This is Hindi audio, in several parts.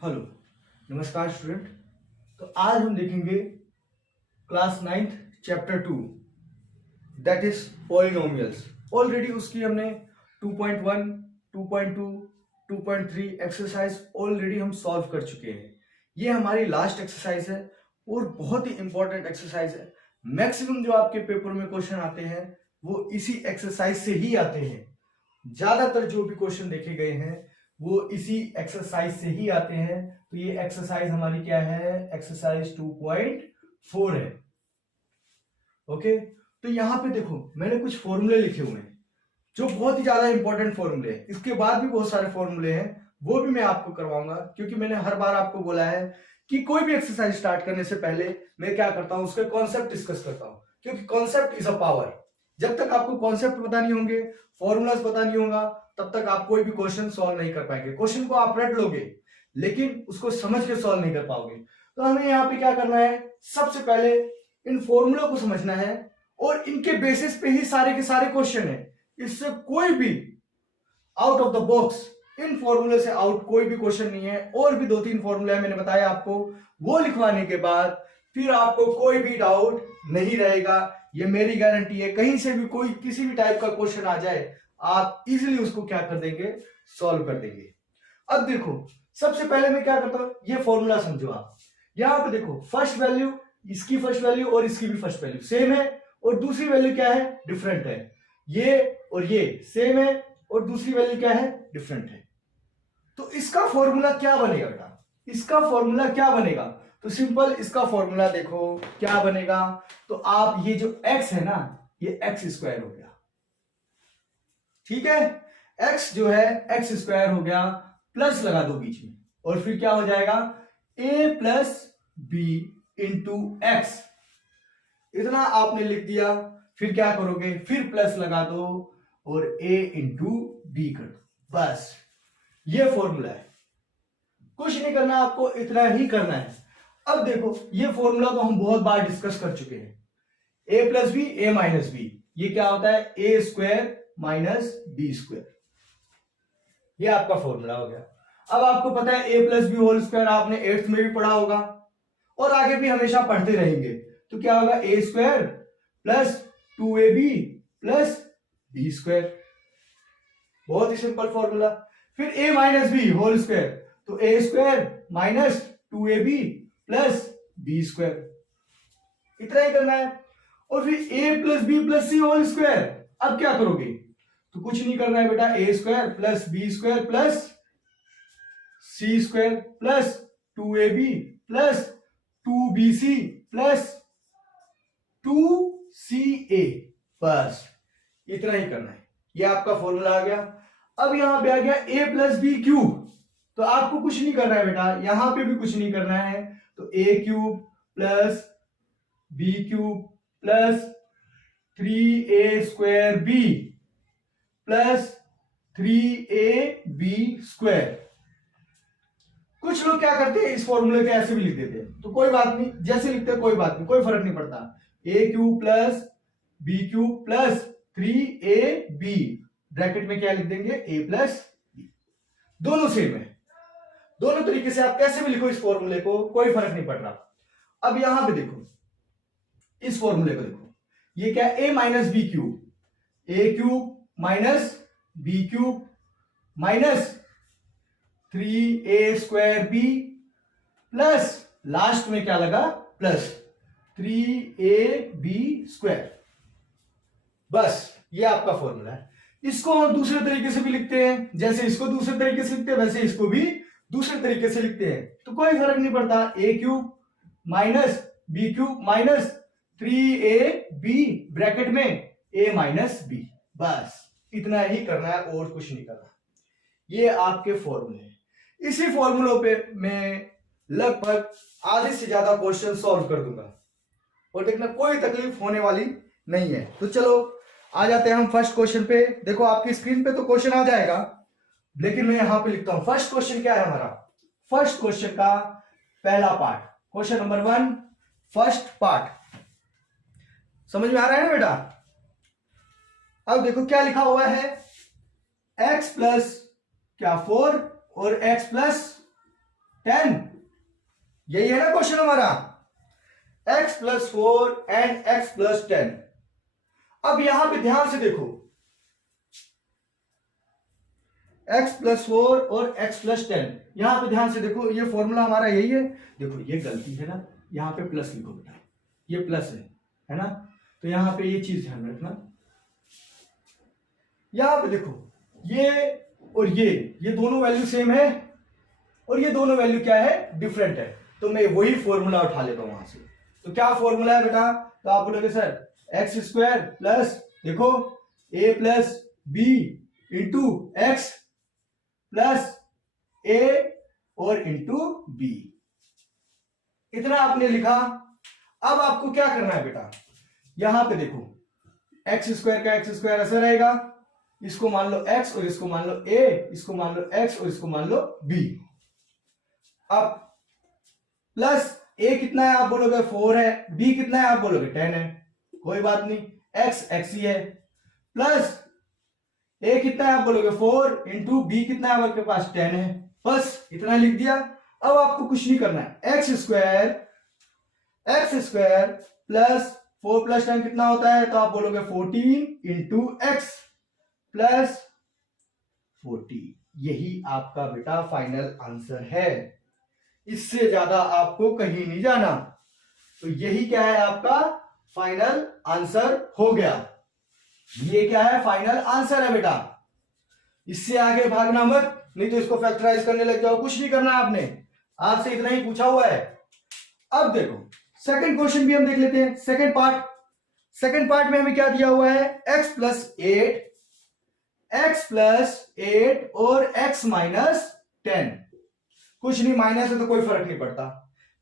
हेलो, नमस्कार स्टूडेंट। तो आज हम देखेंगे class 9th chapter 2 that is polynomials. Already उसकी हमने 2.1, 2.2, 2.3 एक्सरसाइज ऑलरेडी हम सॉल्व कर चुके हैं। ये हमारी लास्ट एक्सरसाइज है और बहुत ही इंपॉर्टेंट एक्सरसाइज है। मैक्सिमम जो आपके पेपर में क्वेश्चन आते हैं वो इसी एक्सरसाइज से ही आते हैं। ज्यादातर जो भी क्वेश्चन देखे गए हैं वो इसी एक्सरसाइज से ही आते हैं। तो ये एक्सरसाइज हमारी क्या है? एक्सरसाइज 2.4 है। ओके, तो यहां पे देखो मैंने कुछ फॉर्मूले लिखे हुए हैं जो बहुत ही ज्यादा इंपॉर्टेंट फॉर्मूले हैं। इसके बाद भी बहुत सारे फॉर्मूले हैं, वो भी मैं आपको करवाऊंगा, क्योंकि मैंने हर बार आपको बोला है कि कोई भी एक्सरसाइज स्टार्ट करने से पहले मैं क्या करता हूं, उसके कॉन्सेप्ट डिस्कस करता हूं, क्योंकि कॉन्सेप्ट इज अ पावर। जब तक आपको कॉन्सेप्ट पता नहीं होंगे, फॉर्मूलाज पता नहीं होगा, तब तक आप कोई भी क्वेश्चन सॉल्व नहीं कर पाएंगे। क्वेश्चन को आप रट लोगे लेकिन उसको समझ के सॉल्व नहीं कर पाओगे। तो हमें यहाँ पे क्या करना है, सबसे पहले इन फॉर्मूलों को समझना है और इनके बेसिस पे ही सारे के सारे क्वेश्चन है। इससे कोई भी आउट ऑफ द बॉक्स, इन फॉर्मूले से आउट कोई भी क्वेश्चन नहीं है। और भी 2-3 फॉर्मूले मैंने बताया आपको, वो लिखवाने के बाद फिर आपको कोई भी डाउट नहीं रहेगा। ये मेरी गारंटी है। कहीं से भी कोई किसी भी टाइप का क्वेश्चन आ जाए, आप इजीली उसको क्या कर देंगे, सॉल्व कर देंगे। अब देखो, सबसे पहले मैं क्या करता हूं, ये फॉर्मूला समझो आप। यहां पे देखो, फर्स्ट वैल्यू, इसकी फर्स्ट वैल्यू और इसकी भी फर्स्ट वैल्यू सेम है, और दूसरी वैल्यू क्या है, डिफरेंट है। ये और ये सेम है और दूसरी वैल्यू क्या है, डिफरेंट है। तो इसका फॉर्मूला क्या बनेगा बेटा? इसका फॉर्मूला क्या बनेगा? तो सिंपल, इसका फॉर्मूला देखो क्या बनेगा। तो आप ये जो x है ना, ये एक्स स्क्वायर हो गया, ठीक है। x जो है एक्स स्क्वायर हो गया, प्लस लगा दो बीच में, और फिर क्या हो जाएगा, a plus B into X. इतना आपने लिख दिया। फिर क्या करोगे, फिर प्लस लगा दो और a इंटू बी कर दो। बस ये फॉर्मूला है, कुछ नहीं करना आपको, इतना ही करना है। अब देखो, ये फॉर्मूला तो हम बहुत बार डिस्कस कर चुके हैं। a plus B, A minus B, ये क्या होता है, A square minus B square. ये आपका फॉर्मूला हो गया। अब आपको पता है a plus B whole square, आपने 8th में भी पढ़ा होगा और आगे भी हमेशा पढ़ते रहेंगे। तो क्या होगा, A square plus 2ab plus B square. बहुत ही सिंपल फॉर्मूला। फिर a minus B whole square, तो A square minus 2ab plus B square. इतना ही करना है। और फिर a plus B plus C whole square. अब क्या करोगे, तो कुछ नहीं करना है बेटा, A square plus B square plus C square plus 2ab plus 2bc plus 2ca। बस इतना ही करना है। ये आपका फॉर्मूला आ गया। अब यहां पे आ गया a प्लस बी क्यूब, तो आपको कुछ नहीं करना है बेटा, यहां पे भी कुछ नहीं करना है। तो a cube plus B cube plus 3a square B plus 3ab square. कुछ लोग क्या करते हैं, इस फॉर्मूले के ऐसे भी लिख देते हैं, तो कोई बात नहीं, जैसे लिखते हैं कोई बात नहीं, कोई फर्क नहीं पड़ता। a cube plus B cube plus 3ab, bracket में क्या लिख देंगे, a प्लस बी। दोनों सेम है, दोनों तरीके से आप कैसे भी लिखो इस फॉर्मूले को, कोई फर्क नहीं पड़ रहा। अब यहां पे देखो, इस फॉर्मूले को देखो, ये क्या, a minus B cube, A cube minus B cube minus 3a square B plus last में क्या लगा, प्लस 3ab स्क्वायर। बस ये आपका फॉर्मूला है। इसको हम दूसरे तरीके से भी लिखते हैं, जैसे इसको दूसरे तरीके से लिखते हैं वैसे इसको भी दूसरे तरीके से लिखते हैं, तो कोई फर्क नहीं पड़ता। a cube minus B cube minus 3ab bracket में a माइनस बी। बस इतना ही करना है और कुछ नहीं करना। ये आपके फॉर्मूले हैं। इसी फॉर्मूलों पे मैं लगभग आधे से ज्यादा क्वेश्चन सॉल्व कर दूंगा और देखना कोई तकलीफ होने वाली नहीं है। तो चलो आ जाते हैं हम फर्स्ट क्वेश्चन पे। देखो आपकी स्क्रीन पे तो क्वेश्चन आ जाएगा, लेकिन मैं यहां पे लिखता हूं। फर्स्ट क्वेश्चन क्या है हमारा, फर्स्ट क्वेश्चन का पहला part, question number 1 first part. समझ में आ रहा है ना बेटा? अब देखो क्या लिखा हुआ है, x प्लस क्या 4 और x प्लस 10, यही है ना क्वेश्चन हमारा, x+4 एंड x+10। अब यहां पे ध्यान से देखो, x+4 और x+10, यहां पे ध्यान से देखो, ये फॉर्मूला हमारा यही है। देखो ये गलती है ना, यहां पे प्लस लिखो बेटा, ये प्लस है ना, तो यहां पे ये चीज ध्यान रखना। यहां पे देखो ये और ये दोनों वैल्यू सेम है और ये दोनों वैल्यू क्या है, डिफरेंट है, तो मैं वही फॉर्मूला उठा लेता हूं वहां से। तो क्या फॉर्मूला है बेटा, तो आप बोलोगे सर x² प्लस, देखो a plus B into X plus a और इंटू बी, इतना आपने लिखा। अब आपको क्या करना है बेटा, यहां पे देखो x² का x² ऐसा रहेगा, इसको मान लो x और इसको मान लो a, इसको मान लो x और इसको मान लो b। अब प्लस a कितना है आप बोलोगे 4 है, b कितना है आप बोलोगे 10 है, कोई बात नहीं, x ही है, प्लस a कितना है आप बोलोगे 4 इंटू b कितना है आपके पास 10 है, बस इतना लिख दिया। अब आपको कुछ नहीं करना है, x² प्लस 4 प्लस 10 कितना होता है, तो आप बोलोगे 14 इंटू एक्स प्लस 40, यही आपका बेटा फाइनल आंसर है, इससे ज्यादा आपको कहीं नहीं जाना। तो यही क्या है आपका फाइनल आंसर हो गया, ये क्या है फाइनल आंसर है बेटा, इससे आगे भागना मत, नहीं तो इसको फैक्टराइज करने लग जाओ, कुछ नहीं करना आपने, आपसे इतना ही पूछा हुआ है। अब देखो सेकंड क्वेश्चन भी हम देख लेते हैं, सेकंड पार्ट में हमें क्या दिया हुआ है, x+8 और x-10, कुछ नहीं, माइनस है तो कोई फर्क नहीं पड़ता,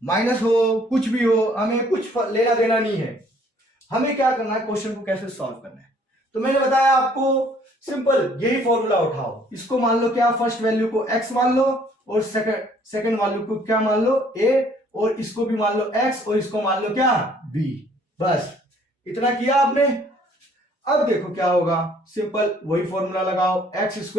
माइनस हो कुछ भी हो, हमें कुछ लेना देना नहीं है, हमें क्या करना है, क्वेश्चन को कैसे सॉल्व करना है। तो मैंने बताया आपको सिंपल, यही फॉर्मूला उठाओ, इसको मान लो क्या, फर्स्ट वैल्यू को x मान लो और सेकंड वैल्यू को क्या मान लो a, और इसको भी मान लो x और इसको मान लो क्या b, बस इतना किया आपने। अब देखो क्या होगा, सिंपल वही फॉर्मूला लगाओ, x²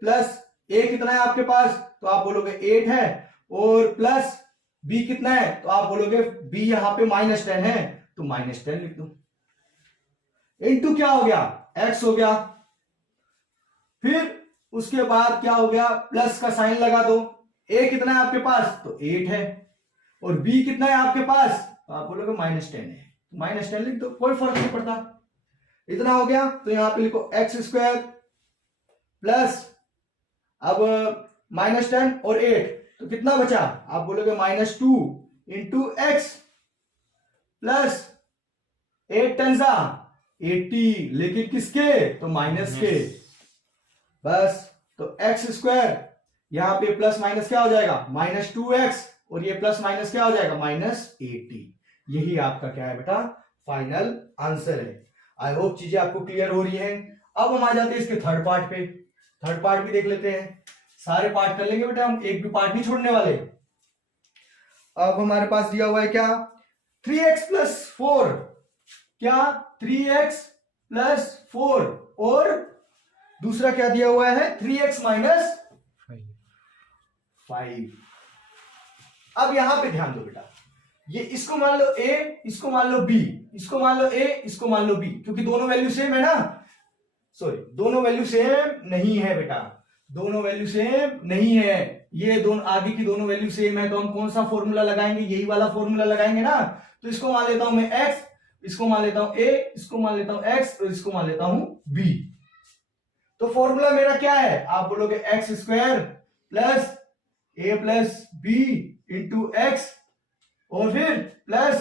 प्लस a कितना है आपके पास, तो आप बोलोगे 8 है, और प्लस b कितना है, तो आप बोलोगे b यहां पे -10 है, तो -10 लिख दो, इनटू क्या हो गया, x हो गया, फिर उसके बाद क्या हो गया, प्लस का साइन लगा दो, a कितना है आपके पास, तो 8 है, और b कितना है आपके पास, तो आप बोलोगे -10 है, -10 लिख दो, कोई फर्क नहीं पड़ता, इतना हो गया। तो यहां पे लिखो x² प्लस, अब -10 और 8, तो कितना बचा, आप बोलोगे -2 इंटू एक्स प्लस 8 10 80, लेकिन किसके, तो माइनस के, बस। तो x² यहां पे प्लस माइनस क्या हो जाएगा, -2x, और ये प्लस माइनस क्या हो जाएगा, -80, यही आपका क्या है बेटा फाइनल आंसर है। आई होप चीजें आपको क्लियर हो रही हैं। अब हम आ जाते हैं इसके थर्ड पार्ट पे, थर्ड पार्ट भी देख लेते हैं, सारे पार्ट कर लेंगे बेटा, हम एक भी पार्ट नहीं छोड़ने वाले। अब हमारे पास दिया हुआ है क्या, 3x+4, क्या 3x+4, और दूसरा क्या दिया हुआ है 3x-5। अब यहां पे ध्यान दो बेटा, ये इसको मान लो a, इसको मान लो b, इसको मान लो a, इसको मान लो b, क्योंकि दोनों वैल्यू सेम है ना, सॉरी दोनों वैल्यू सेम नहीं है बेटा, दोनों वैल्यू सेम नहीं है, ये दोनों आगे की दोनों वैल्यू सेम है, तो हम कौन सा फॉर्मूला लगाएंगे, यही वाला फॉर्मूला लगाएंगे ना। तो इसको मान लेता हूं मैं x, इसको मान लेता हूं a, इसको मान लेता हूं x, और इसको मान लेता हूं b। तो फॉर्मूला मेरा क्या है, आप बोलोगे x² plus a plus b into x, और फिर प्लस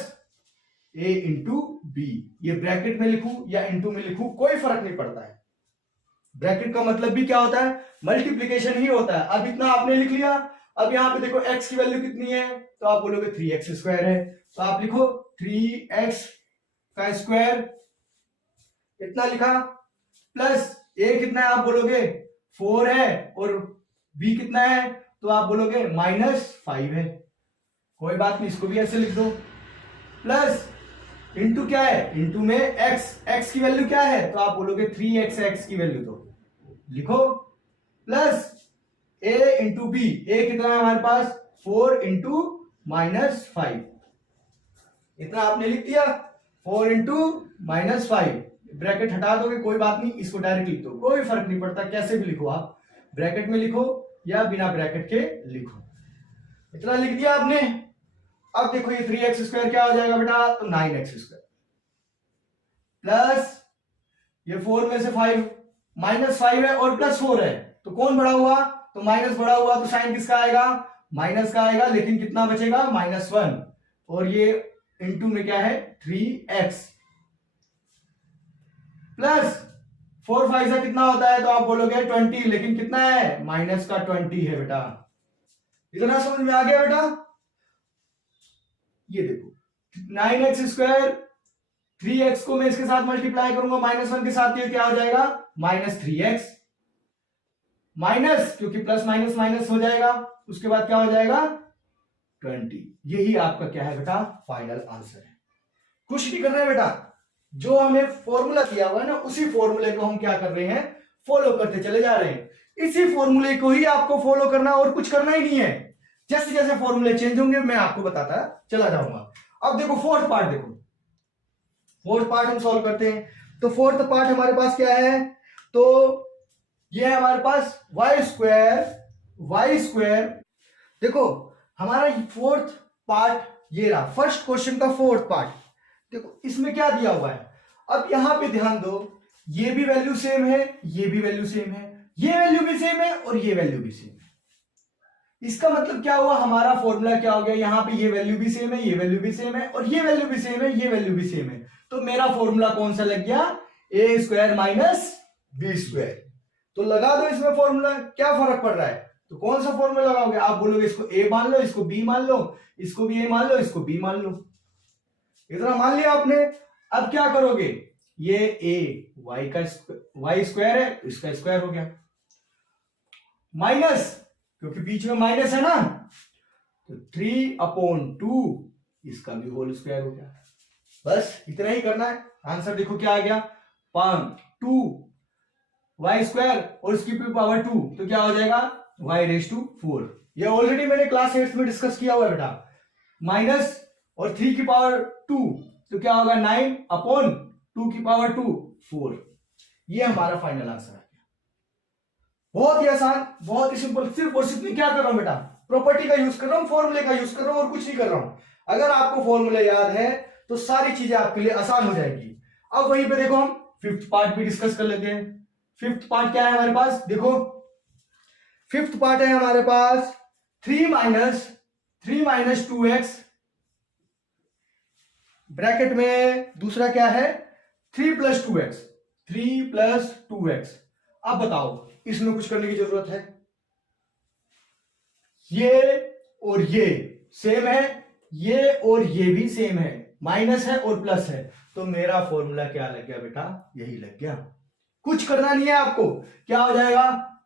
a इंटू बी, ये ब्रैकेट में लिखूं या इंटू में लिखूं कोई फर्क नहीं पड़ता है, ब्रैकेट का मतलब भी क्या होता है, मल्टीप्लीकेशन ही होता है। अब इतना आपने लिख लिया, अब यहां पे देखो x की वैल्यू कितनी है, तो आप बोलोगे 3x² है, तो आप लिखो 3x का स्क्वायर, इतना लिखा, प्लस a कितना है आप बोलोगे 4 है, और b कितना है, तो आप बोलोगे -5 है, कोई बात नहीं, इसको भी ऐसे लिख दो, प्लस इंटू क्या है, इंटू में x की वैल्यू क्या है, तो आप बोलोगे 3x, x की वैल्यू तो लिखो, प्लस ए इंटू बी, ए कितना है हमारे पास 4 इंटू -5, इतना आपने लिख दिया 4 इंटू -5, ब्रैकेट हटा दोगे कोई बात नहीं, इसको डायरेक्ट लिख दो, कोई फर्क नहीं पड़ता कैसे भी लिखो, आप ब्रैकेट में लिखो या बिना ब्रैकेट के लिखो, इतना लिख दिया आपने। अब देखो ये 3x² क्या हो जाएगा बेटा, तो 9x² प्लस ये 4 में से 5 -5 है और +4 है, तो कौन बड़ा हुआ, तो माइनस बड़ा हुआ, तो साइन किसका आएगा, माइनस का आएगा, लेकिन कितना बचेगा -1, और ये इंटू में क्या है 3x प्लस 4 5 से कितना होता है, तो आप बोलोगे 20, लेकिन कितना है -20 है बेटा, इतना समझ में आ गया बेटा। ये देखो 9x², 3x को मैं इसके साथ मल्टीप्लाई करूंगा -1 के साथ, ये क्या हो जाएगा -3x, माइनस क्योंकि प्लस माइनस माइनस हो जाएगा, उसके बाद क्या हो जाएगा 20। यही आपका क्या है बेटा फाइनल आंसर है। कुछ नहीं कर रहे हैं बेटा, जो हमें फॉर्मूला दिया हुआ है ना, उसी फॉर्मूले को हम क्या कर रहे हैं, फॉलो करते चले जा रहे हैं, इसी फॉर्मूले को ही आपको फॉलो करना, और कुछ करना ही नहीं है। जैसे जैसे फॉर्मूले चेंज होंगे मैं आपको बताता चला जाऊंगा। अब देखो फोर्थ पार्ट, देखो फोर्थ पार्ट हम सॉल्व करते हैं। तो फोर्थ पार्ट हमारे पास क्या है, तो ये है हमारे पास y², देखो हमारा फोर्थ पार्ट ये रहा, फर्स्ट क्वेश्चन का फोर्थ पार्ट, देखो इसमें क्या दिया हुआ है। अब यहां पे ध्यान दो, ये भी वैल्यू सेम है, ये भी वैल्यू सेम है, ये वैल्यू भी सेम है और ये वैल्यू भी सेम है। इसका मतलब क्या हुआ, हमारा फॉर्मूला क्या हो गया, यहां पे ये वैल्यू भी सेम है, ये वैल्यू भी सेम है और ये वैल्यू भी सेम है, ये वैल्यू भी सेम है, तो मेरा फॉर्मूला कौन सा लग गया, a² - b²। तो लगा दो इसमें फॉर्मूला, क्या फर्क पड़ रहा है, तो कौन सा फॉर्मूला लगाओगे, आप बोलोगे इसको a मान लो, इसको b मान लो, इसको भी a मान लो, इसको b मान लो, इतना मान लिया आपने। अब क्या करोगे, ये a y² है, इसका स्क्वायर हो गया, माइनस क्योंकि बीच में माइनस है ना, तो 3/2 इसका भी होल स्क्वायर हो गया। बस इतना ही करना है, आंसर देखो क्या आ गया 2y² और इसकी पावर 2, तो क्या हो जाएगा y⁴। ये ऑलरेडी मैंने क्लास 8 में डिस्कस किया हुआ है बेटा, माइनस और 3 की पावर 2, तो क्या होगा 9/2 की पावर 2 4। ये हमारा फाइनल आंसर है। बहुत ही आसान, बहुत ही सिंपल, सिर्फ और सिर्फ क्या कर रहा हूं बेटा, प्रॉपर्टी का यूज कर रहा हूं, फॉर्मूले का यूज कर रहा हूं और कुछ नहीं कर रहा हूं। अगर आपको फॉर्मूले याद है तो सारी चीजें आपके लिए आसान हो जाएगी। अब वहीं पे देखो हम फिफ्थ पार्ट भी डिस्कस कर लेते हैं। फिफ्थ पार्ट क्या है हमारे पास, देखो फिफ्थ पार्ट है हमारे पास 3 - 2x ब्रैकेट में, दूसरा क्या है 3 + 2x, 3 + 2x। अब बताओ इसमें कुछ करने की जरूरत है, ये और ये सेम है, ये और ये भी सेम है, माइनस है और प्लस है, तो मेरा फॉर्मूला क्या लग गया बेटा, यही लग गया। कुछ करना नहीं है आपको, क्या हो जाएगा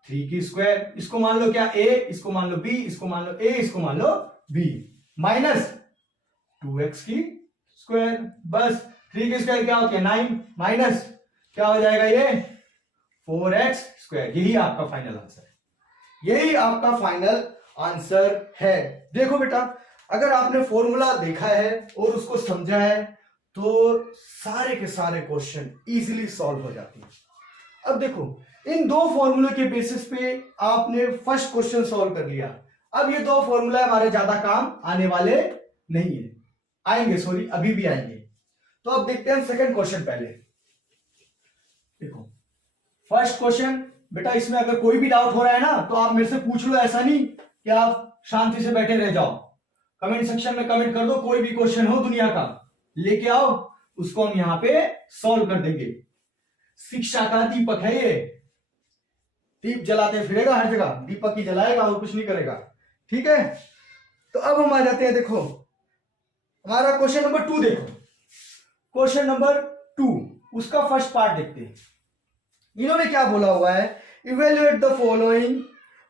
3 की स्क्वायर, इसको मान लो क्या a, इसको मान लो b, इसको मान लो a, इसको मान लो b, माइनस 2x की स्क्वायर, बस 3 की स्क्वायर क्या होती है 9, माइनस क्या हो जाएगा ये 4x²। यही आपका फाइनल आंसर है, यही आपका फाइनल आंसर है। देखो बेटा, अगर आपने फॉर्मूला देखा है और उसको समझा है तो सारे के सारे क्वेश्चन इजीली सॉल्व हो जाते हैं। अब देखो इन दो फॉर्मूले के बेसिस पे आपने फर्स्ट क्वेश्चन सॉल्व कर लिया। अब ये दो फॉर्मूला हमारे ज्यादा काम आने वाले नहीं है, आएंगे सॉरी अभी भी आएंगे। तो अब देखते हैं सेकंड क्वेश्चन। पहले देखो फर्स्ट क्वेश्चन बेटा, इसमें अगर कोई भी डाउट हो रहा है ना तो आप मेरे से पूछ लो, ऐसा नहीं कि आप शांति से बैठे रह जाओ। कमेंट सेक्शन में कमेंट कर दो, कोई भी क्वेश्चन हो दुनिया का लेके आओ, उसको हम यहां पे सॉल्व कर देंगे। शिक्षा का दीपक है ये, दीप जलाते फिरेगा हर जगह, दीपक ही जलाएगा और कुछ नहीं करेगा, ठीक है। तो अब हम आ जाते हैं, देखो हमारा क्वेश्चन नंबर 2 देखो, क्वेश्चन नंबर 2 उसका फर्स्ट पार्ट देखते हैं। इन्होंने क्या बोला हुआ है, evaluate the following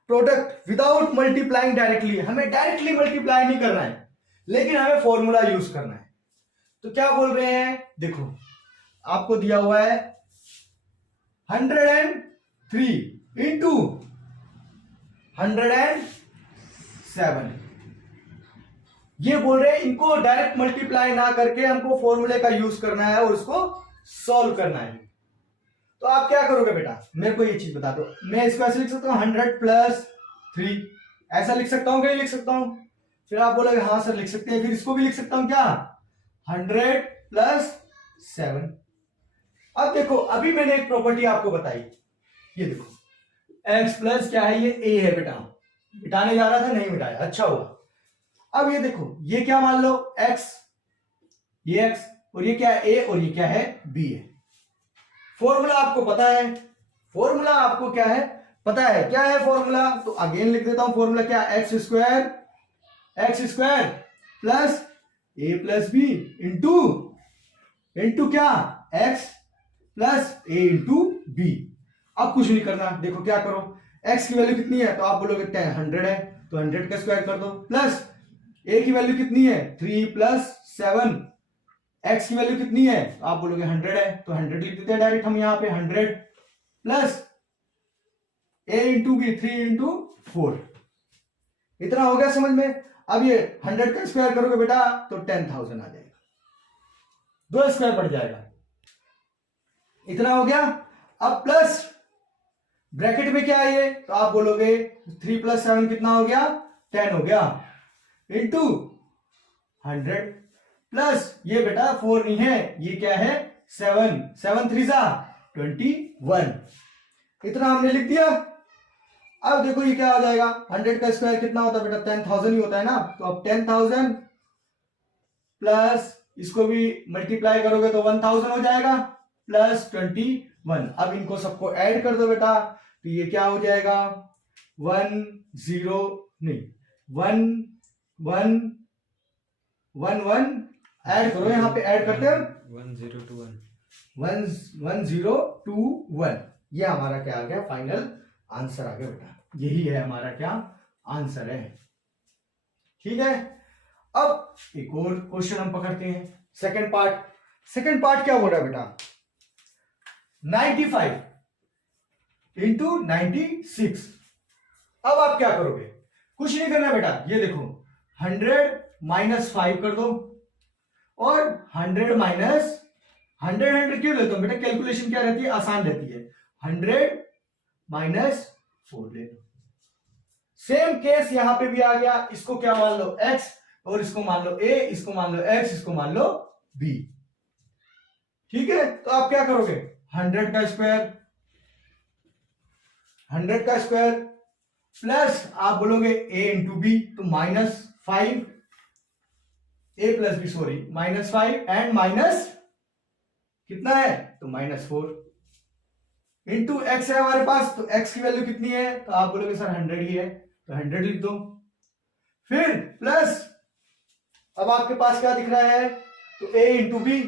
product without multiplying directly. हमें डायरेक्टली मल्टीप्लाई नहीं करना है, लेकिन हमें फॉर्मूला यूज करना है। तो क्या बोल रहे हैं, देखो आपको दिया हुआ है 103 इंटू 107। ये बोल रहे हैं इनको डायरेक्ट मल्टीप्लाई ना करके हमको फॉर्मूले का यूज करना है और उसको सॉल्व करना है। तो आप क्या करोगे बेटा, मेरे को ये चीज बता दो। मैं इसको ऐसे लिख सकता हूँ 100 प्लस 3, ऐसा लिख सकता हूँ, क्या लिख सकता हूँ? फिर आप बोलोगे हाँ सर लिख सकते हैं। फिर इसको भी लिख सकता हूँ क्या, 100 प्लस 7। अब देखो, अभी मैंने एक प्रॉपर्टी आपको बताई, ये देखो x प्लस क्या है, ये a है बेटा, मिटाने जा रहा था नहीं मिटाया, अच्छा हुआ। अब ये देखो, ये क्या मान लो x, ये x, और ये क्या है a, और ये क्या है b है। फॉर्मूला आपको पता है, फॉर्मूला आपको क्या है पता है, क्या है फॉर्मूला? तो अगेन लिख देता हूं फॉर्मूला, क्या, x square plus a plus B into क्या, x plus a into b. अब कुछ नहीं करना, देखो क्या करो, x की वैल्यू कितनी है, तो आप बोलोगे 100 है, तो 100 का स्क्वायर कर दो, प्लस a की वैल्यू कितनी है 3 प्लस 7, x की वैल्यू कितनी है, तो आप बोलोगे 100 है, तो 100 लिख देते हैं डायरेक्ट हम यहाँ पे, 100 plus a into b 3 into 4। इतना हो गया समझ में? अब ये 100 का स्क्वायर करोगे बेटा तो 10,000 आ जाएगा, 2 स्क्वायर बढ़ जाएगा, इतना हो गया। अब प्लस ब्रैकेट में क्या है ये, तो आप बोलोगे 3 प्लस 7 कितना हो गया, 10 हो गया, इंटू 100 प्लस ये बेटा 4 नहीं है, ये क्या है 7, 7 3 जा 21, इतना हमने लिख दिया। अब देखो ये क्या हो जाएगा, 100 का स्क्वायर कितना होता है बेटा, 10,000 ही होता है ना, तो अब 10,000 प्लस इसको भी मल्टीप्लाई करोगे तो 1,000 हो जाएगा, प्लस 21। अब इनको सबको ऐड कर दो बेटा, तो ये क्या हो जाएगा 1 0 नहीं 1 1 1 1, ऐड करो, यहां पे ऐड करते हैं 1,021, ये हमारा क्या आ गया, फाइनल आंसर आ गया बेटा, यही है हमारा क्या आंसर है। ठीक है, अब एक और क्वेश्चन हम पकड़ते हैं, सेकंड पार्ट क्या बोल रहा है बेटा, 95 इंटू 96। अब आप क्या करोगे, कुछ नहीं करना बेटा, ये देखो 100 माइनस 5 कर दो, और 100 माइनस 100 क्यों लेते हो बेटा, कैलकुलेशन क्या रहती है, आसान रहती है, 100 माइनस 4 ले लो। सेम केस यहां पे भी आ गया, इसको क्या मान लो x, और इसको मान लो a, इसको मान लो x, इसको मान लो b। ठीक है, तो आप क्या करोगे, 100 का स्क्वायर प्लस आप बोलोगे a इंटू बी, तो -5 a plus b, sorry -5 and minus कितना है, तो -4 इंटू x है हमारे पास, तो x की वैल्यू कितनी है, तो आप बोलोगे सर 100 ही है, तो 100 लिख दो। फिर प्लस अब आपके पास क्या दिख रहा है, तो a इंटू बी,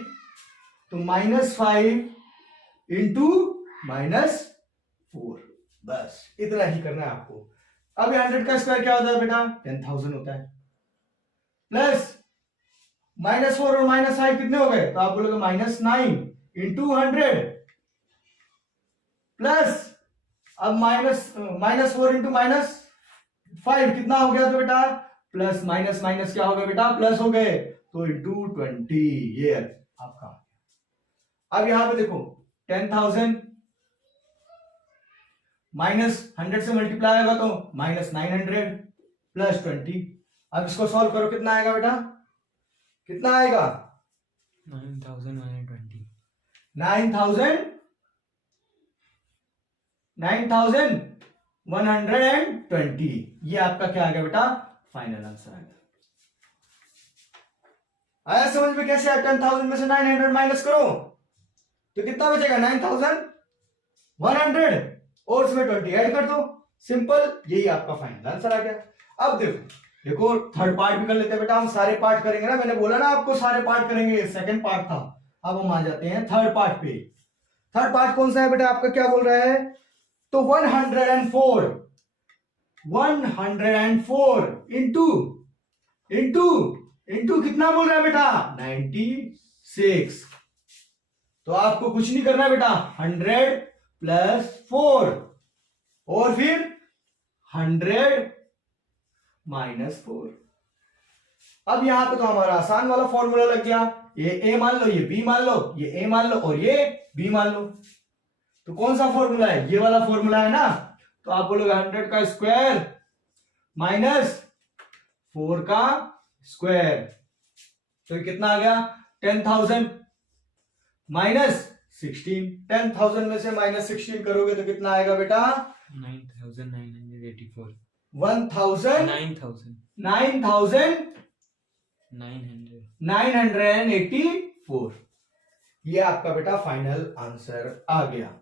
तो -5 इंटू -4, बस इतना ही करना है आपको। अब 100 का स्क्वायर क्या होता है बेटा, 10,000 होता है, प्लस -4 और -5 कितने हो गए, तो आप बोलोगे -9 इंटू 100, प्लस अब -4 इंटू -5 कितना हो गया, तो बेटा प्लस माइनस माइनस क्या हो गया बेटा, प्लस हो गए, तो इंटू 20, ये आपका। अब यहां पे देखो 10,000 -100 से मल्टीप्लाई होगा तो -900 प्लस 20। अब इसको सॉल्व करो, कितना आएगा बेटा, कितना आएगा 9,120। 9,120, ये आपका क्या आ गया बेटा, फाइनल आंसर आ गया। आया समझ में कैसे, 10,000 में से 900 माइनस करो तो कितना बचेगा, 9,100, और उसमें 20 ऐड कर दो, सिंपल, यही आपका फाइनल आंसर आ गया। अब देखो थर्ड पार्ट भी कर लेते हैं बेटा, हम सारे पार्ट करेंगे ना, मैंने बोला ना आपको सारे पार्ट करेंगे, सेकंड पार्ट था। अब हम आ जाते हैं थर्ड पार्ट पे। थर्ड पार्ट कौन सा है बेटा, आपका क्या बोल रहा है, तो 104 इंटू कितना बोल रहा है बेटा, 96। तो आपको कुछ नहीं करना है बेटा, 100 प्लस 4 और फिर 100 माइनस 4। अब यहां पे तो हमारा आसान वाला फॉर्मूला लग गया, ये ए मान लो, ये बी मान लो, ये ए मान लो और ये बी मान लो। तो कौन सा फॉर्मूला है? ये वाला फॉर्मूला है ना। तो आप बोलोगे 100 का स्क्वायर माइनस 4 का स्क्वायर, तो कितना आ गया? 10,000 माइनस 16। 10,000 में से माइनस 16 करोगे तो कितना आएगा बेटा? 9,984। 9,984। ये आपका बेटा फाइनल आंसर आ गया।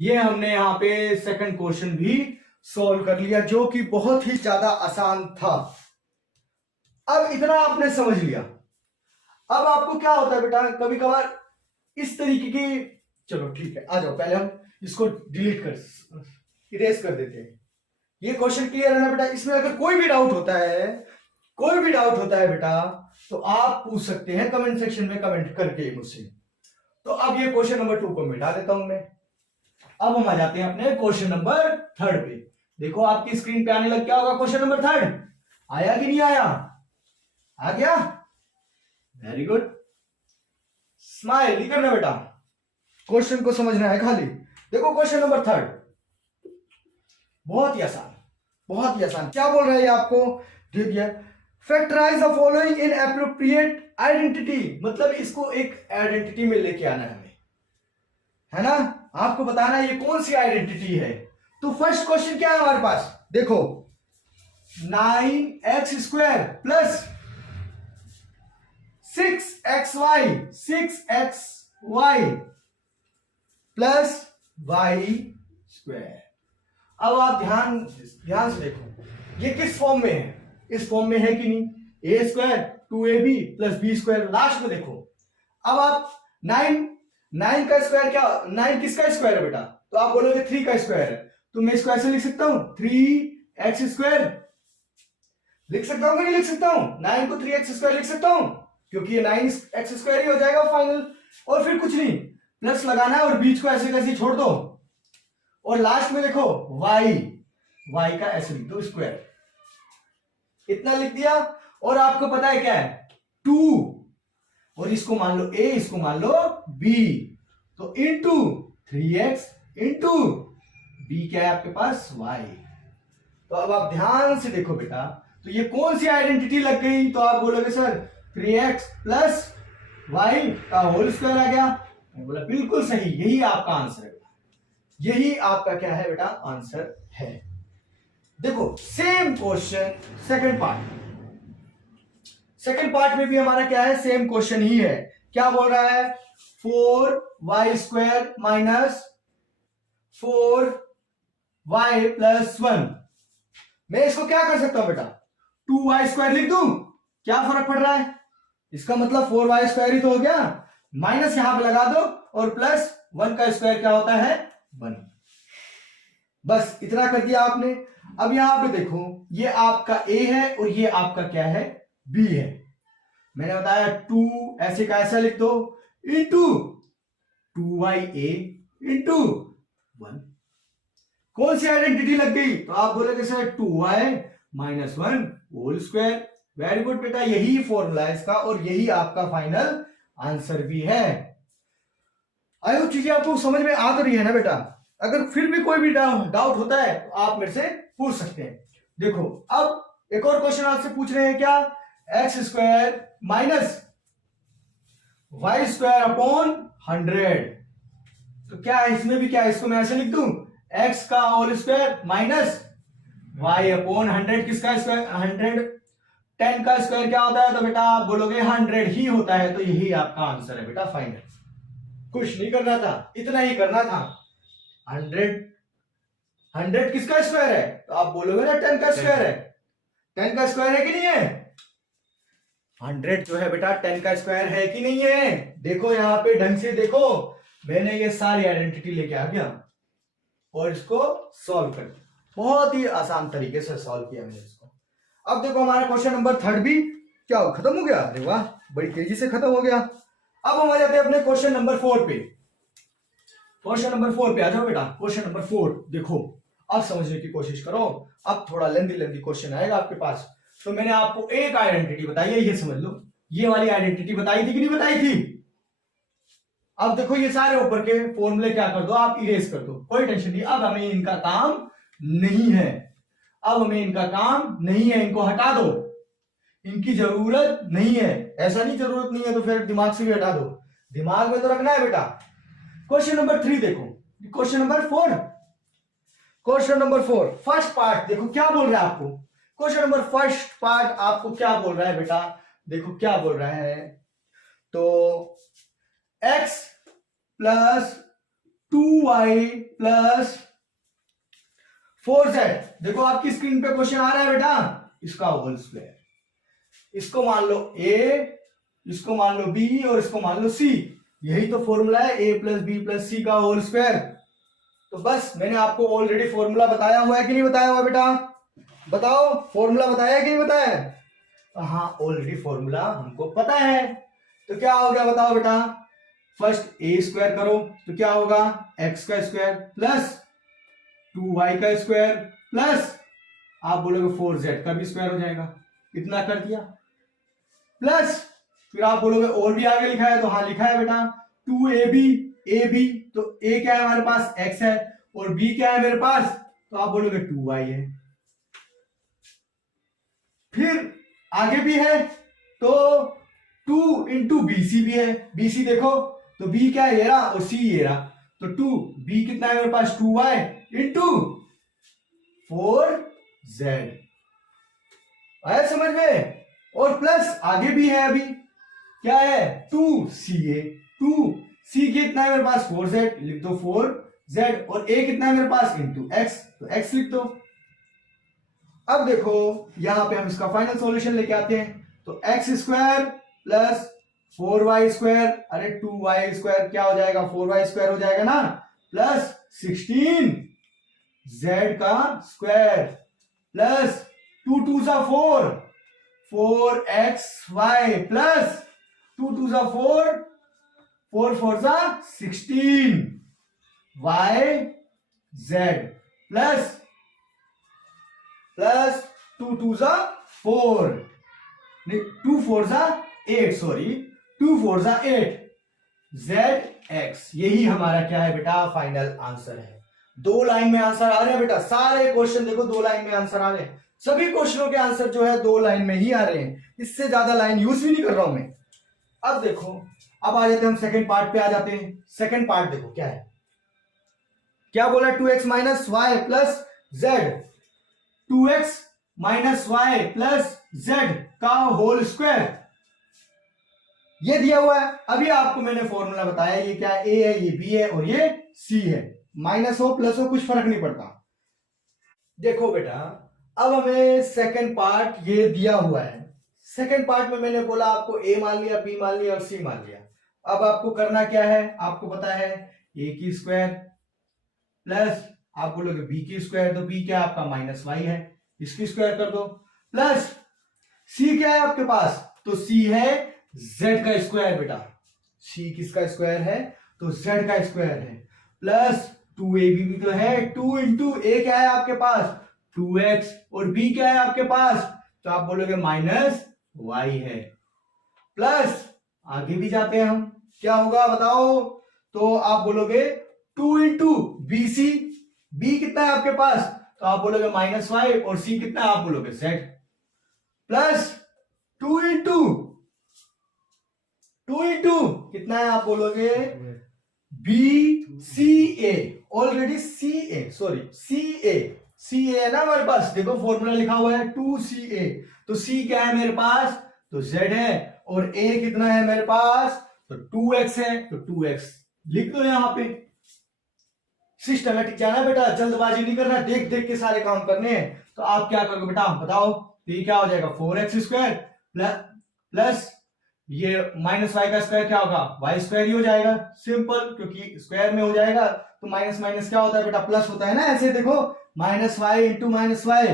ये हमने यहाँ पे सेकंड क्वेश्चन भी सॉल्व कर लिया, जो कि बहुत ही ज्यादा आसान था। अब इतना आपने समझ लिया। अब आपको क्या होता है बेटा, कभी कभार इस तरीके की, चलो ठीक है, आ जाओ, पहले हम इसको डिलीट कर, इरेज कर देते हैं। ये क्वेश्चन क्लियर है ना बेटा? इसमें अगर कोई भी डाउट होता है, कोई भी डाउट होता है बेटा, तो आप पूछ सकते हैं कमेंट सेक्शन में कमेंट करके मुझसे। तो अब ये क्वेश्चन नंबर 2 को मिटा देता हूं मैं। अब हम आ जाते हैं अपने क्वेश्चन नंबर 3 पे। देखो आपकी स्क्रीन पे आने लग गया होगा क्वेश्चन नंबर 3। आया कि नहीं आया? आ गया, वेरी गुड। स्माइल नहीं करना बेटा, क्वेश्चन को समझना है खाली। देखो क्वेश्चन नंबर 3 बहुत ही आसान, बहुत ही आसान। क्या बोल रहा है ये आपको दे दिया, factorise the following in appropriate identity, मतलब इसको एक आइडेंटिटी में लेके आना है हमें, है ना? आपको बताना है ये कौन सी आइडेंटिटी है। तो फर्स्ट क्वेश्चन क्या है हमारे पास, देखो 9x square plus 6xy plus y square. अब आप ध्यान से देखो, ये किस फॉर्म में है? इस फॉर्म में है कि नहीं? A square 2ab plus B square. Last में देखो, अब आप 9 का स्क्वायर, क्या 9 किसका स्क्वायर है बेटा? तो आप बोलोगे 3 का स्क्वायर है, तो मैं इसको ऐसे लिख सकता हूं 3x स्क्वायर। लिख सकता हूं कि नहीं लिख सकता हूं? 9 को 3x स्क्वायर लिख सकता हूं, क्योंकि ये 9x स्क्वायर ही हो जाएगा फाइनल। और फिर कुछ नहीं, प्लस लगाना है और बीच को ऐसे कैसे छोड़ दो, और लास्ट में देखो y का ऐसे लिख दो स्क्वायर। इतना लिख दिया। और आपको पता है क्या है? 2, और इसको मान लो a, इसको मान लो b, तो इंटू 3x इंटू b क्या है आपके पास? y। तो अब आप ध्यान से देखो बेटा, तो ये कौन सी आइडेंटिटी लग गई? तो आप बोलोगे सर 3x प्लस y का होल स्क्वायर आ गया। मैं बोला बिल्कुल सही, यही आपका आंसर है, यही आपका क्या है बेटा? आंसर है। देखो सेम क्वेश्चन सेकंड पार्ट में भी हमारा क्या है? सेम क्वेश्चन ही है। क्या बोल रहा है? 4y square minus 4y plus 1। मैं इसको क्या कर सकता हूं बेटा? 2y स्क्वायर लिख दूं, क्या फर्क पड़ रहा है? इसका मतलब 4y स्क्वायर ही तो हो गया। माइनस यहां पे लगा दो और प्लस 1 का स्क्वायर क्या होता है? 1। बस इतना कर दिया आपने। अब यहां पे देखो, ये आपका a है और ये आपका क्या है? b है। मैंने बताया 2 ऐसे का ऐसा लिख दो इंटू 2ya इंटू 1। कौन सी आइडेंटिटी लग गई? तो आप बोलोगे sir 2y minus 1 whole square. Very good बेटा, यही फॉर्मूला है इसका और यही आपका फाइनल आंसर भी है। आई होप चीजें आपको समझ में आ तो रही है ना बेटा? अगर फिर भी कोई भी डाउट होता है तो आप मेरे से पूछ सकते हैं। देखो अब एक और क्वेश्चन आपसे पूछ रहे हैं, क्या? X square minus y square upon 100। तो क्या है इसमें भी? क्या है इसको मैं ऐसे लिख दूं, एक्स का whole square minus y upon 100। किसका स्क्वायर? 100। 10 का स्क्वायर क्या होता है? तो बेटा आप बोलोगे 100 ही होता है। तो यही आपका आंसर है बेटा फाइनल। कुछ नहीं करना था, इतना ही करना था। 100 किसका स्क्वायर है? तो आप बोलोगे ना 10 का स्क्वायर है। 10 का स्क्वायर है कि नहीं है? 100 जो है बेटा 10 का स्क्वायर है कि नहीं है? देखो यहां पे ढंग से देखो, मैंने ये सारी आइडेंटिटी लेके आ गया और इसको सॉल्व कर दिया। बहुत ही आसान तरीके से सॉल्व किया मैंने इसको। अब देखो हमारा क्वेश्चन नंबर 3 भी क्या खत्म हो गया। अरे वाह, बड़ी तेजी से खत्म हो गया। अब हम आ जाते हैं अपने क्वेश्चन नंबर 4 पे। क्वेश्चन नंबर 4 पे आ जाओ बेटा। क्वेश्चन नंबर 4 देखो, अब समझने की कोशिश करो। अब थोड़ा लेंदी क्वेश्चन आएगा आपके पास। तो मैंने आपको एक आइडेंटिटी बताई है, ये समझ लो, ये वाली आइडेंटिटी बताई थी कि नहीं बताई थी। अब देखो ये सारे ऊपर के फॉर्मूले क्या कर दो आप, इरेज कर दो, कोई टेंशन नहीं। अब हमें इनका काम नहीं है, अब हमें इनका काम नहीं है, इनको हटा दो, इनकी जरूरत नहीं है। ऐसा नहीं जरूरत नहीं है तो फिर दिमाग से भी हटा दो, दिमाग में तो रखना है बेटा। क्वेश्चन नंबर 3 देखो, question number 4, question number 4 first part देखो क्या बोल रहा है आपको। क्वेश्चन नंबर फर्स्ट पार्ट आपको क्या बोल रहा है बेटा, देखो क्या बोल रहा है। तो x plus 2y plus 4z, देखो आपकी स्क्रीन पे क्वेश्चन आ रहा है बेटा, इसका होल स्क्वायर। इसको मान लो a, इसको मान लो b और इसको मान लो c। यही तो फॉर्मूला है a प्लस बी प्लस सी का होल स्क्वायर। तो बस मैंने आपको ऑलरेडी फॉर्मूला बताया हुआ है कि नहीं बताया हुआ बेटा, बताओ फॉर्मूला बताया कि नहीं बताया। हाँ ऑलरेडी फॉर्मूला हमको पता है। तो क्या हो गया बताओ बेटा, फर्स्ट ए स्क्वायर करो तो क्या होगा एक्स का स्क्वायर प्लस 2y का स्क्वायर प्लस आप बोलोगे 4z का भी स्क्वायर हो जाएगा, इतना कर दिया। प्लस फिर आप बोलोगे और भी आगे लिखा है, तो हाँ लिखा है बेटा 2ab, ab तो a क्या है हमारे पास x है और b क्या है मेरे पास, तो आप बोलोगे 2y है। फिर आगे भी है तो 2 इंटू BC भी है, BC देखो तो b क्या है ये रहा और c ये रहा, तो 2b कितना है मेरे पास 2y इंटू 4z। आया समझ में। और प्लस आगे भी है, अभी क्या है 2ca, 2c कितना है मेरे पास 4z, लिख दो 4z और a कितना है मेरे पास इंटू x, तो x लिख दो। अब देखो यहां पे हम इसका फाइनल सॉल्यूशन लेके आते हैं, तो x square plus 4y square, अरे 2y स्क्वायर क्या हो जाएगा 4y स्क्वायर हो जाएगा ना, प्लस 16z का स्क्वायर प्लस 2 2 सा 4, 4xy प्लस 2 2 सा 4, 4 4 सा 16 yz प्लस 2 2 सा 4, 2 4 सा 8, सॉरी 2 4 सा 8 zx। यही हमारा क्या है बेटा फाइनल आंसर है। 2 लाइन में आंसर आ रहे हैं बेटा, सारे क्वेश्चन देखो 2 लाइन में आंसर आ रहे हैं, सभी क्वेश्चनों के आंसर जो है 2 लाइन में ही आ रहे हैं, इससे ज्यादा लाइन यूज भी नहीं कर रहा हूं मैं। अब देखो अब आ जाते हैं हम सेकंड पार्ट पे आ जाते हैं। सेकंड पार्ट देखो क्या है, क्या बोला 2x minus y plus z, 2x minus y plus z का होल स्क्वायर, ये दिया हुआ है। अभी आपको मैंने फॉर्मूला बताया, ये क्या है a है, ये b है और ये c है, माइनस हो प्लस हो कुछ फर्क नहीं पड़ता। देखो बेटा अब हमें सेकंड पार्ट ये दिया हुआ है, सेकंड पार्ट में मैंने बोला आपको a मान लिया, b मान लिया और c मान लिया। अब आपको करना क्या है, आपको पता है a की स्क्वायर प्लस आप बोलोगे b की स्क्वायर, तो b क्या आपका माइनस वाई है, इसकी स्क्वायर कर दो, प्लस c क्या है आपके पास, तो c है z का स्क्वायर बेटा, c किसका स्क्वायर है तो z का स्क्वायर है, प्लस 2ab भी तो है, 2 इंटू a क्या है आपके पास 2x और b क्या है आपके पास, तो आप बोलोगे माइनस y है, प्लस आगे भी जाते हैं हम, क्या होगा बताओ, तो आप बोलोगे 2 इंटू bc, b कितना है आपके पास, तो आप बोलोगे माइनस वाई और c कितना है आप बोलोगे z, प्लस 2 इंटू कितना है आप बोलोगे BCA, already CA, sorry CA है ना हमारे पास, देखो फॉर्मूला लिखा हुआ है 2CA, तो C क्या है मेरे पास तो Z है और A कितना है मेरे पास तो 2x है, तो 2x लिख दो यहां पे। सिस्टमैटिक जाना बेटा, जल्दबाजी नहीं करना, देख देख के सारे काम करने हैं। तो आप क्या करोगे बेटा बताओ, तो ये क्या हो जाएगा 4x स्क्वायर प्लस ये माइनस वाई का स्क्वायर क्या होगा वाई स्क्वायर ही हो जाएगा, सिंपल, क्योंकि स्क्वायर में हो जाएगा तो माइनस माइनस क्या होता है बेटा प्लस होता है ना, ऐसे देखो minus y into minus y,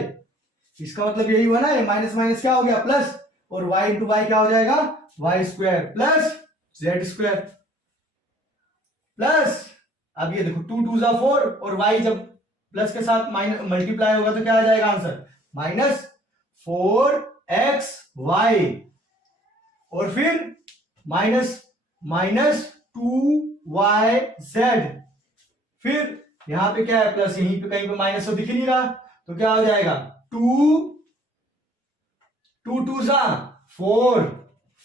इसका मतलब यही हुआ ना, ये माइनस माइनस क्या हो गया प्लस, और y इंटू वाई क्या हो जाएगा y square plus Z square, plus अब ये देखो 2 2 जा 4 और y जब प्लस के साथ माइनस मल्टीप्लाई होगा तो क्या आ जाएगा आंसर, -4xy, और फिर -2yz, फिर यहां पे क्या है प्लस, यहीं पे कहीं पे माइनस तो दिख ही नहीं रहा, तो क्या हो जाएगा 2 2 4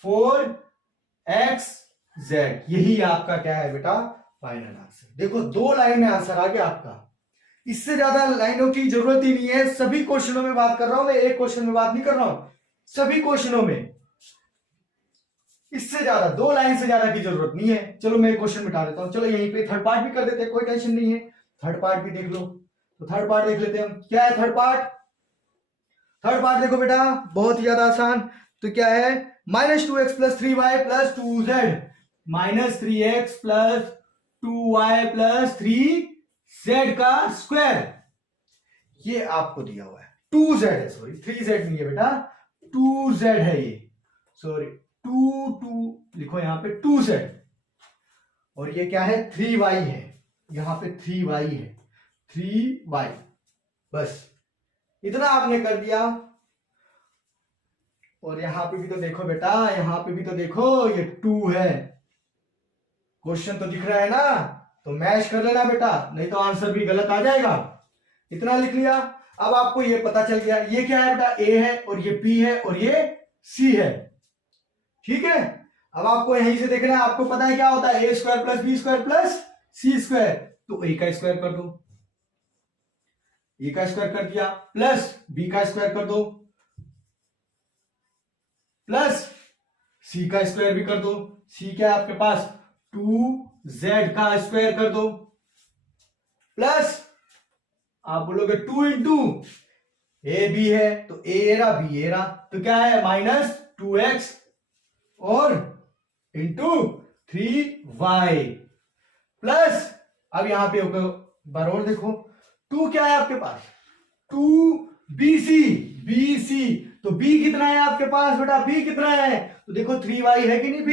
4xz, यही आपका क्या है बेटा फाइनल आंसर। देखो 2 लाइन में आंसर आ गया आपका, इससे ज्यादा लाइनों की जरूरत ही नहीं है। सभी क्वेश्चनों में बात कर रहा हूं मैं, एक क्वेश्चन में बात नहीं कर रहा हूं, सभी क्वेश्चनों में इससे ज्यादा 2 लाइन से ज्यादा की जरूरत नहीं है। चलो मैं एक क्वेश्चन मिटा देता हूं, चलो यहीं पे थर्ड पार्ट भी कर देते हैं, कोई टेंशन नहीं है, थर्ड पार्ट भी देख लो। तो थर्ड पार्ट देख लेते हैं हम, क्या है थर्ड पार्ट। थर्ड पार्ट देखो बेटा बहुत ही ज्यादा आसान, तो क्या है -2x + 3y + 2z, -3x + 2y + 3z का स्क्वायर, ये आपको दिया हुआ है। 2z है, सॉरी 3z नहीं है बेटा, 2z है ये, सॉरी 2 लिखो यहां पे 2z, और ये क्या है 3y है, यहां पे 3y है, 3y, बस इतना आपने कर दिया। और यहां पे भी तो देखो बेटा, यहां पे भी तो देखो ये 2 है, क्वेश्चन तो दिख रहा है ना, तो मैच कर लेना बेटा, नहीं तो आंसर भी गलत आ जाएगा। इतना लिख लिया। अब आपको ये पता चल गया ये क्या है बेटा, a है और ये b है और ये c है, ठीक है। अब आपको यहीं से देखना है, आपको पता है क्या होता है, a² + b² + c², तो a का स्क्वायर कर दो, a का स्क्वायर कर दिया, प्लस b का स्क्वायर कर दो, प्लस c का स्क्वायर भी कर दो, c क्या है आपके पास 2z का स्क्वायर कर दो, प्लस आप बोलोगे 2 इंटू ए बी है, तो ए एरा बी एरा, तो क्या है -2x और इंटू 3y, प्लस अब यहां पे बार और देखो 2 क्या है आपके पास 2bc, bc, तो b कितना है आपके पास बेटा, b कितना है, तो देखो 3y है कि नहीं, b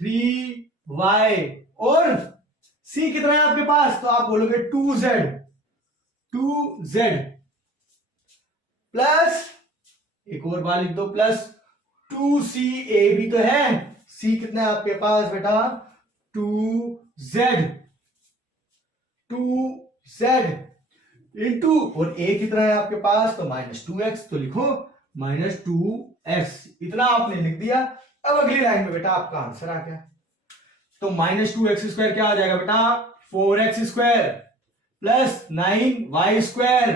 3y, और c कितना है आपके पास, तो आप बोलोगे 2z प्लस एक और बार लिख दो, प्लस 2c, a भी तो है, c कितना है आपके पास बेटा 2z इंटू, और a कितना है आपके पास, तो -2x, तो लिखो -2x, इतना आपने लिख दिया। अब अगली लाइन में बेटा आपका आंसर आ गया, तो -2x² क्या आ जाएगा बेटा 4x² plus 9y²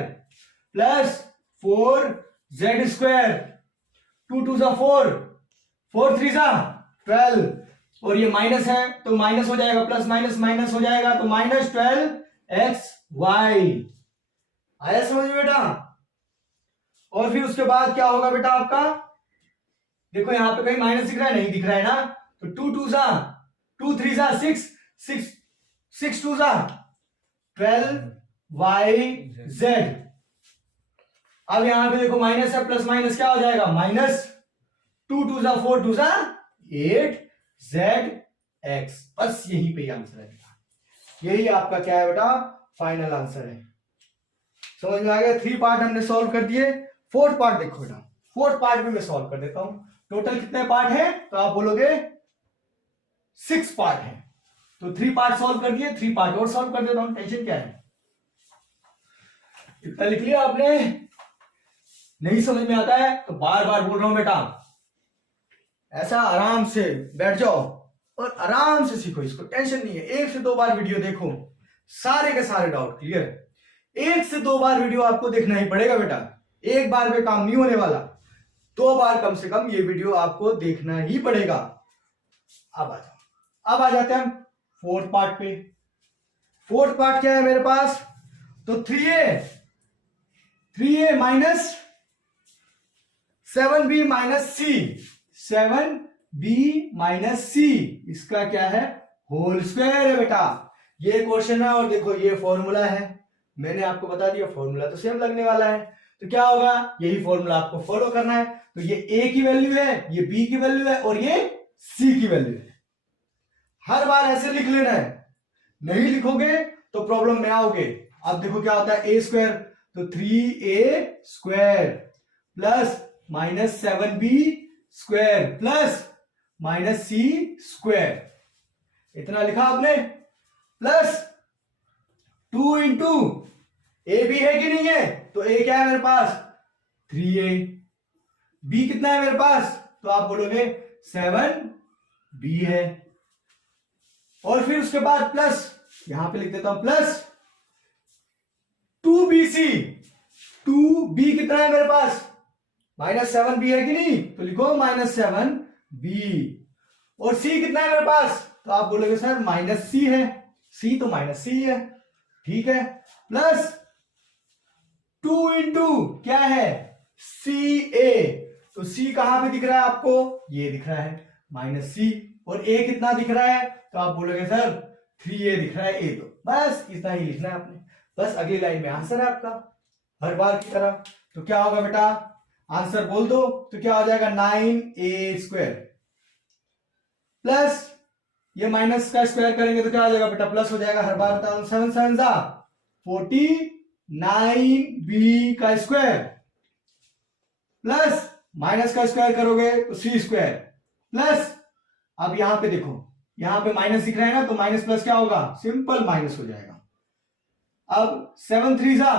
plus 4z², 2 2 4, 4 3 12, और ये माइनस है तो माइनस हो जाएगा, प्लस माइनस माइनस हो जाएगा, तो -12xy, आया समझ में बेटा। और फिर उसके बाद क्या होगा बेटा आपका, देखो यहां पे कहीं माइनस दिख रहा है, नहीं दिख रहा है ना, तो 2 2 2 3 6 6 6 2 12yz, अब यहां पे देखो माइनस है, प्लस माइनस क्या हो जाएगा, -2 2 4 2 8zx, बस यही पे आंसर है, यही आपका क्या है बेटा फाइनल आंसर है। समझ में आ गया, 3 पार्ट हमने सॉल्व कर दिए, 4th पार्ट देखो बेटा, 4th पार्ट भी मैं सॉल्व कर देता हूं। टोटल कितने पार्ट है, तो आप बोलोगे 6 पार्ट है, तो 3 पार्ट सॉल्व कर दिए, 3 पार्ट और सॉल्व कर देता हूं, टेंशन क्या है, इतना लिख लिया आपने। नहीं समझ में आता है तो बार बार बोल रहा हूं बेटा, ऐसा आराम से बैठ जाओ और आराम से सीखो इसको, टेंशन नहीं है। 1 से 2 बार वीडियो देखो, सारे के सारे डाउट क्लियर। 1 से 2 बार वीडियो आपको देखना ही पड़ेगा बेटा, एक बार में काम नहीं होने वाला, 2 बार कम से कम ये वीडियो आपको देखना ही पड़ेगा। अब आ जाओ, अब आ जाते हैं हम 4th पार्ट पे। 4th पार्ट क्या है मेरे पास, तो 3a minus 7b minus c, 7b minus c, इसका क्या है होल स्क्वायर है बेटा, ये क्वेश्चन है। और देखो ये फॉर्मूला है, मैंने आपको बता दिया फॉर्मूला तो सेम लगने वाला है, तो क्या होगा, यही फॉर्मूला आपको फॉलो करना है। तो ये a की वैल्यू है, ये b की वैल्यू है, और ये c की वैल्यू है। हर बार ऐसे लिख लेना है, नहीं लिखोगे तो प्रॉब्लम में आओगे। अब देखो क्या होता है, ए स्क्वायर, तो 3a² plus -7b square plus -c², इतना लिखा आपने, प्लस 2 इंटू ए भी है कि नहीं है, तो ए क्या है मेरे पास 3a, बी कितना है मेरे पास, तो आप बोलोगे 7b है, और फिर उसके बाद प्लस, यहां पे लिख देता हूं प्लस 2bc, 2b कितना है मेरे पास -7b है कि नहीं, तो लिखो -7b, और c कितना है मेरे पास, तो आप बोलोगे सर -c है, c तो -c है, ठीक है, प्लस 2 इंटू क्या है ca, तो c कहां पे दिख रहा है आपको, ये दिख रहा है -c, और a कितना दिख रहा है, तो आप बोलोगे सर 3a दिख रहा है, a तो बस इतना ही लिखना है आपने, बस अगली लाइन में आंसर है आपका हर बार की तरह। तो क्या होगा बेटा, आंसर बोल दो, तो क्या हो जाएगा 9a² प्लस ये माइनस का स्क्वायर करेंगे तो क्या हो जाएगा बेटा, प्लस हो जाएगा, हर बार बता दूं 7 7 जा 49b का स्क्वायर प्लस माइनस का स्क्वायर करोगे तो c² प्लस, अब यहां पे देखो, यहां पे माइनस दिख रहा है ना, तो माइनस प्लस क्या होगा, सिंपल माइनस हो जाएगा। अब 7 3 जा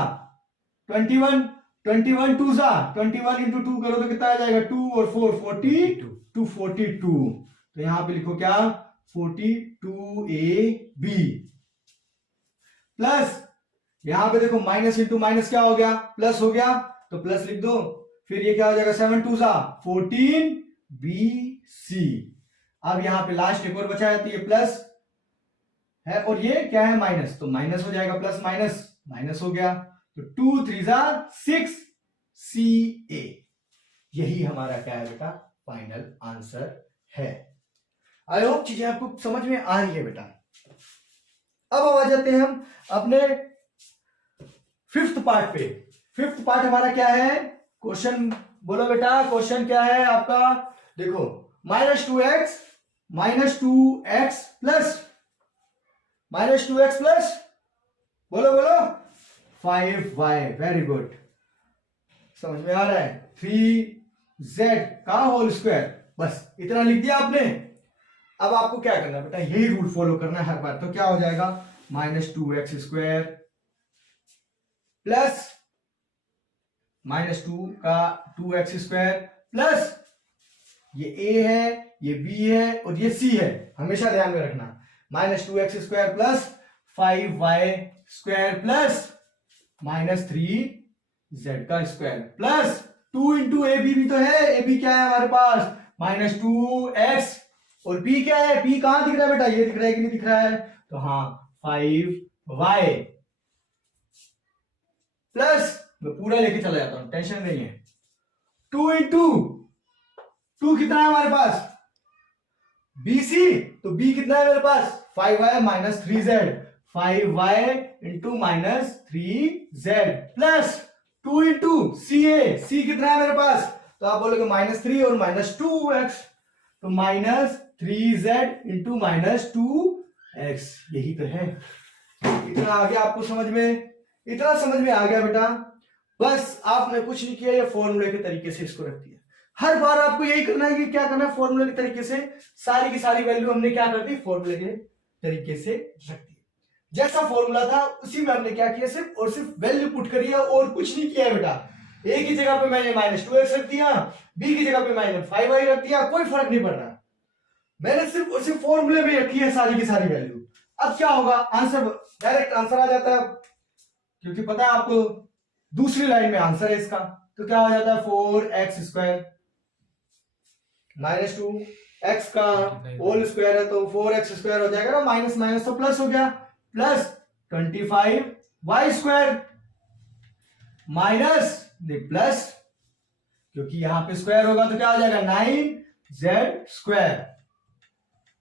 21, 21 2 जा 21 इंटू 2 करो तो कितना आ जाएगा, 2 और 4 42, तो यहां पे लिखो क्या 42ab प्लस, यहां पे देखो माइनस इंटू माइनस क्या हो गया, प्लस हो गया, तो प्लस लिख दो, फिर ये क्या हो जाएगा 7 2 जा 14bc, अब यहां पे लास्ट एक और बचा जाती है प्लस है, और ये क्या है माइनस, तो माइनस हो जाएगा, प्लस माइनस माइनस हो गया, तो 2 3 जा 6ca, यही हमारा क्या है बेटा, फाइनल आंसर है। आई होप चीजें आपको समझ में आ रही है बेटा। अब आ जाते हैं हम अपने 5th पार्ट पे। 5th पार्ट हमारा क्या है, क्वेश्चन बोलो बेटा, क्वेश्चन क्या है आपका, देखो -2x प्लस बोलो बोलो 5y, वेरी गुड, समझ में आ रहा है, 3z का होल स्क्वायर, बस इतना लिख दिया आपने। अब आपको क्या करना है बेटा, यही रूल फॉलो करना है हर बार, तो क्या हो जाएगा -2x² प्लस -2 का 2x² प्लस ये a है, ये b है और ये c है, हमेशा ध्यान में रखना, -2x² plus 5y² plus -3z का square plus 2 into a b भी तो है, ए बी क्या है हमारे पास -2x, और b क्या है, b कहां दिख रहा है बेटा, ये दिख रहा है कि नहीं दिख रहा है, तो हाँ 5y प्लस, मैं पूरा लेके चला जाता हूं, टेंशन नहीं है, 2 इंटू 2 कितना है हमारे पास bc, तो b कितना है मेरे पास 5y - 3z, 5y into -3z plus 2 into c कितना है मेरे पास, तो आप बोलोगे -3 और -2x, तो -3z इंटू -2x, यही तो है। इतना आ गया आपको समझ में, इतना समझ में आ गया बेटा, बस आपने कुछ नहीं किया, ये फॉर्मूले के तरीके से इसको रख दिया। हर बार आपको यही करना है कि क्या करना है, फॉर्मूले के तरीके से सारी की सारी वैल्यू हमने क्या कर दी, फॉर्मूले के तरीके से रख दी, जैसा फॉर्मूला था उसी में हमने क्या किया, सिर्फ और सिर्फ वैल्यू पुट करी है और कुछ नहीं किया है बेटा। ए की जगह पे मैंने -2x रख दिया, बी की जगह पे मैंने 5y रख दिया, कोई फर्क नहीं पड़ रहा, मैंने सिर्फ और सिर्फ फॉर्मूले में रखी है सारी की सारी वैल्यू। अब क्या होगा, आंसर डायरेक्ट आंसर आ जाता है, क्योंकि पता है आपको दूसरी लाइन में आंसर है इसका, तो क्या हो जाता है 4x² -2x का होल स्क्वायर है, तो 4x² हो जाएगा ना, माइनस माइनस तो प्लस हो गया, प्लस 25y² माइनस प्लस, क्योंकि यहां पे स्क्वायर होगा तो क्या हो जाएगा 9z²।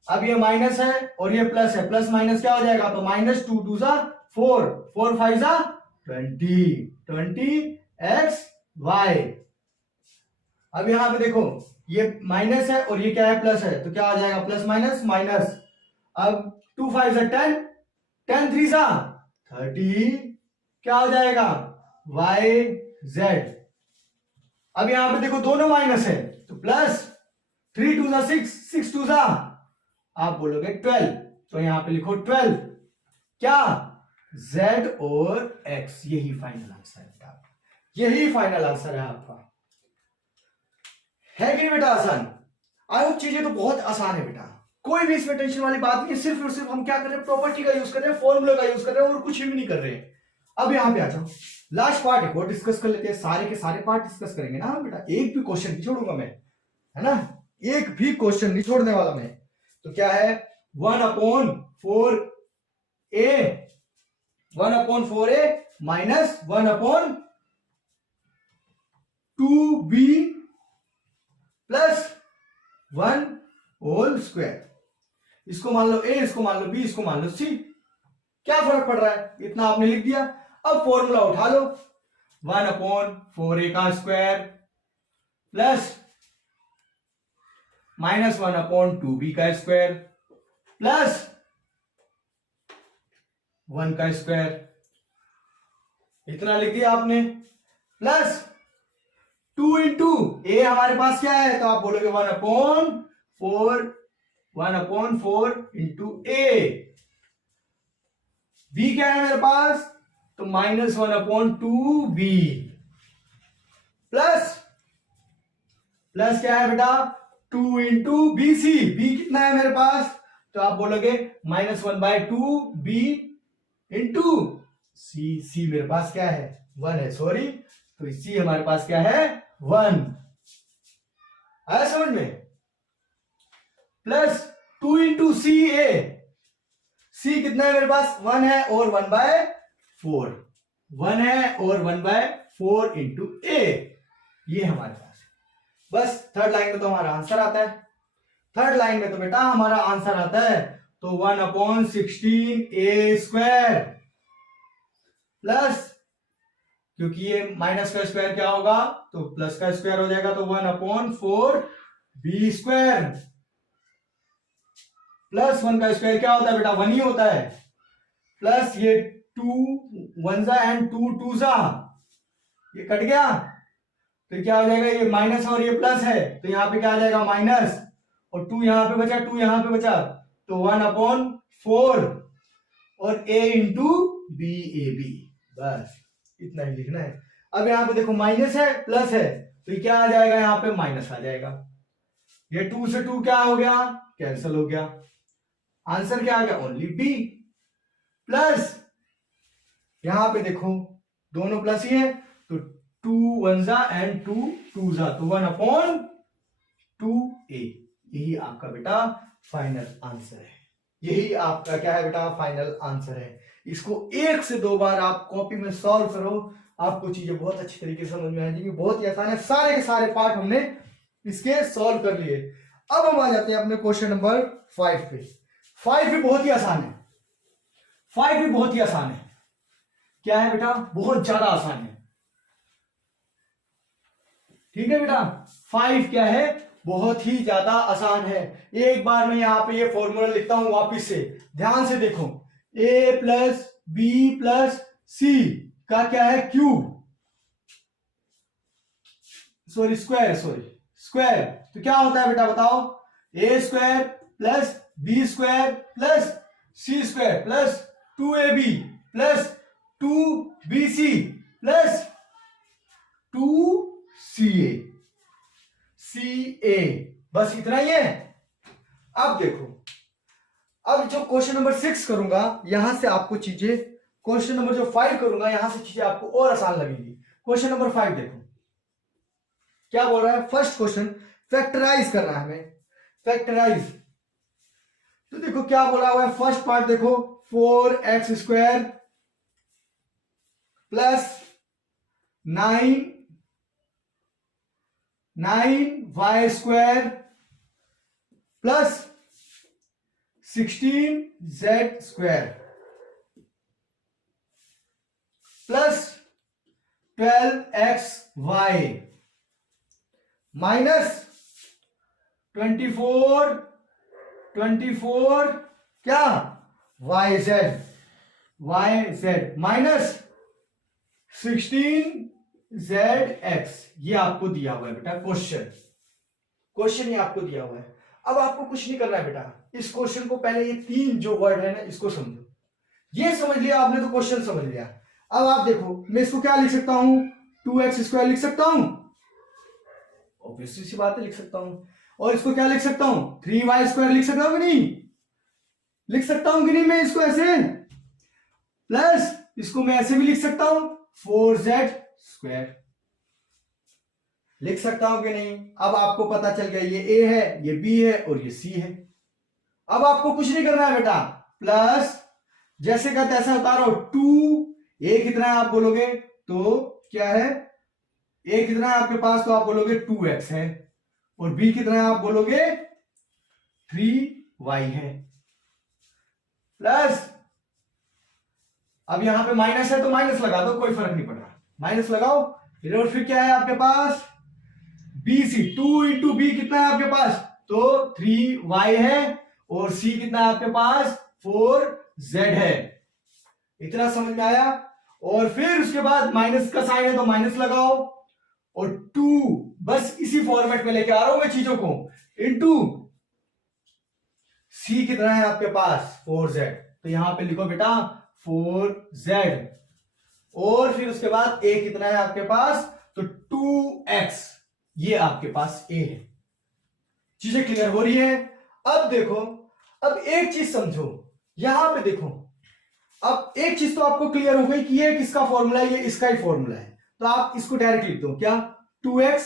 अब ये माइनस है और ये प्लस है, प्लस माइनस क्या हो जाएगा, तो -2 2 जा 4, 4 5 जा 20xy। अब यहां पे देखो ये माइनस है और ये क्या है, प्लस है, तो क्या आ जाएगा प्लस माइनस माइनस, अब 2 5 जा 10, 10 3 जा 30, क्या हो जाएगा वाई जेड। अब यहां पे देखो दोनों माइनस है तो प्लस 3 2 जा 6, 6 2 जा आप बोलोगे 12, तो यहां पे लिखो 12 क्या z और x। यही फाइनल आंसर है बेटा, यही फाइनल आंसर है आपका। है कि नहीं बेटा आसान? आई होप चीजें तो बहुत आसान है बेटा, कोई भी इसमें टेंशन वाली बात नहीं है। सिर्फ और सिर्फ हम क्या कर रहे हैं, प्रॉपर्टी का यूज कर रहे हैं, फॉर्मूला का यूज कर रहे हैं और कुछ भी नहीं कर रहे हैं। अब यहां पे आ जाओ, लास्ट पार्ट है वो डिस्कस कर लेते हैं। सारे के सारे पार्ट डिस्कस करेंगे ना बेटा, एक भी क्वेश्चन नहीं छोड़ूंगा मैं, है ना, एक भी क्वेश्चन नहीं छोड़ने वाला मैं। तो क्या है 1/4a, 1/4a minus 1/2b plus 1 whole square. इसको मान लो a, इसको मान लो b, इसको मान लो c। क्या फर्क पड़ रहा है, इतना आपने लिख दिया। अब फॉर्मूला उठा लो, 1/4a का स्क्वायर प्लस माइनस 1/2b का स्क्वायर प्लस 1 का स्क्वायर, इतना लिख दिया आपने। प्लस 2 इंटू ए हमारे पास क्या है, तो आप बोलोगे 1/4 इंटू ए। बी क्या है मेरे पास, तो माइनस 1/2b प्लस प्लस क्या है बेटा 2 इंटू बी सी। बी कितना है मेरे पास, तो आप बोलोगे -1/2b इंटू सी। सी मेरे पास क्या है 1 है, सॉरी, तो सी हमारे पास क्या है 1। आया समझ में? प्लस 2 इंटू सी ए। सी कितना है मेरे पास 1 है और 1/4, 1 है और 1/4 इंटू ए, ये हमारे पास है। बस थर्ड लाइन में तो हमारा आंसर आता है। थर्ड लाइन में तो बेटा हमारा आंसर आता है, तो 1/16a स्क्वायर प्लस, क्योंकि ये माइनस का स्क्वायर क्या होगा, तो प्लस का स्क्वायर हो जाएगा, तो 1/4b स्क्वायर प्लस 1 का स्क्वायर क्या होता है बेटा 1 ही होता है, प्लस ये 2 1 जा एंड 2 2 जा, ये कट गया, तो क्या हो जाएगा, ये माइनस और ये प्लस है, तो यहां पे क्या आ जाएगा माइनस, और 2 यहां पे बचा, 2 यहां पे बचा, तो 1/4 और a into b a b. बस इतना ही लिखना है। अब यहां पे देखो माइनस है प्लस है, तो क्या आ जाएगा, यहां पे माइनस आ जाएगा। ये 2 से 2 क्या हो गया, कैंसिल हो गया। आंसर क्या आ गया, ओनली बी। प्लस यहां पे देखो दोनों प्लस ही है, तो 2 1 जा एंड 2 2 जा, तो 1/2a। यही आपका बेटा फाइनल आंसर है। यही आपका क्या है बेटा फाइनल आंसर है। इसको 1 से 2 बार आप कॉपी में सॉल्व करो, आपको चीजें बहुत अच्छी तरीके से समझ में आ जाएंगी। बहुत ही आसान है, सारे के सारे पार्ट हमने इसके सॉल्व कर लिए। अब हम आ जाते हैं अपने क्वेश्चन नंबर 5 पे। 5 भी बहुत ही आसान है, 5 भी बहुत ही आसान है। क्या है बेटा, बहुत ज्यादा आसान है। ठीक है बेटा, 5 क्या है, बहुत ही ज्यादा आसान है। एक बार मैं यहां पे ये फॉर्मूला लिखता हूं वापिस से, ध्यान से देखो। a प्लस बी प्लस सी का क्या है क्यूब, सॉरी स्क्वायर, स्क्वायर, तो क्या होता है बेटा बताओ, a square plus B square plus C square plus 2ab plus 2bc plus 2ca। बस इतना ही है। अब देखो, अब जो क्वेश्चन नंबर 6 करूंगा यहां से आपको चीजें, क्वेश्चन नंबर जो 5 करूंगा यहां से चीजें आपको और आसान लगेंगी। क्वेश्चन नंबर 5 देखो क्या बोल रहा है। फर्स्ट क्वेश्चन फैक्टराइज करना है हमें, फैक्टराइज। तो देखो क्या बोला हुआ है, फर्स्ट पार्ट देखो 4x square plus 9y square plus 16z square plus 12xy minus 24 क्या yz माइनस 16zx ये आपको दिया हुआ है बेटा क्वेश्चन ये आपको दिया हुआ है। अब आपको कुछ नहीं करना है बेटा, इस क्वेश्चन को पहले ये तीन जो वर्ड है ना इसको समझो। ये समझ लिया आपने तो क्वेश्चन समझ लिया। अब आप देखो मैं इसको क्या लिख सकता हूं, 2x² लिख सकता हूं, ऑब्वियसली सी बात है लिख सकता हूं। और इसको क्या लिख सकता हूं, 3y² लिख सकता हूं कि नहीं, लिख सकता हूं कि नहीं मैं इसको ऐसे, प्लस इसको मैं ऐसे भी लिख सकता हूं 4z² लिख सकता हूं कि नहीं। अब आपको पता चल गया ये a है, ये b है और ये c है। अब आपको कुछ नहीं करना है बेटा, प्लस जैसे का तैसा उतारो 2, a कितना है आप बोलोगे तो क्या है, a कितना है आपके पास तो आप बोलोगे 2x है, और b कितना है आप बोलोगे 3y है, प्लस अब यहां पे माइनस है तो माइनस लगा दो, कोई फर्क नहीं पड़ रहा, माइनस लगाओ। और फिर क्या है आपके पास BC, 2 इंटू बी कितना है आपके पास तो 3y है, और c कितना है आपके पास 4z है। इतना समझ में आया। और फिर उसके बाद माइनस का साइन है तो माइनस लगाओ, और 2 बस इसी फॉर्मेट में लेके आ रहा हूं मैं चीजों को, इंटू c कितना है आपके पास 4z, तो यहां पे लिखो बेटा 4z, और फिर उसके बाद a कितना है आपके पास तो 2x, ये आपके पास a है। चीजें क्लियर हो रही है। अब देखो, अब एक चीज समझो, यहां पे देखो, अब एक चीज तो आपको क्लियर हो गई कि ये किसका फॉर्मूला है, ये इसका ही फॉर्मूला है, तो आप इसको डायरेक्ट लिख दो, क्या 2x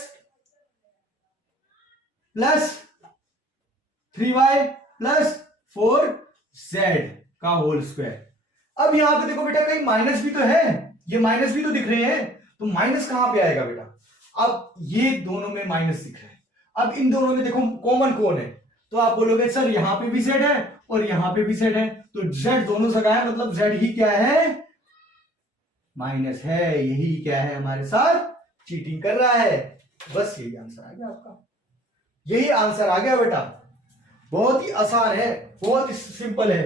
plus 3y plus 4z का होल स्क्वायर। अब यहां पे देखो बेटा कहीं माइनस भी तो है, ये माइनस भी तो दिख रहे हैं, तो माइनस कहां पे आएगा बेटा, अब ये दोनों में माइनस दिख रहा है, अब इन दोनों में देखो कॉमन कौन है, तो आप बोलोगे सर यहां पे भी z है और यहां पे भी z है, तो z दोनों जगह है, मतलब z ही क्या है माइनस है, यही क्या है हमारे साथ चीटिंग कर रहा है। बस यही आंसर आ गया आपका, यही आंसर आ गया बेटा, बहुत ही आसान है, बहुत ही सिंपल है,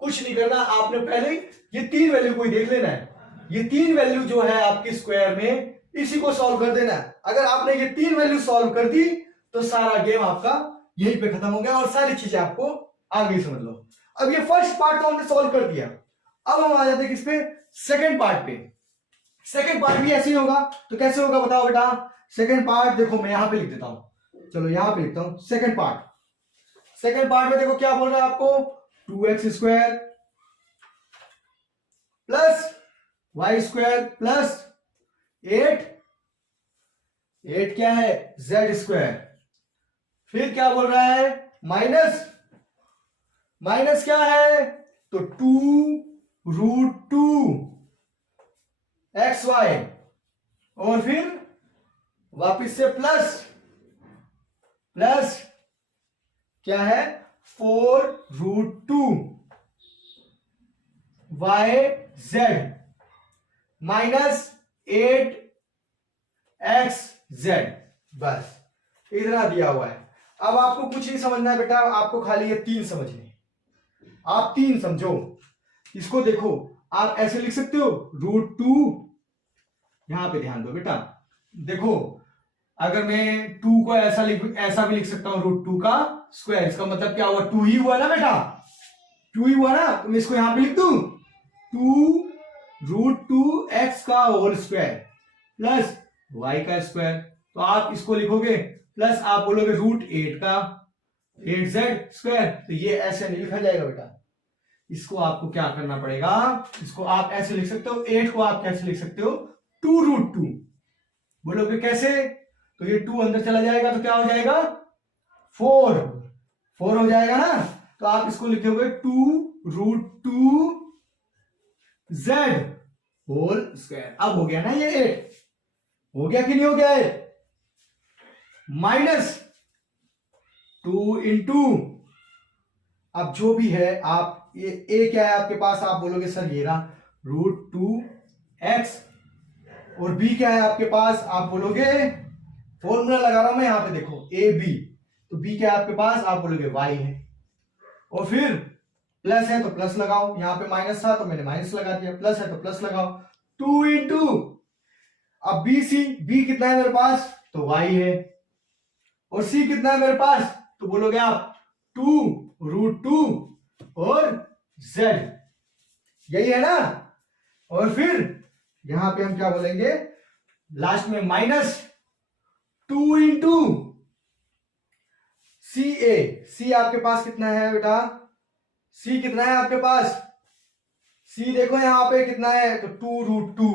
कुछ नहीं करना आपने, पहले ये तीन वैल्यू को ही देख लेना है, ये तीन वैल्यू जो है आपकी स्क्वायर में इसी को सॉल्व कर देना है। अगर आपने ये तीन वैल्यू सॉल्व कर दी तो सारा गेम आपका यहीं पे खत्म हो गया, और सारी चीजें आपको आगे समझ लो। अब ये फर्स्ट पार्ट तो हमने सॉल्व कर दिया, अब हम आ जाते हैं किस पे, सेकंड पार्ट पे। सेकंड पार्ट भी ऐसे ही होगा, तो कैसे होगा बताओ बेटा, सेकंड पार्ट देखो मैं यहां पे लिख देता हूं, चलो यहां पे लिखता हूं सेकंड पार्ट। सेकंड पार्ट में देखो क्या बोल रहा है आपको, 2x² प्लस y² प्लस 8 क्या है z², फिर क्या बोल रहा है माइनस, माइनस क्या है तो 2√2xy, और फिर वापिस से प्लस, प्लस क्या है 4√2yz माइनस 8xz, बस इतना दिया हुआ है। अब आपको कुछ नहीं समझना है बेटा, आपको खाली ये तीन समझने, आप तीन समझो। इसको देखो आप ऐसे लिख सकते हो √2, यहां पे ध्यान दो बेटा, देखो अगर मैं 2 को ऐसा ऐसा भी लिख सकता हूं √2 का स्क्वायर, इसका मतलब क्या हुआ 2 ही हुआ ना बेटा, 2 ही हुआ ना, तो मैं इसको यहां पे लिख दूं 2√2x का होल स्क्वायर प्लस y का स्क्वायर, तो आप इसको लिखोगे प्लस आप बोलोगे √8 का 8z², तो ये ऐसे नहीं लिखा जाएगा बेटा, इसको आपको क्या करना पड़ेगा, इसको आप ऐसे लिख सकते हो, 8 को आप कैसे लिख सकते हो 2√2, बोलोगे कैसे, तो ये 2 अंदर चला जाएगा तो क्या हो जाएगा 4 हो जाएगा ना, तो आप इसको लिखोगे 2√2z होल स्क्वायर। अब हो गया ना ये 8, हो गया कि नहीं हो गया है, माइनस 2 इंटू, अब जो भी है आप ये a क्या है आपके पास, आप बोलोगे सर ये रहा √2x, और b क्या है आपके पास, आप बोलोगे फॉर्मूला लगा रहा हूं मैं यहां पे देखो ab, तो b क्या है आपके पास, आप बोलोगे y है, और फिर प्लस है तो प्लस लगाओ, यहां पे माइनस था तो मैंने माइनस लगा दिया, प्लस है तो प्लस लगाओ, 2 इंटू, अब बी सी, बी कितना है मेरे पास, तो y है, और सी कितना है मेरे पास, तो बोलोगे आप 2√2 और z, यही है ना। और फिर यहां पे हम क्या बोलेंगे, लास्ट में -2 इंटू सी ए, सी आपके पास कितना है बेटा, सी कितना है आपके पास, सी देखो यहां पे कितना है, तो 2√2,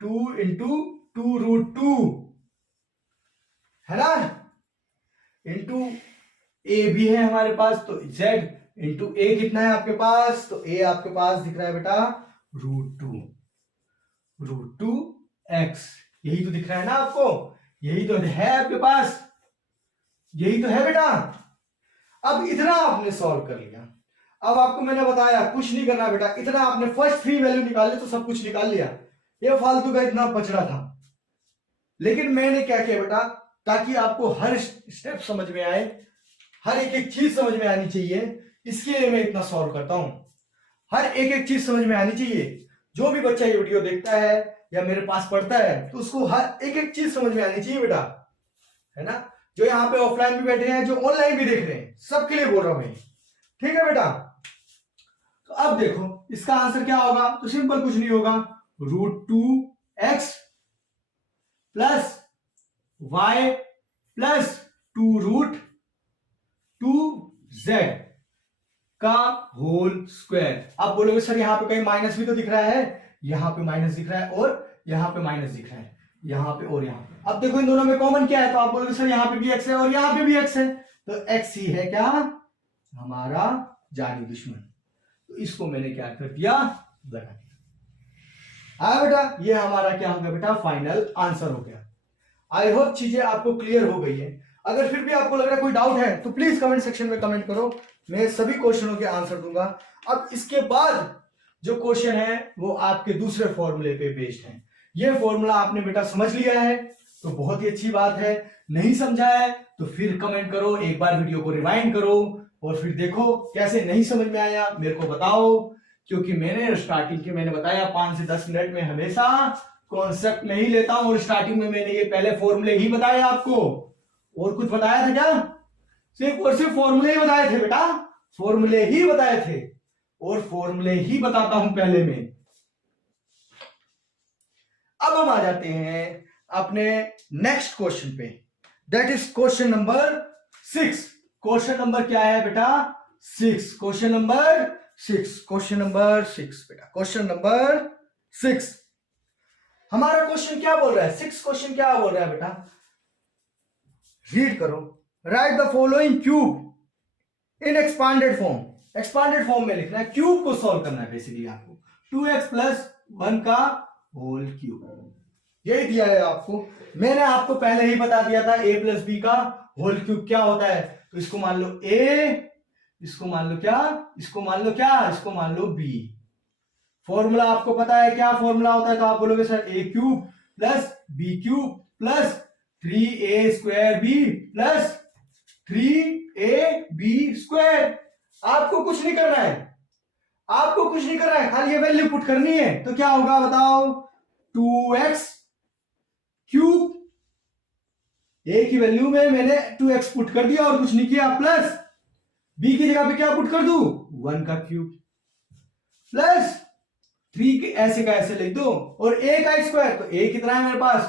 2 इंटू 2√2 है ना, इंटू ए भी है हमारे पास, तो z इंटू ए कितना है आपके पास, तो ए आपके पास दिख रहा है बेटा √2 x, यही तो दिख रहा है ना आपको, यही तो है आपके पास, यही तो है बेटा। अब इतना आपने सॉल्व कर लिया, अब आपको मैंने बताया कुछ नहीं करना बेटा, इतना आपने फर्स्ट 3 वैल्यू निकाले तो सब कुछ निकाल लिया, ये फालतू का इतना बच रहा था। लेकिन मैंने क्या किया बेटा, ताकि आपको हर स्टेप समझ में आए, हर एक एक चीज समझ में आनी चाहिए, इसके लिए मैं इतना सॉल्व करता हूं, हर एक एक चीज समझ में आनी चाहिए। जो भी बच्चा ये वीडियो देखता है या मेरे पास पढ़ता है तो उसको हर एक एक चीज समझ में आनी चाहिए बेटा, है ना। जो यहाँ पे ऑफलाइन भी बैठे हैं, जो ऑनलाइन भी देख रहे हैं, सबके लिए बोल रहा हूं मैं, ठीक है बेटा। तो अब देखो इसका आंसर क्या होगा, तो सिंपल कुछ नहीं होगा, √2x plus y plus 2√2z का होल स्क्वायर। आप बोलोगे सर यहां पे कहीं माइनस भी तो दिख रहा है, यहां पे माइनस दिख रहा है और यहां पे माइनस दिख रहा है, यहां पे और यहां पे। अब देखो इन दोनों में कॉमन क्या है, तो आप बोलोगे सर यहां पे भी x है और यहां पे भी x है, तो x ही है क्या हमारा जानी दुश्मन। तो इसको मैंने क्या कर दिया, लगा दिया। आया बेटा, ये हमारा क्या हो गया बेटा, फाइनल आंसर हो गया। आई होप चीजें आपको क्लियर हो गई है। अगर फिर भी आपको लग रहा है कोई डाउट है तो प्लीज कमेंट सेक्शन में कमेंट करो, मैं सभी क्वेश्चनों के आंसर दूंगा। अब इसके बाद जो क्वेश्चन है वो आपके दूसरे फॉर्मूले पे बेस्ड है। ये फॉर्मूला आपने बेटा समझ लिया है तो बहुत ही अच्छी बात है, नहीं समझा है तो फिर कमेंट करो, एक बार वीडियो को रिवाइंड करो और फिर देखो कैसे नहीं समझ में आया मेरे को बताओ, क्योंकि मैंने स्टार्टिंग के मैंने बताया 5 से 10 मिनट में हमेशा कॉन्सेप्ट नहीं लेता हूं, और स्टार्टिंग में मैंने ये पहले फॉर्मूले ही बताया आपको, और कुछ बताया था क्या, सिर्फ और सिर्फ फॉर्मूले ही बताए थे बेटा, फॉर्मूले ही बताए थे और फॉर्मूले ही बताता हूं पहले में। अब हम आ जाते हैं अपने नेक्स्ट क्वेश्चन पे, that is question number 6। Question number क्या है बेटा, 6, क्वेश्चन नंबर 6, क्वेश्चन नंबर 6 बेटा, क्वेश्चन नंबर 6। हमारा क्वेश्चन क्या बोल रहा है, 6 क्वेश्चन क्या बोल रहा है बेटा, रीड करो, right the following cube in expanded form. Expanded form में लिखना है, क्यूब को सॉल्व करना है बेसिकली आपको, 2x प्लस 1 का होल क्यूब, यही दिया है आपको। मैंने आपको पहले ही बता दिया था a प्लस बी का होल क्यूब क्या होता है, तो इसको मान लो a, इसको मान लो क्या, इसको मान लो क्या, इसको मान लो b। फॉर्मूला आपको पता है क्या फॉर्मूला होता है, तो आप बोलोगे sir a cube plus b cube plus 3a square b plus 3ab square. आपको कुछ नहीं करना है, आपको कुछ नहीं करना है, खाली ये वैल्यू पुट करनी है। तो क्या होगा बताओ, 2x क्यूब, a की वैल्यू में मैंने 2x पुट कर दिया और कुछ नहीं किया, प्लस b की जगह पे क्या पुट कर दूं, 1 का क्यूब प्लस 3 के ऐसे का ऐसे लिख दो, और a का स्क्वायर, तो a कितना है मेरे पास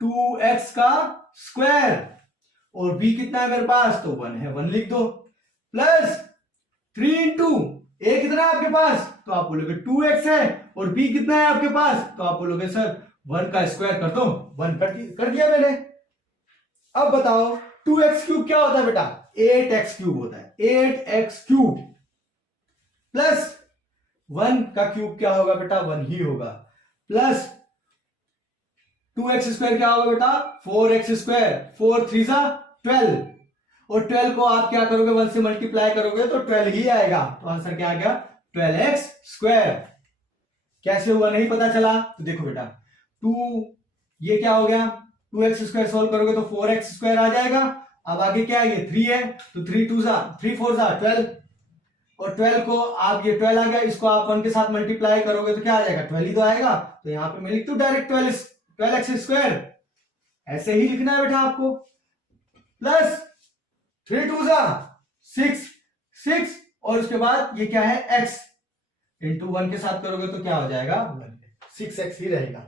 2x का स्क्वायर, और b कितना है मेरे पास, तो 1 है, 1 लिख दो, प्लस 3 इंटू a कितना है आपके पास, तो आप बोलोगे 2x है, और b कितना है आपके पास, तो आप बोलोगे सर 1 का स्क्वायर कर दो, 1 कर दिया मैंने। अब बताओ 2x क्यूब क्या होता है बेटा, 8x क्यूब होता है, 8x क्यूब प्लस 1 का क्यूब क्या होगा बेटा, 1 ही होगा, प्लस 2x स्क्वायर क्या होगा बेटा, 4x स्क्वायर, 4 3 जा 12, और 12 को आप क्या करोगे 1 से मल्टीप्लाई करोगे तो 12 ही आएगा, तो आंसर क्या आ गया 12x स्क्वायर। कैसे हुआ नहीं पता चला, तो देखो बेटा 2 ये क्या हो गया, 2x स्क्वायर सोल्व करोगे तो 4x स्क्वायर आ जाएगा। अब आगे क्या है, ये 3 है, तो 3 2 जा 3 4 जा 12, और 12 को आप, ये 12 आ गया, इसको आप 1 के साथ मल्टीप्लाई करोगे तो क्या आ जाएगा, 12 ही तो आएगा। तो यहाँ पे मैं लिख दूं डायरेक्ट 12x²। ऐसे ही लिखना है बेटा आपको। प्लस 3 2 6 6 और उसके बाद ये क्या है, x इंटू 1 के साथ करोगे तो क्या हो जाएगा, 6x ही रहेगा।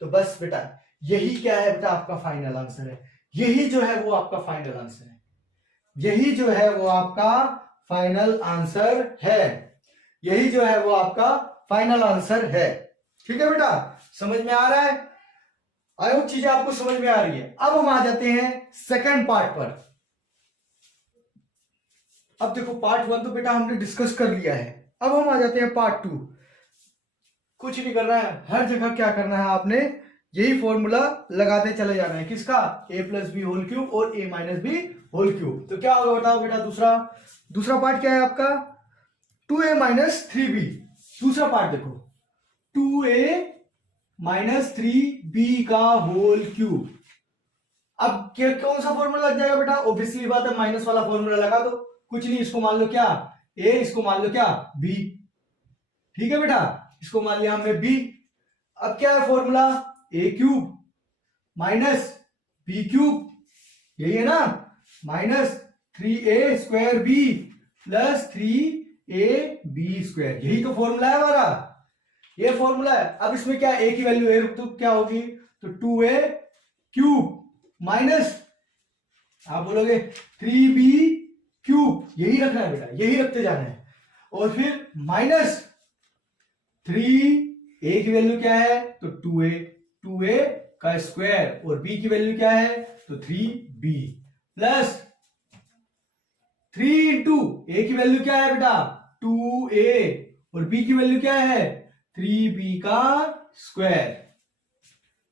तो बस बेटा यही क्या है बेटा, आपका फाइनल आंसर है। यही जो है वो आपका फाइनल आंसर है। यही जो है वो आपका फाइनल आंसर है। यही जो है वो आपका फाइनल आंसर है। ठीक है बेटा, समझ में आ रहा है? आई होप चीजें आपको समझ में आ रही है। अब हम आ जाते हैं सेकंड पार्ट पर। अब देखो पार्ट 1 तो बेटा हमने डिस्कस कर लिया है। अब हम आ जाते हैं पार्ट 2। कुछ नहीं करना है, हर जगह क्या करना है, आपने यही फॉर्मूला लगाते चले जाना है। किसका, a plus B whole cube और a minus B whole cube. तो क्या होगा बताओ बेटा, दूसरा पार्ट क्या है आपका, 2a माइनस 3b। दूसरा पार्ट देखो, 2a माइनस 3b का होल क्यूब। अब क्या, कौन सा फॉर्मूला लग जाएगा बेटा, ऑब्वियसली बात है माइनस वाला फॉर्मूला लगा दो। कुछ नहीं, इसको मान लो क्या a, इसको मान लो क्या b। ठीक है बेटा, इसको मान लिया हमने b। अब क्या है formula, a cube minus b cube, यही है ना, minus 3a² b plus 3ab²। यही तो फॉर्मूला है हमारा, ये फॉर्मूला है। अब इसमें क्या, a की वैल्यू a तो क्या होगी, तो 2a क्यूब माइनस, आप बोलोगे 3b क्यूब, यही रखना है बेटा, यही रखते जाना है। और फिर माइनस 3a की वैल्यू क्या है, तो 2a का स्क्वायर, और b की वैल्यू क्या है, तो 3b प्लस 3 इंटू a की वैल्यू क्या है बेटा, 2a, और b की वैल्यू क्या है, 3b का स्क्वायर।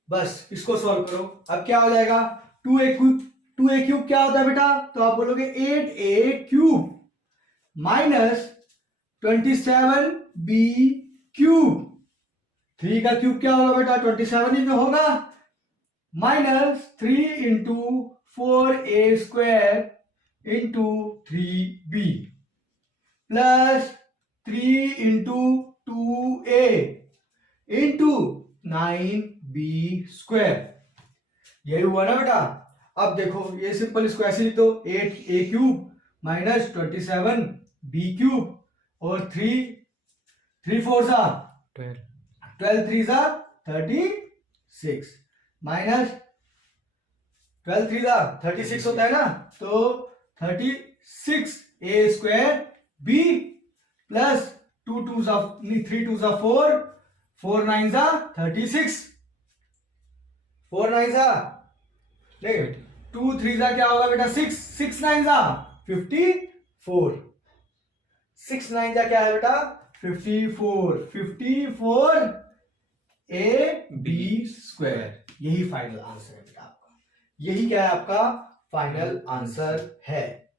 बस इसको सॉल्व करो। अब क्या हो जाएगा, 2a क्यूब क्या होता है बेटा, तो आप बोलोगे 8a cube minus 27b cube. 3 का क्यूब क्या होगा बेटा, 27 ही तो होगा, minus 3 into 4a² into 3b plus 3 into 2a into 9b²। यही हुआ ना बेटा। अब देखो ये सिंपल, इसको ऐसे लिख दो, 8a cube minus 27b cube और 3 4 12 3 36 माइनस 12 3 36 होता है ना, तो 36a² b प्लस 2 2 3 2 4 4 9 36 4 9 नहीं 2 3 क्या होगा बेटा, 6 6 9 54 6 9 क्या है बेटा, 54 ab²। यही फाइनल आंसर है बेटा आपका। यही क्या है आपका फाइनल आंसर है।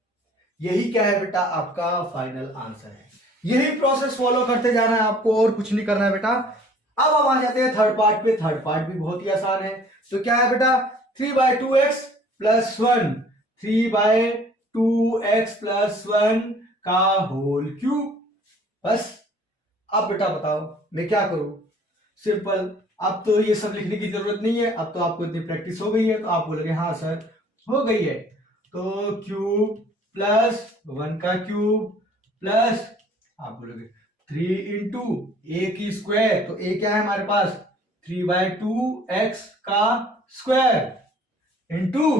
यही क्या है बेटा आपका फाइनल आंसर है। यही प्रोसेस फॉलो करते जाना है आपको, और कुछ नहीं करना है बेटा। अब हम आ जाते हैं थर्ड पार्ट पे। थर्ड पार्ट भी बहुत ही आसान है। तो क्या है बेटा, 3/2x प्लस 1 3/2x प्लस 1 का होल क्यूब। बस अब बेटा बताओ मैं क्या करूं, सिंपल। अब तो ये सब लिखने की जरूरत नहीं है, अब तो आपको इतनी प्रैक्टिस हो गई है, तो आप बोलोगे हाँ सर हो गई है। तो क्यूब प्लस 1 का क्यूब प्लस आप बोलोगे 3 इंटू ए की स्क्वायर, तो ए क्या है हमारे पास 3/2x का square into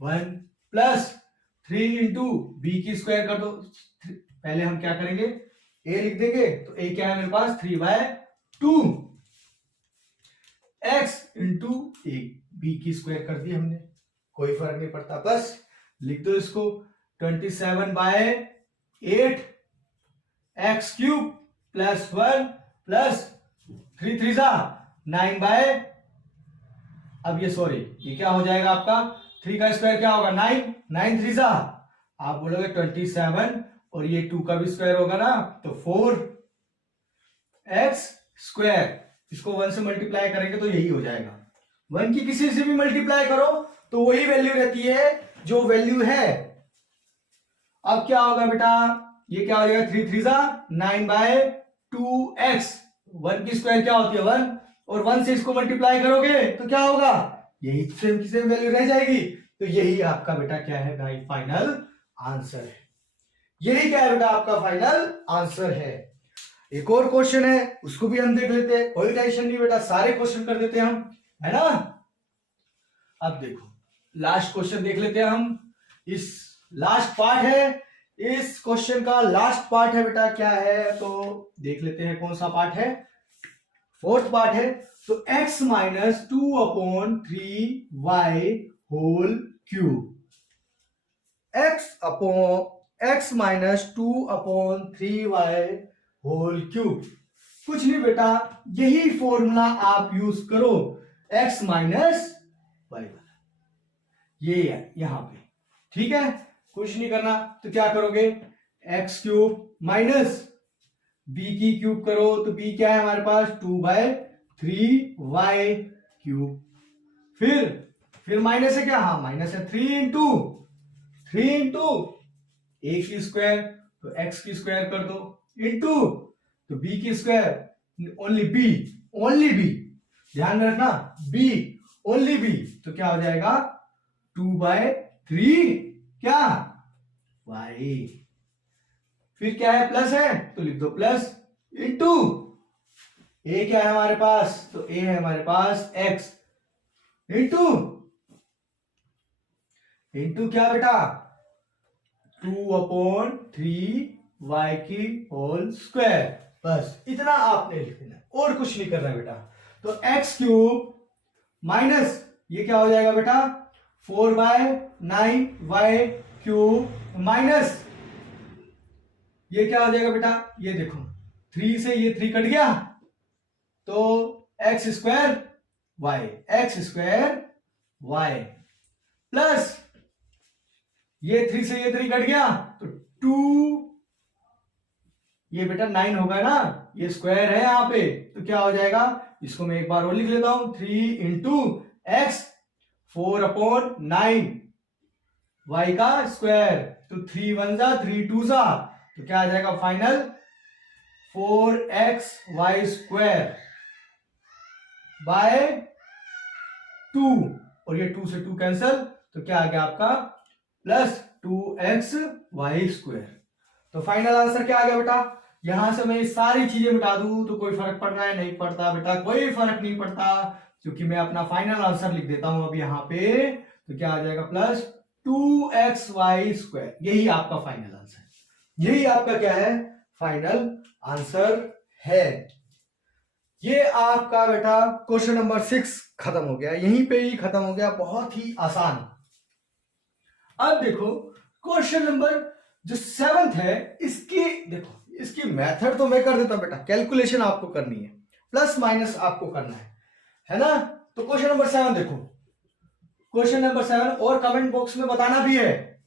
1 plus 3 into b की स्क्वायर कर दो। पहले हम क्या करेंगे, ए लिख देंगे, तो ए क्या है मेरे पास 3/2 x इंटू ए, बी की स्क्वायर कर दी हमने, कोई फर्क नहीं पड़ता, बस लिख दो इसको 27/8 x क्यूब प्लस 1 प्लस 3 3 9 अब ये सॉरी ये क्या हो जाएगा आपका 3 का स्क्वायर क्या होगा 9 9 3 आप बोलोगे 27 और ये 2 का भी स्क्वायर होगा ना, तो 4x²। इसको 1 से मल्टीप्लाई करेंगे तो यही हो जाएगा। 1 की किसी से भी मल्टीप्लाई करो तो वही वैल्यू रहती है जो वैल्यू है। अब क्या होगा बेटा ये क्या हो जाएगा, 3 3 जा 9/2x। 1 की स्क्वायर क्या होती है 1, और 1 से इसको मल्टीप्लाई करोगे तो क्या होगा, यही सेम की सेम वैल्यू रह जाएगी। तो यही आपका बेटा क्या है भाई, फाइनल आंसर है। यही क्या है बेटा, आपका फाइनल आंसर है। एक और क्वेश्चन है, उसको भी हम देख लेते हैं। कोई टेंशन नहीं बेटा, सारे क्वेश्चन कर देते हैं हम, है ना। अब देखो लास्ट क्वेश्चन देख लेते हैं हम। इस लास्ट पार्ट है, इस क्वेश्चन का लास्ट पार्ट है बेटा, क्या है तो देख लेते हैं कौन सा पार्ट है। फोर्थ पार्ट है। तो x minus 2/3y whole cube. x minus 2/3y whole cube. कुछ नहीं बेटा, यही फॉर्मूला आप यूज करो, x माइनस वाई वाला, ये है यहां पे, ठीक है। कुछ नहीं करना, तो क्या करोगे, x क्यूब माइनस b की क्यूब करो, तो b क्या है हमारे पास 2/3y क्यूब। फिर माइनस है क्या, हाँ माइनस है 3 इंटू a की स्क्वायर, तो x की स्क्वायर कर दो, इंटू तो b की स्क्वायर, ओनली b, ध्यान रखना b, ओनली b, तो क्या हो जाएगा 2/3 क्या y। फिर क्या है, प्लस है तो लिख दो प्लस, इंटू ए क्या है हमारे पास, तो ए है हमारे पास x, इंटू क्या बेटा 2/3y की होल स्क्वायर। बस इतना आपने लिख देना, और कुछ नहीं करना बेटा। तो x क्यूब माइनस ये क्या हो जाएगा बेटा 4/9y क्यूब, माइनस ये क्या हो जाएगा बेटा, ये देखो 3 से ये 3 कट गया, तो x स्क्वायर y प्लस ये 3 से ये 3 कट गया, तो 2, ये बेटा 9 होगा ना, ये स्क्वायर है यहां पे, तो क्या हो जाएगा, इसको मैं एक बार और लिख लेता हूं, 3 इंटू एक्स 4/9 y का स्क्वायर, तो 3 1 जा 3 2 जा, तो क्या आ जाएगा फाइनल 4xy स्क्वायर बाय 2, और ये 2 से 2 कैंसल, तो क्या आ गया आपका प्लस 2xy स्क्वायर। तो फाइनल आंसर क्या आ गया बेटा, यहां से मैं सारी चीजें मिटा दूं तो कोई फर्क पड़ रहा है, नहीं पड़ता बेटा, कोई फर्क नहीं पड़ता, क्योंकि मैं अपना फाइनल आंसर लिख देता हूं अब यहां पे, तो क्या आ जाएगा प्लस 2xy स्क्वायर। यही आपका फाइनल आंसर, यही आपका क्या है फाइनल आंसर है। ये आपका बेटा क्वेश्चन नंबर 6 खत्म हो गया, यहीं पे ही खत्म हो गया, बहुत ही आसान। अब देखो क्वेश्चन नंबर जो 7th है, इसकी देखो, इसकी मेथड तो मैं कर देता हूं बेटा, कैलकुलेशन आपको करनी है, प्लस माइनस आपको करना है ना। तो क्वेश्चन नंबर 7 देखो, क्वेश्चन नंबर 7, और कमेंट बॉक्स में बताना भी है,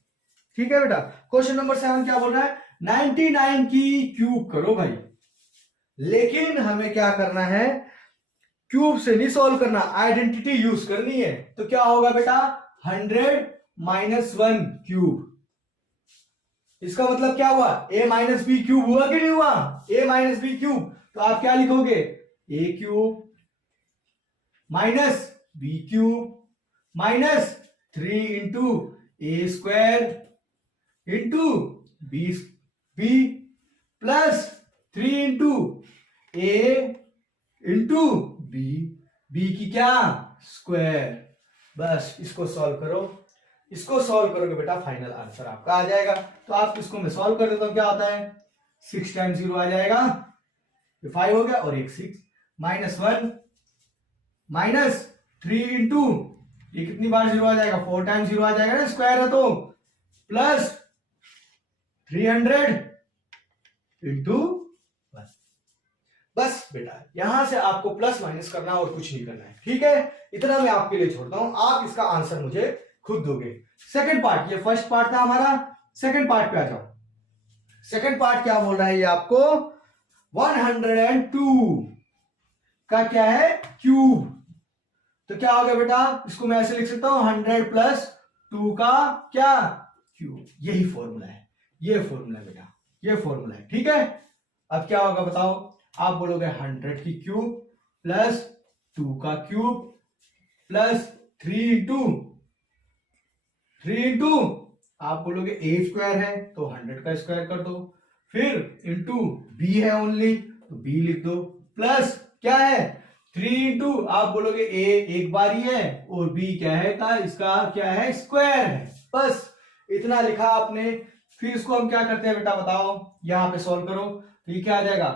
ठीक है बेटा। क्वेश्चन नंबर 7 क्या बोल रहा है, 99 की क्यूब करो भाई, लेकिन हमें क्या करना है, क्यूब से नहीं सॉल्व करना, आइडेंटिटी यूज करनी है। तो क्या होगा बेटा 100 - 1 क्यूब, इसका मतलब क्या हुआ, a - b क्यूब हुआ कि नहीं हुआ, a - b क्यूब, तो आप क्या लिखोगे a cube minus b cube minus 3 into a square into b plus 3 into a into b की क्या स्क्वायर। बस इसको सॉल्व करो, इसको सॉल्व करोगे बेटा फाइनल आंसर आपका आ जाएगा। तो आप इसको मैं सॉल्व कर देता हूं, क्या आता है 6 टाइम्स 0 आ जाएगा, 5 हो गया, और एक 6 -1 माइनस 3 इंटू ये कितनी बार 0 आ जाएगा, 4 टाइम्स 0 आ जाएगा ना, स्क्वायर है तो, प्लस 300 इंटू 1। बस बेटा यहां से आपको प्लस माइनस करना और कुछ नहीं करना है, ठीक है। इतना मैं आपके लिए छोड़ता हूं, आप इसका आंसर मुझे खुद दोगे। सेकंड पार्ट, ये फर्स्ट पार्ट था हमारा, सेकंड पार्ट पे आ जाओ। सेकंड पार्ट क्या बोल रहा है ये आपको, 102 का क्या है क्यूब। तो क्या हो गया बेटा, इसको मैं ऐसे लिख सकता हूं 100 + 2 का क्या क्यूब। यही फॉर्मूला है, ये फॉर्मूला बेटा, ये फॉर्मूला है, ठीक है। अब क्या होगा बताओ, आप बोलोगे 100 की क्यूब प्लस 2 का क्यूब प्लस 3 इंटू आप बोलोगे a स्क्वायर है तो 100 का स्क्वायर कर दो, फिर इंटू b है ओनली तो b लिख दो, प्लस क्या है 3 इंटू आप बोलोगे a एक बार ही है और b क्या है का इसका क्या है स्क्वायर है, बस इतना लिखा आपने। फिर इसको हम क्या करते हैं बेटा बताओ, यहां पे सॉल्व करो तो ये क्या आ जाएगा,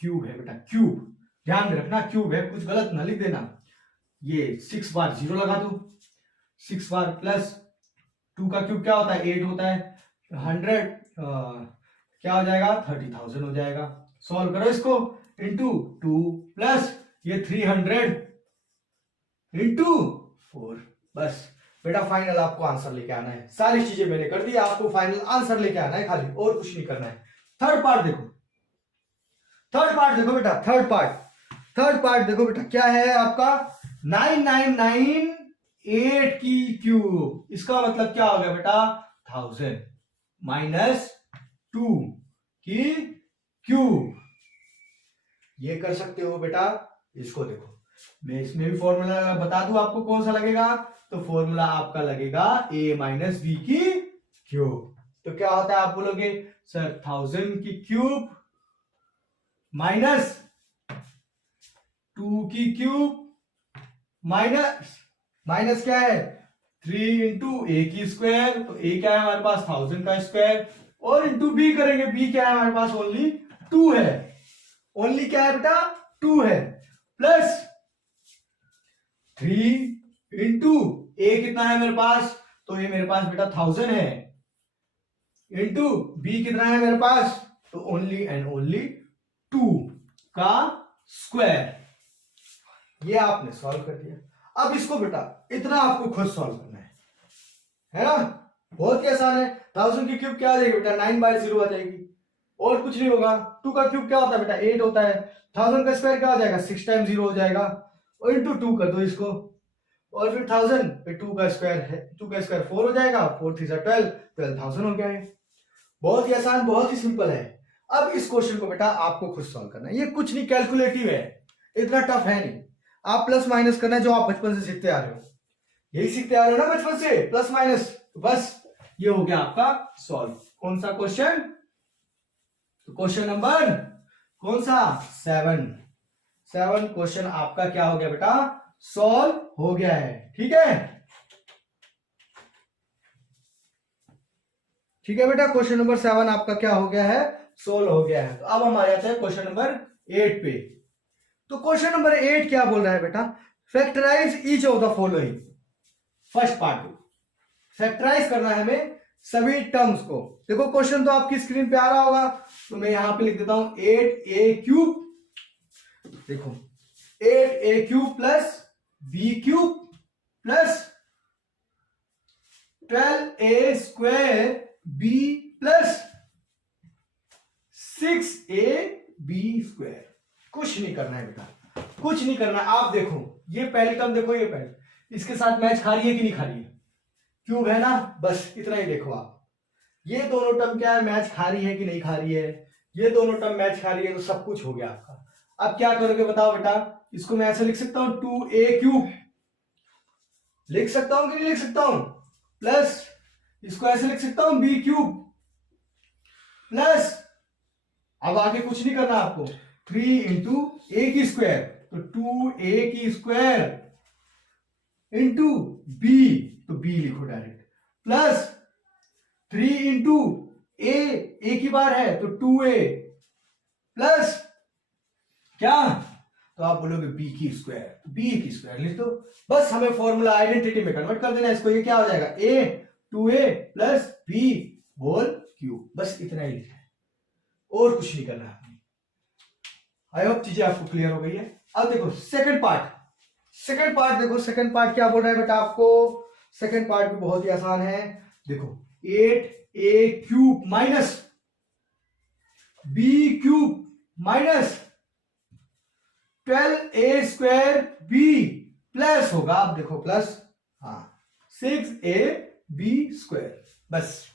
क्यूब है बेटा क्यूब, ध्यान में रखना क्यूब है, कुछ गलत ना लिख देना। ये 6 बार 0 लगा दो, 6 बार प्लस 2 का क्यूब क्या होता है 8 होता है, 100 क्या हो जाएगा 30,000 हो जाएगा। सॉल्व करो इसको, इंटू 2 प्लस ये 300 इंटू 4, बस बेटा फाइनल आपको आंसर लेके आना है। सारी चीजें मैंने कर दी, आपको फाइनल आंसर लेके आना है खाली, और कुछ नहीं करना है। थर्ड पार्ट देखो, थर्ड पार्ट देखो बेटा, थर्ड पार्ट देखो बेटा, क्या है आपका 9998 की क्यूब, इसका मतलब क्या हो गया बेटा 1000 माइनस 2 की क्यूब। ये कर सकते हो बेटा, इसको देखो मैं इसमें भी फॉर्मूला बता दूं आपको कौन सा लगेगा, तो फॉर्मूला आपका लगेगा a माइनस बी की क्यूब। तो क्या होता है आप बोलोगे सर 1000 की क्यूब माइनस 2 की क्यूब माइनस क्या है 3 इंटू ए की स्क्वायर, तो ए क्या है हमारे पास 1000 का स्क्वायर, और इंटू बी करेंगे, बी क्या है हमारे पास ओनली 2 है, ओनली क्या है बेटा 2 है, प्लस 3 इंटू ए कितना है मेरे पास, तो ये मेरे पास बेटा 1000 है, इंटू बी कितना है मेरे पास, तो ओनली एंड ओनली 2 का स्क्वायर। ये आपने सॉल्व कर दिया। अब इसको बेटा इतना आपको खुद सॉल्व करना है ना, बहुत ही आसान है। 1000 की क्यूब क्या आ जाएगी बेटा 9/0 आ जाएगी, और कुछ नहीं होगा। 2 का क्यूब क्या होता है बेटा 8 होता है, 1000 का स्क्वायर क्या हो जाएगा 6 टाइम 0 हो जाएगा, और इंटू 2 कर दो इसको, और फिर 1000 पे 2 का स्क्वायर है, 2 का स्क्वायर 4 हो जाएगा, 4 3 12, 12,000 हो गया है। बहुत ही आसान, बहुत ही सिंपल है। अब इस क्वेश्चन को बेटा आपको खुद सॉल्व करना है, ये कुछ नहीं कैलकुलेटिव है, इतना टफ है नहीं। आप प्लस माइनस करना है जो आप बचपन से सीखते आ रहे हो, यही सीखते आ रहे हो ना बचपन से, प्लस माइनस, बस ये हो गया आपका सॉल्व। कौन सा क्वेश्चन, तो क्वेश्चन नंबर कौन सा 7 क्वेश्चन आपका क्या हो गया बेटा सॉल्व हो गया है, ठीक है। ठीक है बेटा, क्वेश्चन नंबर 7 आपका क्या हो गया है सोल्व हो गया है। तो अब हम आ जाते हैं क्वेश्चन नंबर 8 पे। तो क्वेश्चन नंबर 8 क्या बोल रहा है बेटा, factorise each of the following. First part factorise करना है हमें सभी टर्म्स को। देखो क्वेश्चन तो आपकी स्क्रीन पे आ रहा होगा, तो मैं यहां पे लिख देता हूं 8a³ देखो 8a³ plus b³ plus 12a² b plus 6ab²। कुछ नहीं करना है बेटा, कुछ नहीं करना है। आप देखो ये पहली टर्म देखो, ये पहले इसके साथ मैच खा रही है कि नहीं खा रही है, क्यूब है ना, बस इतना ही देखो आप। ये दोनों टर्म क्या है मैच खा रही है कि नहीं खा रही है, ये दोनों टर्म मैच खा रही है, तो सब कुछ हो गया आपका। अब क्या करोगे बताओ बेटा, इसको मैं ऐसे लिख सकता हूं 2a³ लिख सकता हूं कि नहीं लिख सकता हूं, प्लस इसको ऐसे लिख सकता हूं b³ प्लस, अब आगे कुछ नहीं करना आपको, 3 इंटू a², तो 2a² इंटू b, तो b लिखो डायरेक्ट, प्लस 3 इंटू a की बार है तो 2a प्लस क्या, तो आप बोलोगे b² लिख दो, बस हमें फॉर्मूला आइडेंटिटी में कन्वर्ट कर देना इसको। ये क्या हो जाएगा a 2a plus b whole cube, बस इतना ही लिखना है और कुछ नहीं करना है। आई होप चीजें आपको क्लियर हो गई है। अब देखो सेकंड पार्ट देखो, सेकंड पार्ट क्या बोल रहा है बेटा आपको, सेकंड पार्ट भी बहुत ही आसान है। देखो 8a³ minus b³ minus 12a² plus होगा, आप देखो प्लस, हाँ 6ab²। बस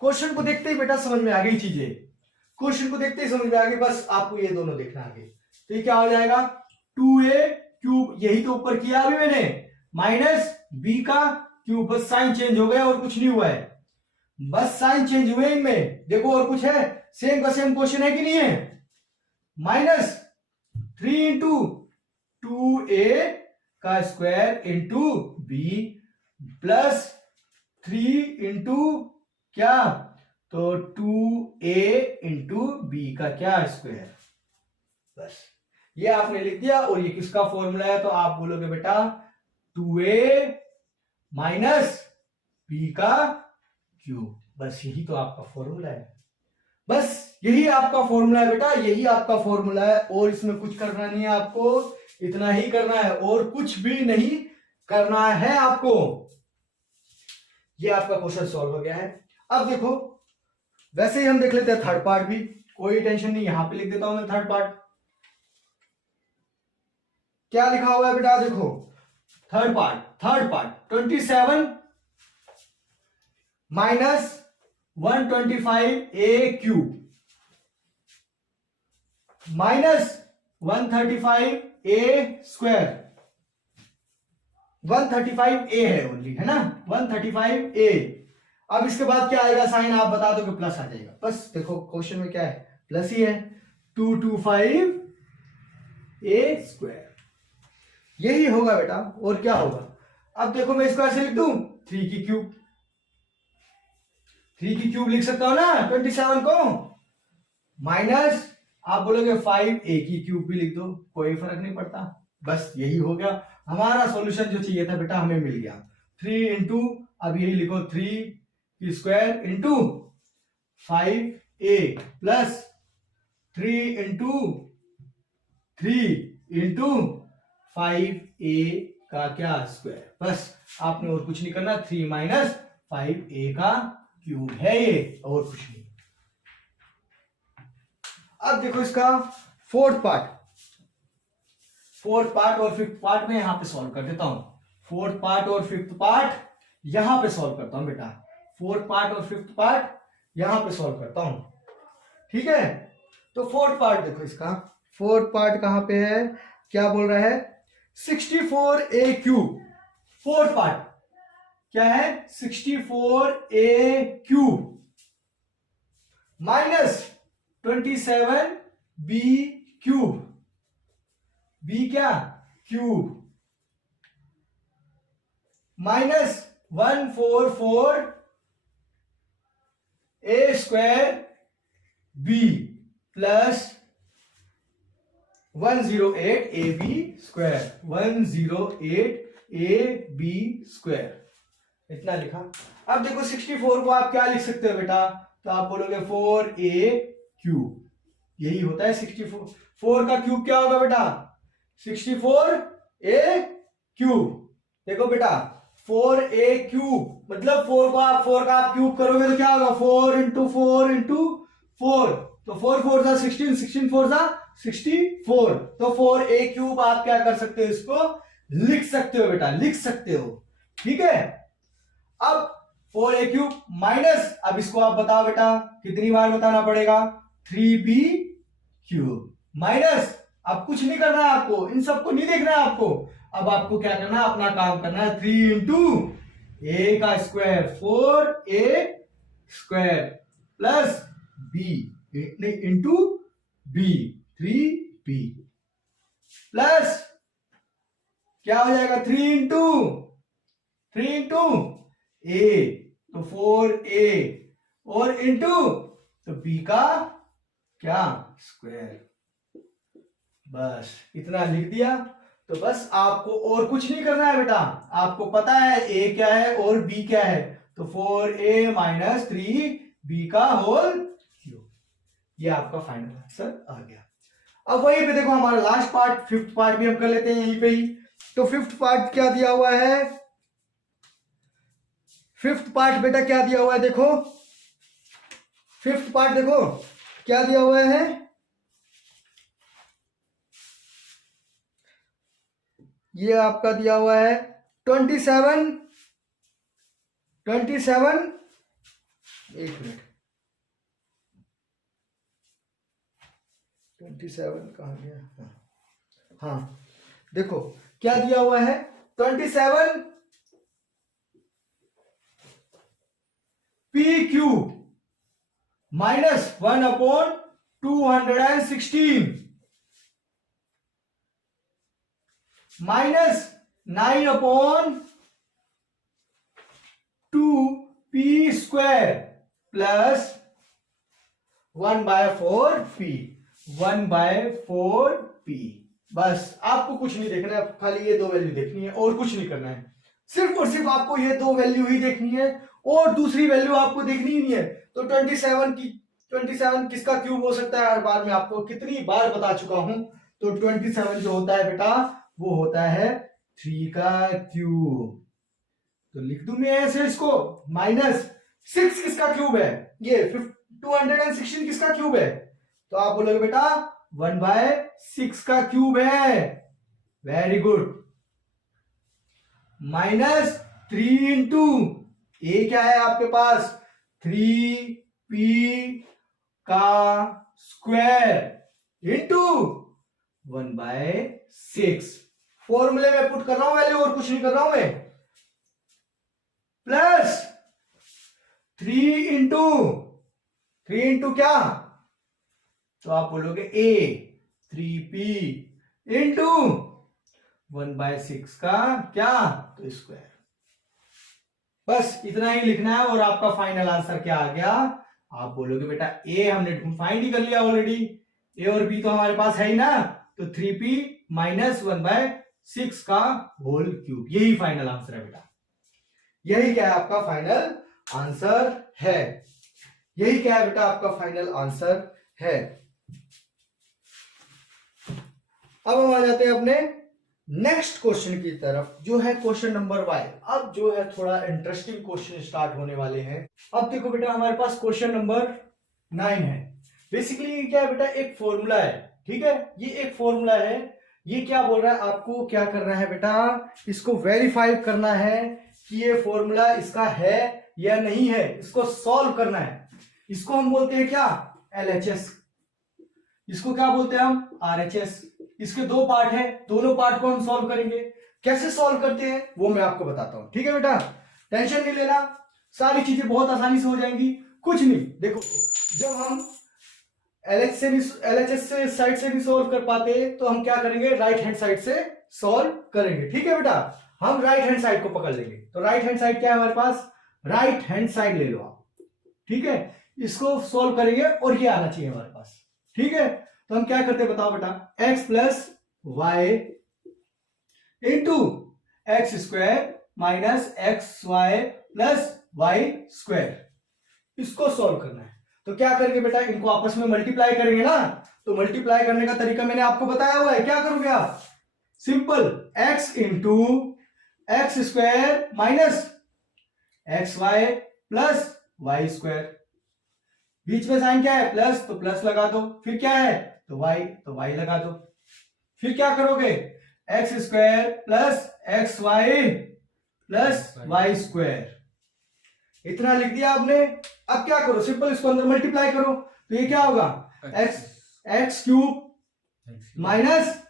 क्वेश्चन को देखते ही बेटा समझ में आ गई चीजें। क्वेश्चन को देखते ही समझ में आ गया, बस आपको ये दोनों देखना आगे। तो ये क्या हो जाएगा 2a क्यूब, यही तो ऊपर किया अभी मैंने, माइनस b का क्यूब, बस साइन चेंज हो गया और कुछ नहीं हुआ है, बस साइन चेंज हुए इनमें, देखो और कुछ है, सेम का सेम क्वेश्चन है कि नहीं है, माइनस 3 इंटू 2a का square into b plus 3 into क्या, तो 2a इंटू बी का क्या स्क्वायर, बस ये आपने लिख दिया। और ये किसका फॉर्मूला है, तो आप बोलोगे बेटा 2a माइनस बी का क्यूब, बस यही तो आपका फॉर्मूला है, बस यही आपका फॉर्मूला है बेटा, यही आपका फॉर्मूला है, और इसमें कुछ करना नहीं है आपको, इतना ही करना है और कुछ भी नहीं करना है आपको। ये आपका क्वेश्चन सॉल्व हो गया है। अब देखो वैसे ही हम देख लेते हैं थर्ड पार्ट भी, कोई टेंशन नहीं, यहां पे लिख देता हूं मैं थर्ड पार्ट। क्या लिखा हुआ है बेटा, देखो third part 27 minus 125a cube minus 135a square, 135a है ओनली, है ना, 135a। अब इसके बाद क्या आएगा साइन, आप बता दो कि प्लस आ जाएगा, बस देखो क्वेश्चन में क्या है, प्लस ही है, 225a स्क्वायर, यही होगा बेटा, और क्या होगा। अब देखो मैं इसको ऐसे लिख दूं, 3 की क्यूब, 3 की क्यूब लिख सकता हूं ना 27 को, माइनस आप बोलोगे 5a की क्यूब भी लिख दो, कोई फर्क नहीं पड़ता, बस यही हो गया हमारा सॉल्यूशन, जो चाहिए था बेटा हमें मिल गया। 3 इंटू, अब यही लिखो 3 की square into 5a plus 3 into 3 into 5a का क्या स्क्वायर, बस आपने और कुछ नहीं करना, 3 माइनस 5a का क्यूब है ये, और कुछ नहीं। अब देखो इसका फोर्थ पार्ट और फिफ्थ पार्ट में यहां पे सॉल्व कर देता हूं, फोर्थ पार्ट और फिफ्थ पार्ट यहां पे सॉल्व करता हूं बेटा, फोर्थ पार्ट और फिफ्थ पार्ट यहां पे सॉल्व करता हूं, ठीक है। तो फोर्थ पार्ट देखो, इसका फोर्थ पार्ट कहां पे है, क्या बोल रहा है, 64a क्यूब, फोर्थ पार्ट क्या है 64a cube minus 27b cube, b क्या cube minus 144 a square b plus 108 ab square, 108 ab square, इतना लिखा। अब देखो 64 को आप क्या लिख सकते हो बेटा, तो आप बोलोगे 4a क्यूब, यही होता है 64, 4 का क्यूब क्या होगा बेटा 64a क्यूब, देखो बेटा 4a क्यूब मतलब 4 को आप 4 का आप क्यूब करोगे तो क्या होगा 4 इंटू 4 इंटू 4, तो 4 4 जा 16, 16 4 जा 64, तो 4a क्यूब आप क्या कर सकते हो, इसको लिख सकते हो बेटा, लिख सकते हो, ठीक है। अब 4a क्यूब माइनस, अब इसको आप बताओ बेटा कितनी बार बताना पड़ेगा, 3b क्यूब माइनस, अब कुछ नहीं करना है आपको, इन सबको नहीं देखना है आपको, अब आपको क्या करना है, अपना काम करना है, 3 इंटू a का square 4a square plus b into b 3b plus क्या हो जाएगा 3 इंटू a तो 4a और इंटू तो b का क्या स्क्वायर, बस इतना लिख दिया। तो बस आपको और कुछ नहीं करना है बेटा, आपको पता है a क्या है और b क्या है, तो 4a माइनस 3b का होल क्यूब, ये आपका फाइनल आंसर आ गया। अब वहीं पे देखो हमारा लास्ट पार्ट फिफ्थ पार्ट भी हम कर लेते हैं यहीं पे ही। तो फिफ्थ पार्ट क्या दिया हुआ है, फिफ्थ पार्ट बेटा क्या दिया हुआ है, देखो फिफ्थ पार्ट देखो क्या दिया हुआ है, ये आपका दिया हुआ है 27 एक मिनट 27 कहाँ गया? हाँ देखो क्या दिया हुआ है, 27 P cube minus 1/216 minus 9/2 p² plus 1/4 p 1/4 p। बस आपको कुछ नहीं देखना है, खाली ये दो वैल्यू देखनी है और कुछ नहीं करना है। सिर्फ और सिर्फ आपको ये दो वैल्यू ही देखनी है और दूसरी वैल्यू आपको देखनी ही नहीं है। तो 27 किसका क्यूब हो सकता है? हर बार मैं आपको कितनी बार बता चुका हूं। तो 27 जो होता है बेटा वो होता है 3 का क्यूब। तो लिख दूं मैं ऐसे इसको, माइनस 6 किसका क्यूब है? ये 216 किसका क्यूब है? तो आप बोलोगे बेटा 1/6 का क्यूब है। Very good. माइनस 3 इंटू ए क्या है आपके पास? 3p का स्क्वायर इंटू 1/6। फॉर्मूले में पुट कर रहा हूं वैल्यू और कुछ नहीं कर रहा हूं मैं। प्लस 3 इंटू क्या? तो आप बोलोगे ए 3p इंटू 1/6 का क्या? तो स्क्वायर। बस इतना ही लिखना है और आपका फाइनल आंसर क्या आ गया? आप बोलोगे बेटा ए हमने फाइंड ही कर लिया ऑलरेडी, ए और बी तो हमारे पास है ही ना, तो 3p माइनस 1/6 का होल क्यूब। यही फाइनल आंसर है बेटा। यही क्या है आपका फाइनल आंसर है। यही क्या है बेटा आपका फाइनल आंसर है। अब हम आ जाते हैं अपने नेक्स्ट क्वेश्चन की तरफ, जो है क्वेश्चन नंबर वाई। अब जो है थोड़ा इंटरेस्टिंग क्वेश्चन स्टार्ट होने वाले हैं। अब देखो बेटा हमारे पास क्वेश्चन नंबर 9 है। बेसिकली क्या है बेटा, एक फॉर्मूला है, ठीक है, ये एक फॉर्मूला है। ये क्या बोल रहा है, आपको क्या करना है बेटा, इसको वेरीफाई करना है कि ये फॉर्मूला इसका है या नहीं है, इसको सॉल्व करना है। इसको हम बोलते हैं क्या? LHS। इसको क्या बोलते हैं हम? RHS। इसके दो पार्ट है, दोनों पार्ट को हम सॉल्व करेंगे। कैसे सॉल्व करते हैं वो मैं आपको बताता हूं, ठीक है बेटा, टेंशन नहीं लेना, सारी चीजें बहुत आसानी से हो जाएंगी। कुछ नहीं, देखो जब हम LHS से साइड से नहीं सॉल्व कर पाते तो हम क्या करेंगे, राइट हैंड साइड से सॉल्व करेंगे। ठीक है बेटा, हम राइट हैंड साइड को पकड़ लेंगे। तो राइट हैंड साइड क्या है हमारे पास? राइट हैंड साइड ले लो आप, ठीक है, इसको सॉल्व करेंगे और ये आना चाहिए हमारे पास। ठीक है, तो हम क्या करते हैं बताओ बेटा, x plus y into x square minus x Y plus Y square, इसको सॉल्व करना है। तो क्या करेंगे बेटा, इनको आपस में मल्टीप्लाई करेंगे ना। तो मल्टीप्लाई करने का तरीका मैंने आपको बताया हुआ है, क्या करोगे आप? Simple, x into x square minus x Y plus Y square, बीच में साइन क्या है? प्लस, तो प्लस लगा दो, फिर क्या है? तो y लगा दो। फिर क्या करोगे? X square plus x Y plus Y square, इतना लिख दिया आपने। अब क्या करो, सिंपल इसको अंदर मल्टीप्लाई करो, तो ये क्या होगा? X cube minus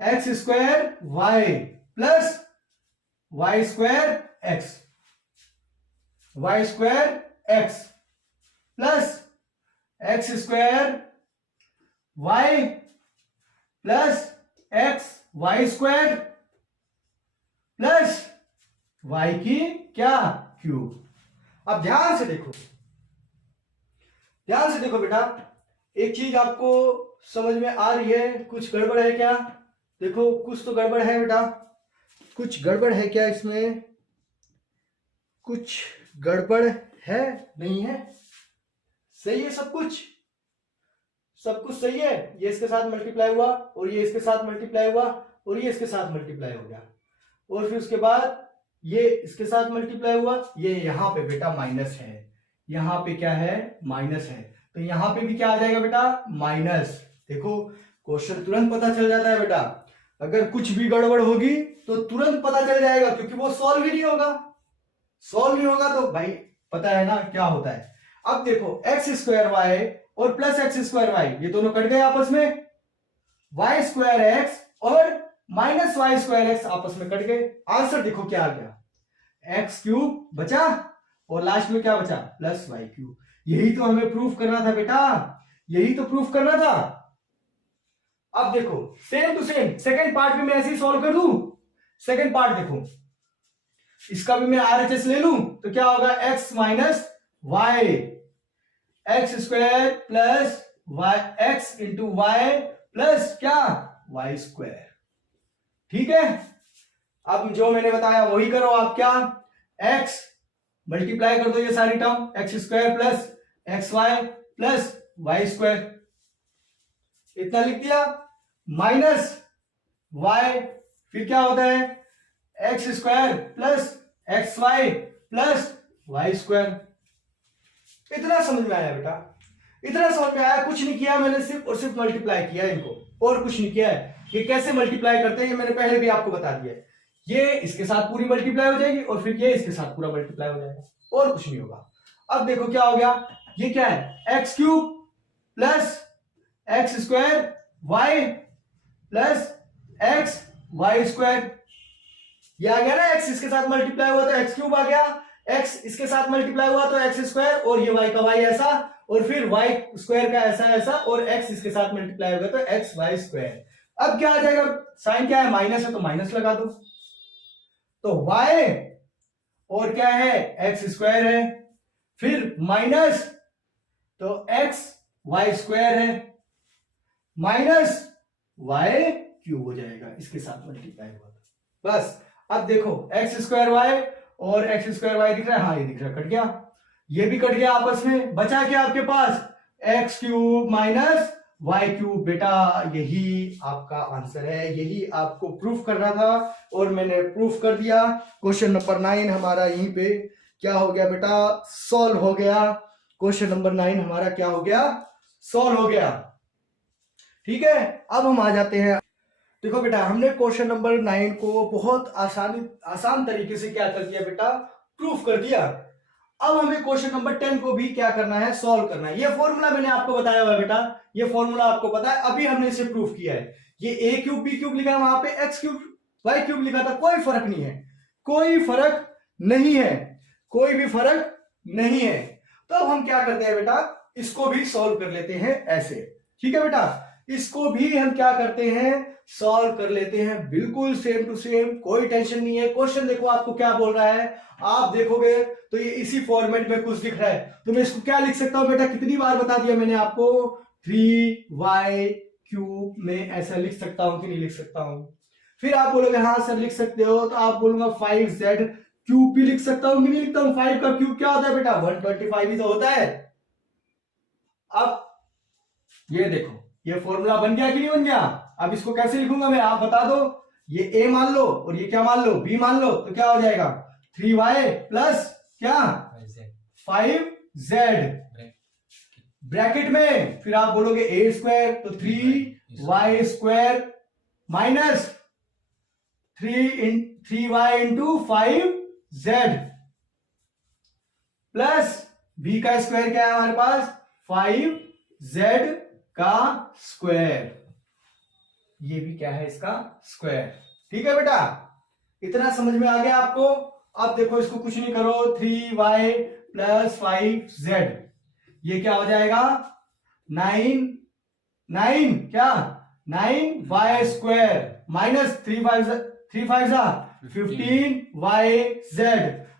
x square y plus Y square x, y square x plus x square y plus x y square plus y की क्या? क्यूब। अब ध्यान से देखो, ध्यान से देखो बेटा, एक चीज आपको समझ में आ रही है, कुछ गड़बड़ है क्या? देखो कुछ तो गड़बड़ है बेटा, कुछ गड़बड़ है क्या इसमें? कुछ गड़बड़ है? नहीं है, सही है सब कुछ, सब कुछ सही है। ये इसके साथ मल्टीप्लाई हुआ और ये इसके साथ मल्टीप्लाई हुआ और ये इसके साथ मल्टीप्लाई हो गया, और फिर उसके बाद ये इसके साथ मल्टीप्लाई हुआ। ये यहां पे बेटा माइनस है, यहां पे क्या है? माइनस है, तो यहां पे भी क्या आ जाएगा बेटा? माइनस। देखो क्वेश्चन तुरंत पता चल जाता है बेटा, अगर कुछ भी गड़बड़ होगी तो तुरंत पता चल जाएगा, क्योंकि वो सॉल्व ही नहीं होगा। सॉल्व नहीं होगा तो भाई पता है ना क्या होता है। अब देखो एक्स स्क्वायर वाई और प्लस एक्स स्क्वायर वाई, ये दोनों कट गए आपस में, वाई स्क्वायर एक्स और माइनस वाई स्क्वायर एक्स आपस में कट गए। आंसर देखो क्या आ गया, एक्स क्यूब बचा और लास्ट में क्या बचा, प्लस वाई क्यूब। यही तो हमें प्रूफ करना था बेटा, यही तो प्रूफ करना था। अब देखो same to same second part भी मैं ऐसे ही सॉल्व कर दूं। सेकंड पार्ट देखो, इसका भी मैं आरएचएस ले लूं तो क्या होगा, x minus y x square plus y x into y plus क्या, वाई स्क्वायर। ठीक है, अब जो मैंने बताया वही करो आप। क्या, एक्स मल्टीप्लाई कर दो ये सारी term, x square plus x Y plus Y square, इतना लिख दिया, माइनस वाई, फिर क्या होता है, x square plus x Y plus Y square. इतना समझ में आया बेटा, इतना समझ में आया, कुछ नहीं किया मैंने, सिर्फ और सिर्फ मल्टीप्लाई किया इनको, और कुछ नहीं किया है। ये कैसे मल्टीप्लाई करते हैं ये मैंने पहले भी आपको बता दिया है। ये इसके साथ पूरी मल्टीप्लाई हो जाएगी और फिर ये इसके साथ पूरा मल्टीप्लाई हो जाएगा, और कुछ नहीं होगा। अब देखो क्या हो गया, ये क्या है, x cube plus x square y plus x y square. ये आ गया ना, एक्स इसके साथ मल्टीप्लाई हुआ तो एक्स क्यूब आ गया, एक्स इसके साथ मल्टीप्लाई हुआ तो एक्स स्क्वायर, और ये वाई का वाई ऐसा, और फिर वाई स्क्वायर का ऐसा ऐसा, और एक्स इसके साथ मल्टीप्लाई होगा तो एक्स वाई स्क्वायर। अब क्या आ जाएगा, साइन क्या है, माइनस है तो माइनस लगा दो, तो वाई और क्या है, एक्स स्क्वायर है, फिर माइनस तो एक्स वाई स्क्वायर है, माइनस वाई क्यूब हो जाएगा इसके साथ मल्टीप्लाई हुआ तो। बस अब देखो एक्स स्क्वायर वाई और एक्स स्क्वायर वाई दिख रहा है, हाँ ये दिख रहा है, कट गया, ये भी कट गया आपस में, बचा क्या आपके पास, X cube minus Y cube. बेटा यही आपका आंसर है, यही आपको प्रूफ करना था और मैंने प्रूफ कर दिया। क्वेश्चन नंबर 9 हमारा यहीं पे क्या हो गया बेटा, सॉल्व हो गया। क्वेश्चन नंबर 9 हमारा क्या हो गया, सॉल्व हो गया। ठीक है, अब हम आ जाते हैं, देखो बेटा हमने क्वेश्चन नंबर 9 को बहुत आसान तरीके से क्या कर दिया बेटा, प्रूफ कर दिया। अब हमें क्वेश्चन नंबर 10 को भी क्या करना है, सॉल्व करना है। ये फॉर्मूला मैंने आपको बताया हुआ है बेटा, ये फॉर्मूला आपको पता है, अभी हमने इसे प्रूफ किया है। ये ए क्यूब बी क्यूब लिखा है, वहां पे एक्स क्यूब वाई क्यूब लिखा था, कोई फर्क नहीं है, कोई फर्क नहीं है, कोई भी फर्क नहीं है। तो अब हम क्या करते हैं बेटा, इसको भी सॉल्व कर लेते हैं ऐसे। ठीक है बेटा, इसको भी हम क्या करते हैं, सॉल्व कर लेते हैं, बिल्कुल सेम टू सेम, कोई टेंशन नहीं है। क्वेश्चन देखो आपको क्या बोल रहा है, आप देखोगे तो ये इसी फॉर्मेट में कुछ दिख रहा है, तो मैं इसको क्या लिख सकता हूं बेटा, कितनी बार बता दिया मैंने आपको, 3y क्यूब में ऐसा लिख सकता हूं कि नहीं लिख सकता हूं। फिर आप बोलोगे हाँ सर लिख सकते हो, तो आप बोलूंगा 5z क्यूब भी लिख सकता हूं कि नहीं लिखता हूं। 5 का क्यूब क्या होता है बेटा, 125 ही तो होता है। अब ये देखो ये फॉर्मूला बन गया कि नहीं बन गया, अब इसको कैसे लिखूंगा मैं, आप बता दो। ये a मान लो और ये क्या मान लो, b मान लो, तो क्या हो जाएगा 3y प्लस क्या 5z ब्रैकेट में, फिर आप बोलोगे a स्क्वायर तो 3y square minus 3y into 5z plus b का स्क्वायर क्या है हमारे पास, 5z का स्क्वायर, ये भी क्या है इसका स्क्वायर। ठीक है बेटा, इतना समझ में आ गया आपको। अब देखो इसको कुछ नहीं करो, 3y प्लस 5z, ये क्या हो जाएगा 9 क्या 9y square minus 3 5 15yz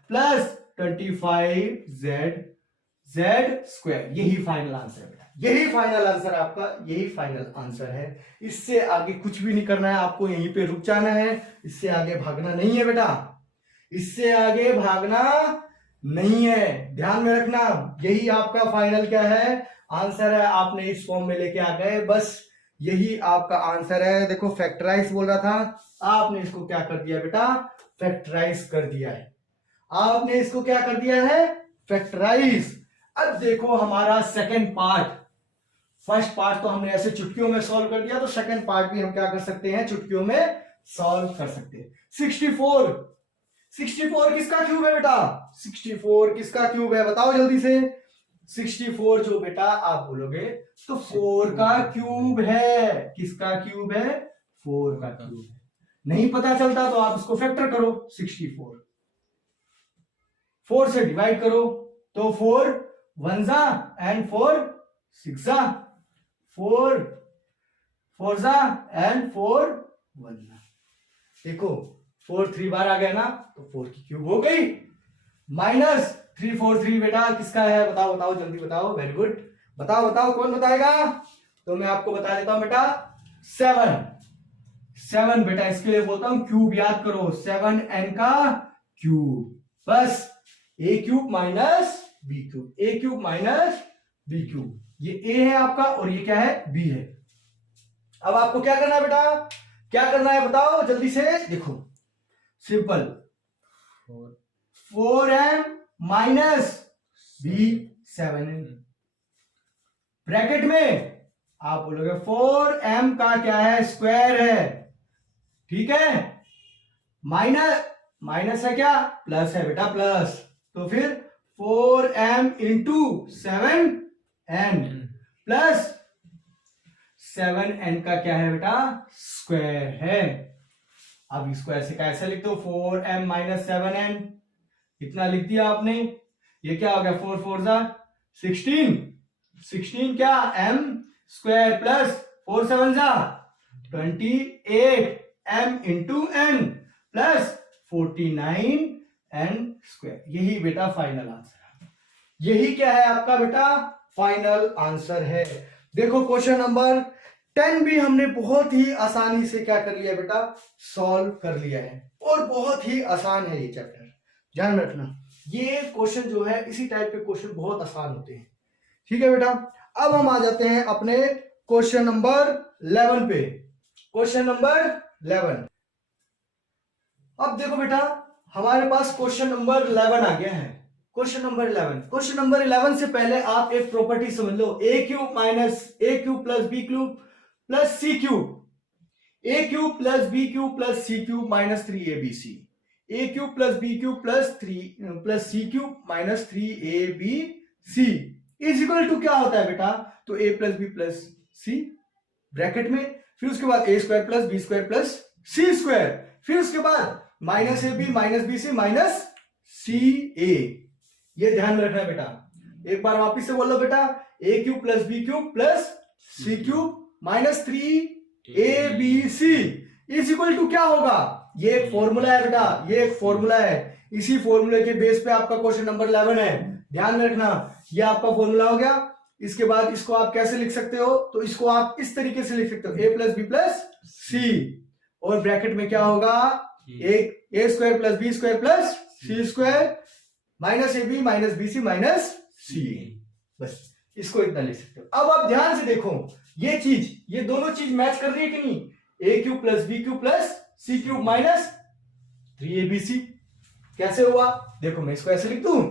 plus 25z square. यही फाइनल आंसर है बेटा, यही फाइनल आंसर आपका, यही फाइनल आंसर है। इससे आगे कुछ भी नहीं करना है आपको, यहीं पे रुक जाना है, इससे आगे भागना नहीं है बेटा, इससे आगे भागना नहीं है, ध्यान में रखना। यही आपका फाइनल क्या है, आंसर है, आपने इस फॉर्म में लेके आ गए, बस यही आपका आंसर है। देखो फैक्टराइज बोल रहा था, आपने इसको क्या कर दिया बेटा, फैक्टराइज कर दिया है, आपने इसको क्या कर दिया है, फैक्टराइज। अब देखो हमारा सेकंड पार्ट, फर्स्ट पार्ट तो हमने ऐसे चुटकियों में सॉल्व कर दिया, तो सेकंड पार्ट भी हम क्या कर सकते हैं, चुटकियों में सॉल्व कर सकते हैं। 64 किसका क्यूब है बेटा, 64 किसका क्यूब है बताओ जल्दी से। 64 जो बेटा आप बोलोगे तो 4 का क्यूब है। किसका क्यूब है? 4 का क्यूब है। नहीं पता चलता तो आप इसको फैक्टर करो, 64 4 से डिवाइड करो तो 4 1 जा एंड 4 6 जा, 4 4 जा एंड 4 1 जा। देखो 4 3 बार आ गया ना तो 4 की क्यूब हो गई। माइनस 343 बेटा किसका है? बताओ बताओ जल्दी बताओ। वेरी गुड, बताओ बताओ कौन बताएगा? तो मैं आपको बता देता हूं बेटा 7 बेटा, इसके लिए बोलता हूं क्यूब याद करो, 7n का क्यूब, बस a cube minus b cube, a cube minus b cube. ये a है आपका और ये क्या है? b है। अब आपको क्या करना है बेटा? क्या करना है बताओ जल्दी से। देखो simple, 4m minus b 7n, bracket में आप बोलोगे 4m का क्या है? स्क्वायर है, ठीक है। माइनस माइनस है क्या? प्लस है बेटा, प्लस। तो फिर 4m into 7n plus 7n का क्या है बेटा? स्क्वायर है। अब स्क्वायर से कैसे लिख दो? 4m माइनस 7n, इतना लिख दिया आपने। ये क्या हो गया? 4 4 जा 16, 16 क्या? m स्क्वायर प्लस 4 7 जा 28 m into n plus 49 n square. यही बेटा फाइनल आंसर है। यही क्या है आपका बेटा? फाइनल आंसर है। देखो क्वेश्चन नंबर 10 भी हमने बहुत ही आसानी से क्या कर लिया बेटा? सॉल्व कर लिया है और बहुत ही आसान है ये चैप्टर, ध्यान रखना। ये क्वेश्चन जो है इसी टाइप के क्वेश्चन बहुत आसान होते हैं, ठीक है बेटा। अब हम आ जाते हैं अपने क्वेश्चन नंबर 11 पे। क्वेश्चन नंबर 11, अब देखो बेटा हमारे पास क्वेश्चन नंबर 11 आ गया है। क्वेश्चन नंबर 11, क्वेश्चन नंबर 11 से पहले आप एक प्रॉपर्टी समझ लो, a cube minus a cube plus b cube plus c cube, a cube plus b cube plus c cube minus 3abc, a cube plus b cube plus c cube minus 3abc is equal to क्या होता है बेटा? तो a plus b plus c bracket में, फिर उसके बाद a square plus b square plus c square, फिर उसके बाद minus ab minus B C minus C A. ये ध्यान में रखना बेटा। एक बार वापिस से बोलो बेटा, a cube plus b cube plus c cube minus 3abc is equal to क्या होगा? ये एक फॉर्मूला है बेटा, ये एक फॉर्मूला है। इसी फॉर्मूले के बेस पे आपका क्वेश्चन नंबर 11 है, ध्यान में रखना। ये आपका फॉर्मूला हो गया। इसके बाद इसको आप कैसे लिख सकते हो? तो इसको आप इस तरीके से लिख सकते हो, a प्लस बी प्लस सी, और ब्रैकेट में क्या होगा? एक a square plus b square plus c square minus ab minus bc minus c। बस इसको इतना लिख सकते हो। अब आप ध्यान से देखो, ये चीज, ये दोनों चीज मैच कर रही है कि नहीं? a cube plus b cube plus c cube minus 3abc कैसे हुआ? देखो मैं इसको ऐसे लिख दूं,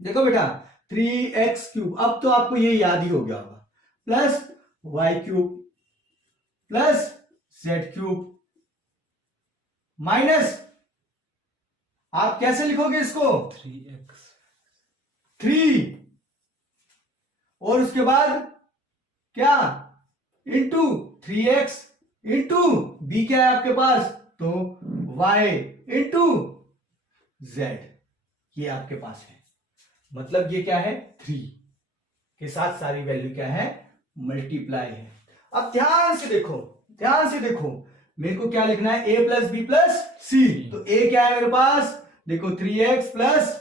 देखो बेटा 3x क्यूब, अब तो आपको ये याद ही हो गया होगा, plus y cube plus z cube minus, आप कैसे लिखोगे इसको? 3x 3, और उसके बाद क्या? इंटू 3x इंटू b क्या है आपके पास? तो y इंटू z, ये आपके पास है। मतलब ये क्या है? 3 के साथ सारी वैल्यू क्या है? मल्टीप्लाई है। अब ध्यान से देखो, ध्यान से देखो, मेरे को क्या लिखना है? a प्लस बी प्लस सी। तो a क्या है मेरे पास? देखो 3x plus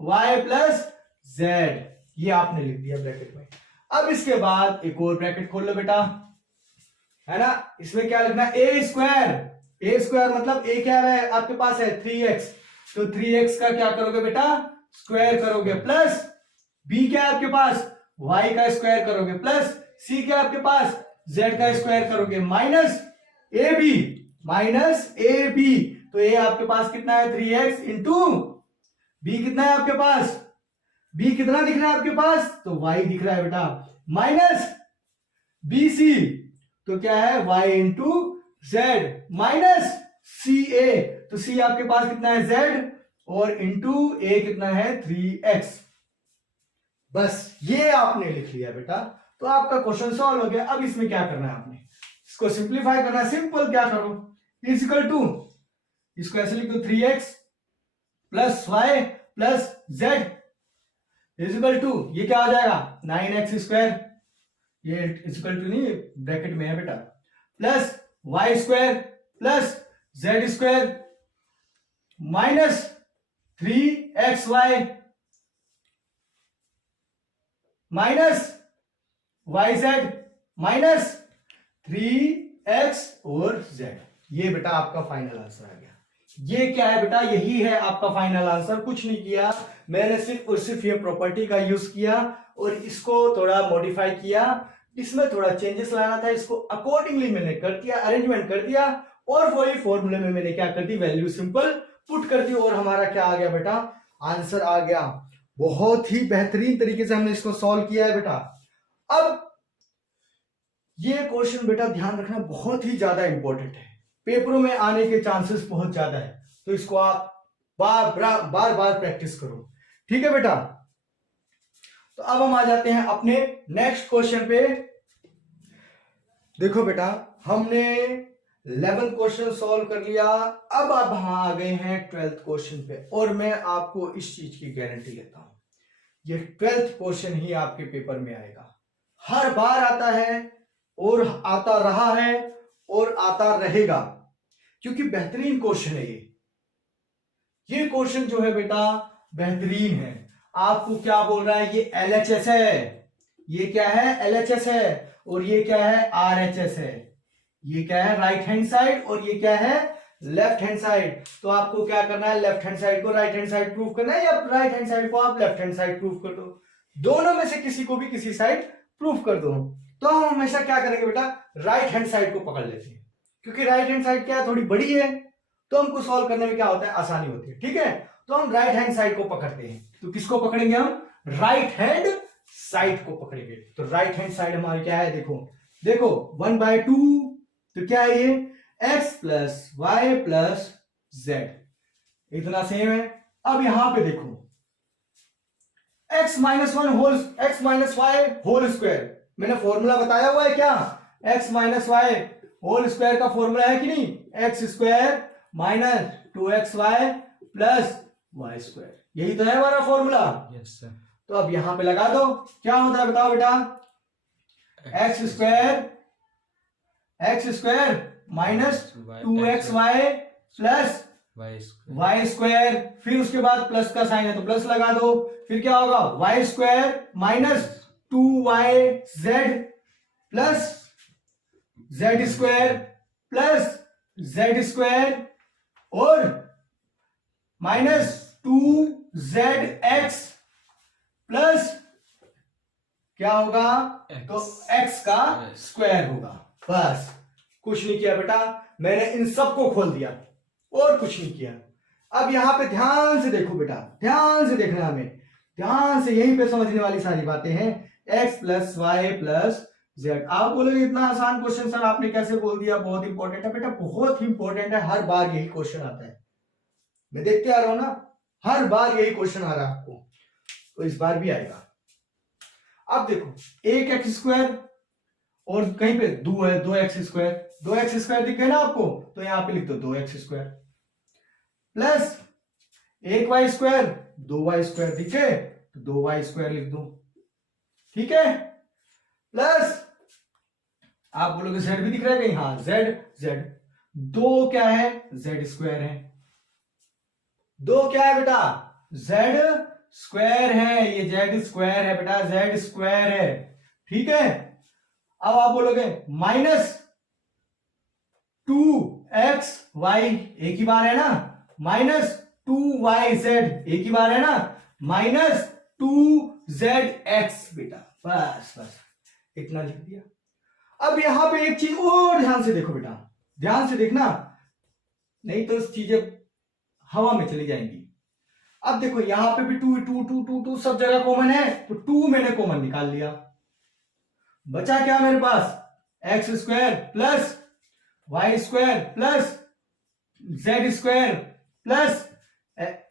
y plus z, ये आपने लिख दिया ब्रैकेट में। अब इसके बाद एक और ब्रैकेट खोल लो बेटा, है ना। इसमें क्या लिखना है? a स्क्वायर मतलब a क्या है आपके पास? है 3x, तो 3x का क्या करोगे बेटा? स्क्वायर करोगे, प्लस b क्या है आपके पास? y का स्क्वायर करोगे, प्लस c क्या है आपके पास? z का स्क्वायर करोगे, माइनस ab, तो a आपके पास कितना है? 3x इंटू b कितना है आपके पास? b कितना दिख रहा है आपके पास? तो y दिख रहा है बेटा, माइनस bc, तो क्या है? y into z minus ca, तो c आपके पास कितना है? z, और इंटू a कितना है? 3x। बस ये आपने लिख लिया बेटा, तो आपका क्वेश्चन सॉल्व हो गया। अब इसमें क्या करना है आपने, इसको सिंप्लीफाई करना है। सिंपल, क्या करो, इजिकल टू, इसको ऐसे लिख दो 3x plus y plus z is equal to, ये क्या आ जाएगा 9x स्क्वायर, ये इजिकल टू नहीं ब्रैकेट में है बेटा, plus Y square plus Z square minus 3xy minus Y Z minus 3x और z। ये बेटा आपका फाइनल आंसर आ गया। ये क्या है बेटा, यही है आपका फाइनल आंसर। कुछ नहीं किया मैंने, सिर्फ और सिर्फ ये प्रॉपर्टी का यूज किया और इसको थोड़ा मॉडिफाई किया, इसमें थोड़ा चेंजेस लाना था, इसको अकॉर्डिंगली मैंने कर दिया, अरेंजमेंट कर दिया और वही फॉर्मूले में मैंने क्या कर दी, वैल्यू सिंपल पुट कर दी और हमारा क्या आ गया बेटा, आंसर आ गया। बहुत ही बेहतरीन तरीके से हमने इसको सॉल्व किया है बेटा। अब ये क्वेश्चन बेटा ध्यान रखना बहुत ही ज्यादा इंपॉर्टेंट है, पेपरों में आने के चांसेस बहुत ज्यादा है, तो इसको आप बार बार प्रैक्टिस करो, ठीक है बेटा। तो अब हम आ जाते हैं अपने नेक्स्ट क्वेश्चन पे। देखो बेटा, हमने 11th क्वेश्चन सॉल्व कर लिया, अब हम आ गए हैं 12th क्वेश्चन पे और मैं आपको इस चीज की गारंटी लेता हूं, ये 12th क्वेश्चन ही आपके पेपर में आएगा, हर बार आता है और आता रहा है और आता रहेगा, क्योंकि बेहतरीन क्वेश्चन है ये क्वेश्चन जो है बेटा बेहतरीन है। आपको क्या बोल रहा है, ये LHS है, ये क्या है LHS है और ये क्या है RHS है, ये क्या है राइट हैंड साइड और ये क्या है लेफ्ट हैंड साइड। तो आपको क्या करना है, लेफ्ट हैंड साइड को राइट हैंड साइड प्रूव करना है या राइट हैंड साइड को आप लेफ्ट हैंड साइड प्रूव कर दो, दोनों में से किसी को भी किसी साइड प्रूव कर दो। तो हम हमेशा क्या करेंगे बेटा, राइट हैंड साइड को पकड़ लेते हैं, क्योंकि राइट हैंड साइड क्या है, थोड़ी बड़ी है, तो हमको सॉल्व करने में क्या होता है, आसानी होती है, ठीक है। तो हम राइट हैंड साइड को पकड़ते हैं, तो किसको पकड़ेंगे हम, राइट हैंड साइड को पकड़ेंगे। तो राइट हैंड साइड हमारी क्या है, देखो 1/2, तो क्या है ये x plus y plus z, इतना सेम है। अब यहां पे देखो x minus y whole square, मैंने फॉर्मूला बताया हुआ है क्या, x minus y whole square का फॉर्मूला है कि नहीं, x square minus 2xy plus Y square, यही तो है हमारा फॉर्मूला। Yes sir. तो अब यहां पे लगा दो, क्या होता है बताओ बेटा, x square minus 2xy plus Y square, फिर उसके बाद प्लस का साइन है तो प्लस लगा दो, फिर क्या होगा y square minus 2yz plus Z square और माइनस 2zx प्लस क्या होगा, तो x का स्क्वायर होगा। बस कुछ नहीं किया बेटा, मैंने इन सबको खोल दिया और कुछ नहीं किया। अब यहां पे ध्यान से देखो बेटा, ध्यान से देखना, हमें ध्यान से यहीं पे समझने वाली सारी बातें हैं। x plus y plus z, आप बोलोगे इतना आसान क्वेश्चन सर आपने कैसे बोल दिया, बहुत इंपॉर्टेंट है बेटा, बहुत ही इंपॉर्टेंट है, हर बार यही क्वेश्चन आता है, मैं देखते आ रहा हूं ना, हर बार यही क्वेश्चन आ रहा है आपको, तो इस बार भी आएगा। अब देखो एक एक्स स्क्वायर और कहीं पे 2x स्क्वायर दिख गया ना आपको, तो यहां पे लिख दो 2x स्क्वायर प्लस एक वाई स्क्वायर 2y स्क्वायर दिखे तो 2y स्क्वायर लिख दो, ठीक है, प्लस आप बोलोगे z भी दिख रहा है कहीं, हाँ z दो क्या है z स्क्वायर है, दो क्या है बेटा z स्क्वायर है, ये z स्क्वायर है बेटा, z स्क्वायर है, ठीक है। अब आप बोलोगे माइनस 2xy एक ही बार है ना, माइनस 2yz एक ही बार है ना, माइनस 2zx बेटा, बस इतना लिख दिया। अब यहां पे एक चीज और ध्यान से देखो बेटा, ध्यान से देखना, नहीं तो चीजें हवा में चली जाएंगी। अब देखो यहां पे भी टू सब जगह कॉमन है, तो 2 मैंने कॉमन निकाल लिया, बचा क्या मेरे पास X square plus Y square plus Z square plus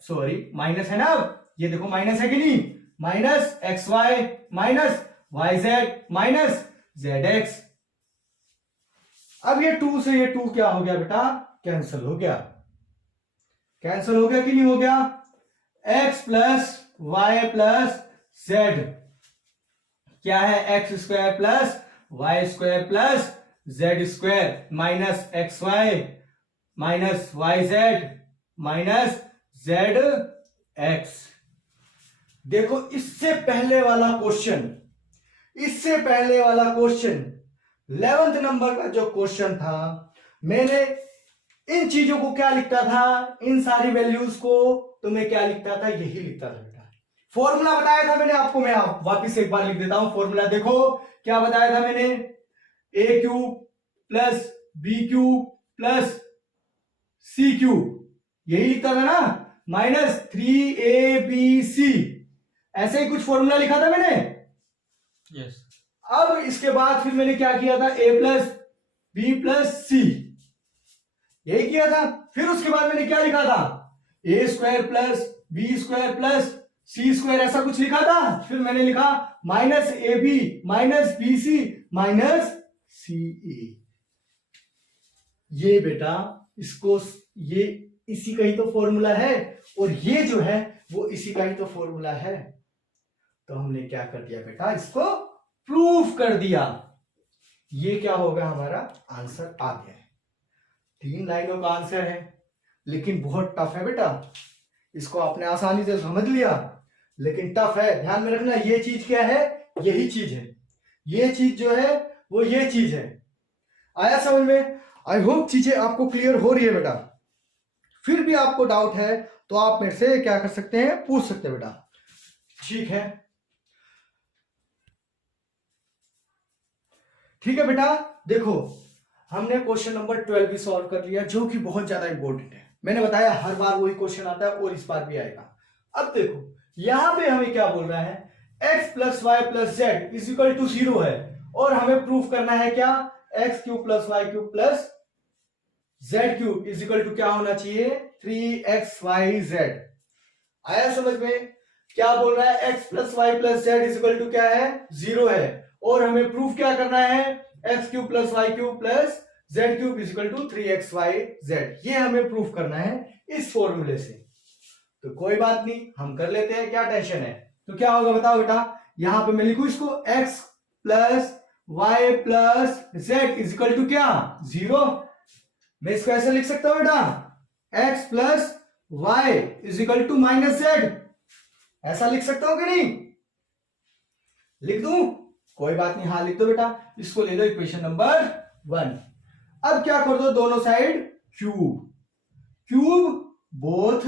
sorry minus है ना, अब ये देखो माइनस है कि नहीं, minus x Y minus Y Z minus Z X. अब ये 2 से ये 2 क्या हो गया बेटा, कैंसिल हो गया। कैंसिल हो गया कि नहीं हो गया? x plus y plus z क्या है, x square plus Y square plus Z square minus x Y minus Y Z minus Z x. देखो इससे पहले वाला क्वेश्चन, इससे पहले वाला क्वेश्चन 11th नंबर का जो क्वेश्चन था, मैंने इन चीजों को क्या लिखता था, इन सारी वैल्यूज को तो मैं क्या लिखता था, यही लिखता था बेटा। फॉर्मूला बताया था मैंने आपको, मैं वापिस एक बार लिख देता हूं फॉर्मूला। देखो क्या बताया था मैंने, A cube plus B cube plus C cube, यही लिखता था ना, माइनस 3ab, ऐसे ही कुछ फॉर्मूला लिखा था मैंने। यस। अब इसके बाद फिर मैंने क्या किया था, a प्लस बी प्लस सी, यही किया था। फिर उसके बाद मैंने क्या लिखा था, A square plus B square plus C square, ऐसा कुछ लिखा था। फिर मैंने लिखा minus A B minus B C minus C A. ये बेटा इसको, ये इसी का ही तो फॉर्मूला है, और ये जो है वो इसी का ही तो फॉर्मूला है। तो हमने क्या कर दिया बेटा, इसको प्रूफ कर दिया। ये क्या होगा, हमारा आंसर आ गया है। 3 लाइनों का आंसर है, लेकिन बहुत टफ है बेटा। इसको आपने आसानी से समझ लिया, लेकिन टफ है। ध्यान में रखना, ये चीज क्या है, यही चीज है। ये चीज जो है वो ये चीज है। आया समझ में? आई होप चीजें आपको क्लियर हो रही है बेटा। फिर भी आपको डाउट है तो आप मेरे से क्या कर सकते हैं, पूछ सकते हैं बेटा। ठीक है, ठीक है बेटा। देखो हमने क्वेश्चन नंबर 12 भी सॉल्व कर लिया, जो कि बहुत ज्यादा इंपॉर्टेंट है। मैंने बताया हर बार वही क्वेश्चन आता है और इस बार भी आएगा। अब देखो यहां पे हमें क्या बोल रहा है, x plus y plus z is equal to 0 है, और हमें प्रूफ करना है क्या, x cube plus Y cube plus z cube is equal to क्या होना चाहिए, 3xyz। आया समझ में? क्या बोल रहा है, x plus y plus z is equal to क्या है, 0 है, और हमें प्रूफ क्या करना है, x cube plus Y cube plus z cube is equal to 3xyz। ये हमें प्रूफ करना है इस फॉर्मूले से। तो कोई बात नहीं, हम कर लेते हैं, क्या टेंशन है। तो क्या होगा बताओ बेटा, यहां पे मैं लिखूं इसको, x plus y plus z is equal to क्या, 0। मैं इसको ऐसे लिख सकता हूं बेटा, x plus y is equal to minus z, ऐसा लिख सकता हूं कि नहीं, लिख दूं? कोई बात नहीं, हाँ लिख दो बेटा। इसको ले लो इक्वेशन नंबर 1। अब क्या कर दो, दोनों side cube, cube both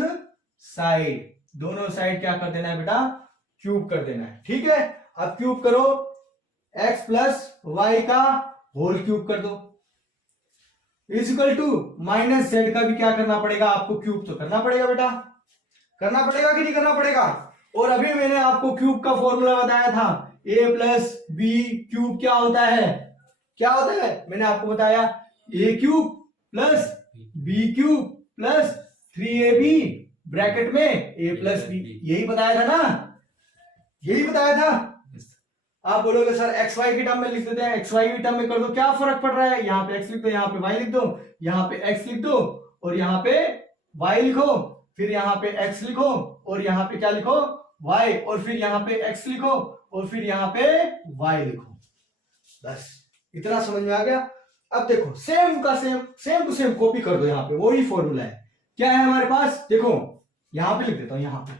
side, दोनों साइड क्या कर देना है बेटा, क्यूब कर देना है। ठीक है, अब क्यूब करो, x प्लस वाई का होल क्यूब कर दो is equal to minus z का भी क्या करना पड़ेगा आपको, क्यूब तो करना पड़ेगा बेटा, करना पड़ेगा कि नहीं करना पड़ेगा। और अभी मैंने आपको क्यूब का फॉर्मूला बताया था, a प्लस बी क्यूब क्या होता है, क्या होता है, मैंने आपको बताया a cube plus B cube plus 3ab bracket में a प्लस बी, यही बताया था ना, यही बताया था। आप बोलोगे सर एक्स वाई की टर्म में लिख देते हैं, एक्स वाई की टर्म में कर दो, क्या फर्क पड़ रहा है, यहाँ पे x लिख दो, यहाँ पे y लिख दो, यहाँ पे x लिख दो और यहाँ पे y लिखो, फिर यहाँ पे x लिखो और यहाँ पे क्या लिखो, y, और फिर यहाँ पे x लिखो और फिर यहाँ पे y लिखो। बस इतना समझ में आ गया। अब देखो सेम का सेम, सेम टू सेम कॉपी कर दो, यहाँ पे वही फॉर्मूला है। क्या है हमारे पास, देखो यहाँ पे लिख देता हूँ यहाँ पे,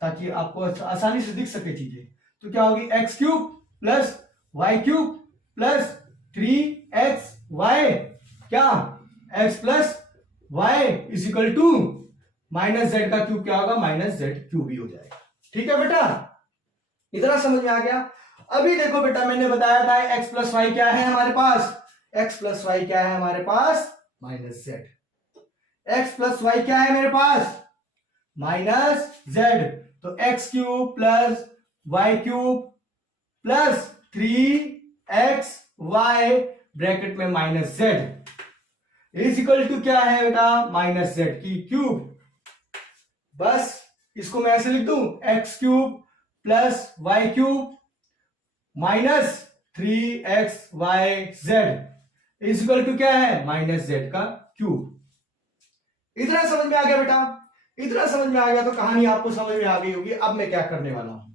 ताकि आपको आसानी से दिख सके चीजें। तो क्या होगी, x cube plus Y cube plus 3xy, क्या x plus y is equal to minus z का क्यूब, क्या होगा, माइनस जेड क्यूब ही हो जाएगा। ठीक है बेटा, इतना समझ में आ गया। अभी देखो बेटा मैंने बताया था x प्लस वाई क्या है हमारे पास, x प्लस वाई क्या है हमारे पास, minus Z. x plus Y क्या है मेरे पास, माइनस जेड। तो X cube plus Y cube plus 3xy bracket में minus Z is equal to क्या है बेटा, माइनस जेड की क्यूब। बस इसको मैं ऐसे लिख दूं, x cube plus Y cube minus 3xyz equal to क्या है, माइनस जेड का क्यूब। इतना समझ में आ गया बेटा? इतना समझ में आ गया तो कहानी आपको समझ में आ गई होगी। अब मैं क्या करने वाला हूं,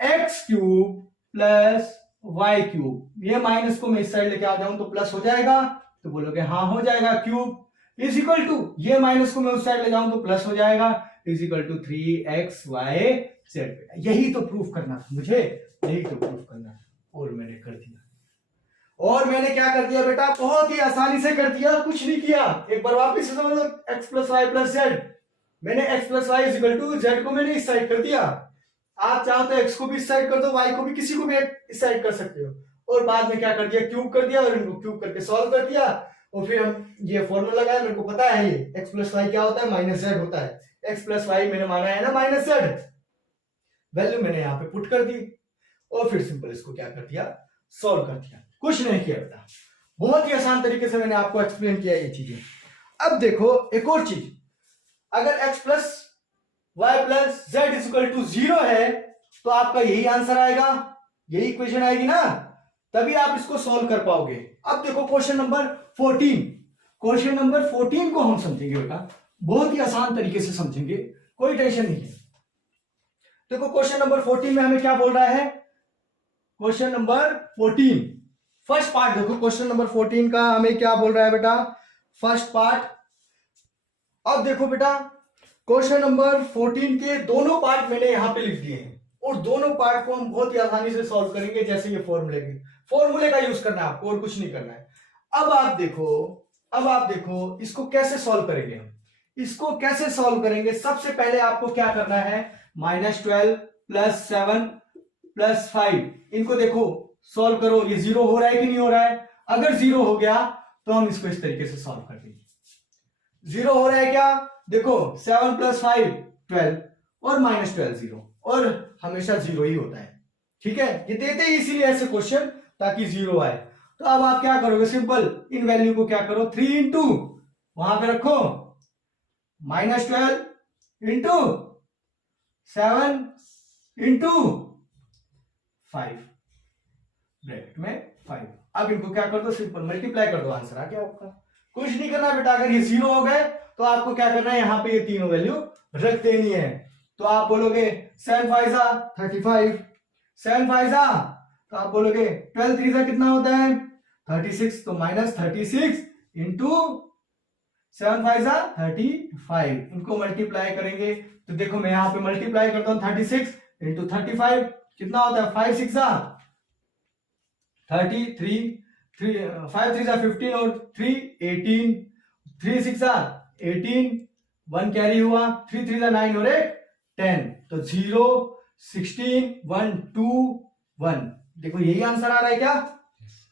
x cube plus Y cube, ये माइनस को मैं इस साइड लेके आ जाऊं तो प्लस हो जाएगा, तो बोलोगे हाँ हो जाएगा, क्यूब इज इक्वल टू ये माइनस को मैं उस साइड ले जाऊं तो प्लस हो जाएगा, इज इक्वल टू 3xyz। यही तो प्रूफ करना था मुझे, यही तो प्रूफ करना था, और मैंने कर दिया। और मैंने क्या कर दिया बेटा, बहुत ही आसानी से कर दिया, कुछ नहीं किया। एक बार वापिस से समझ लो, x plus y plus z, मैंने x plus y is equal to z को मैंने इस साइड कर दिया। आप चाहो तो x को भी इस साइड कर दो, y को भी, किसी को भी इस साइड कर सकते हो। और बाद में क्या कर दिया, क्यूब कर दिया, और इनको क्यूब करके सॉल्व कर दिया। और फिर हम ये फॉर्मूला लगाया, मेरे को पता है ये x प्लस वाई क्या होता है, माइनस जेड होता है। x प्लस वाई मैंने माना है ना माइनस जेड, वैल्यू मैंने यहाँ पे पुट कर दी, और फिर सिंपल इसको क्या कर दिया, सॉल्व कर दिया। कुछ नहीं किया बेटा, बहुत ही आसान तरीके से मैंने आपको एक्सप्लेन किया ये चीजें। अब देखो एक और चीज, अगर x plus y plus z is equal to 0 है तो आपका यही आंसर आएगा, यही इक्वेशन आएगी ना, तभी आप इसको सॉल्व कर पाओगे। अब देखो क्वेश्चन नंबर 14, क्वेश्चन नंबर 14 को हम समझेंगे बेटा, बहुत ही आसान तरीके से समझेंगे, कोई टेंशन नहीं है। देखो क्वेश्चन नंबर 14 में हमें क्या बोल रहा है, क्वेश्चन नंबर 14 फर्स्ट पार्ट देखो, क्वेश्चन नंबर 14 का हमें क्या बोल रहा है बेटा, फर्स्ट पार्ट। अब देखो बेटा, क्वेश्चन नंबर 14 के दोनों पार्ट मैंने यहां पे लिख दिए हैं, और दोनों पार्ट को हम बहुत ही आसानी से सॉल्व करेंगे, जैसे ये फॉर्मूले का यूज करना है आपको, और कुछ नहीं करना है। अब आप देखो इसको कैसे सॉल्व करेंगे हम, इसको कैसे सॉल्व करेंगे। सबसे पहले आपको क्या करना है, -12 प्लस 7 प्लस 5, इनको देखो सॉल्व करो, ये 0 हो रहा है कि नहीं हो रहा है। अगर 0 हो गया तो हम इसको इस तरीके से सॉल्व कर देंगे। 0 हो रहा है क्या, देखो 7 प्लस 5 12, और -12 0, और हमेशा 0 ही होता है, ठीक है। ये देते ही इसीलिए ऐसे क्वेश्चन, ताकि 0 आए। तो अब आप क्या करोगे, सिंपल इन वैल्यू को क्या करो, 3 इंटू वहां पे रखो, -12 इंटू 7 इंटू 5 ब्रैकेट में 5। अब इनको क्या कर दो, सिंपल मल्टीप्लाई कर दो, आंसर आ गया आपका। कुछ नहीं करना बेटा, अगर ये 0 हो गए तो आपको क्या करना है, यहां पे ये तीनों वैल्यू रख देनी है। तो आप बोलोगे 7 5 35, 7 5 तो आप बोलोगे 12 3 कितना होता है 36, तो -36 इंटू 7 5 35, इनको मल्टीप्लाई करेंगे तो देखो मैं यहां पे मल्टीप्लाई करता हूं, 36 इंटू 35 कितना होता है, 5 6 33, 5 3 15 और 3 18, 3 6 18, 1 कैरी हुआ, 3 3 9 और 8 10, तो 0 16 1 2 1। देखो यही आंसर आ रहा है क्या,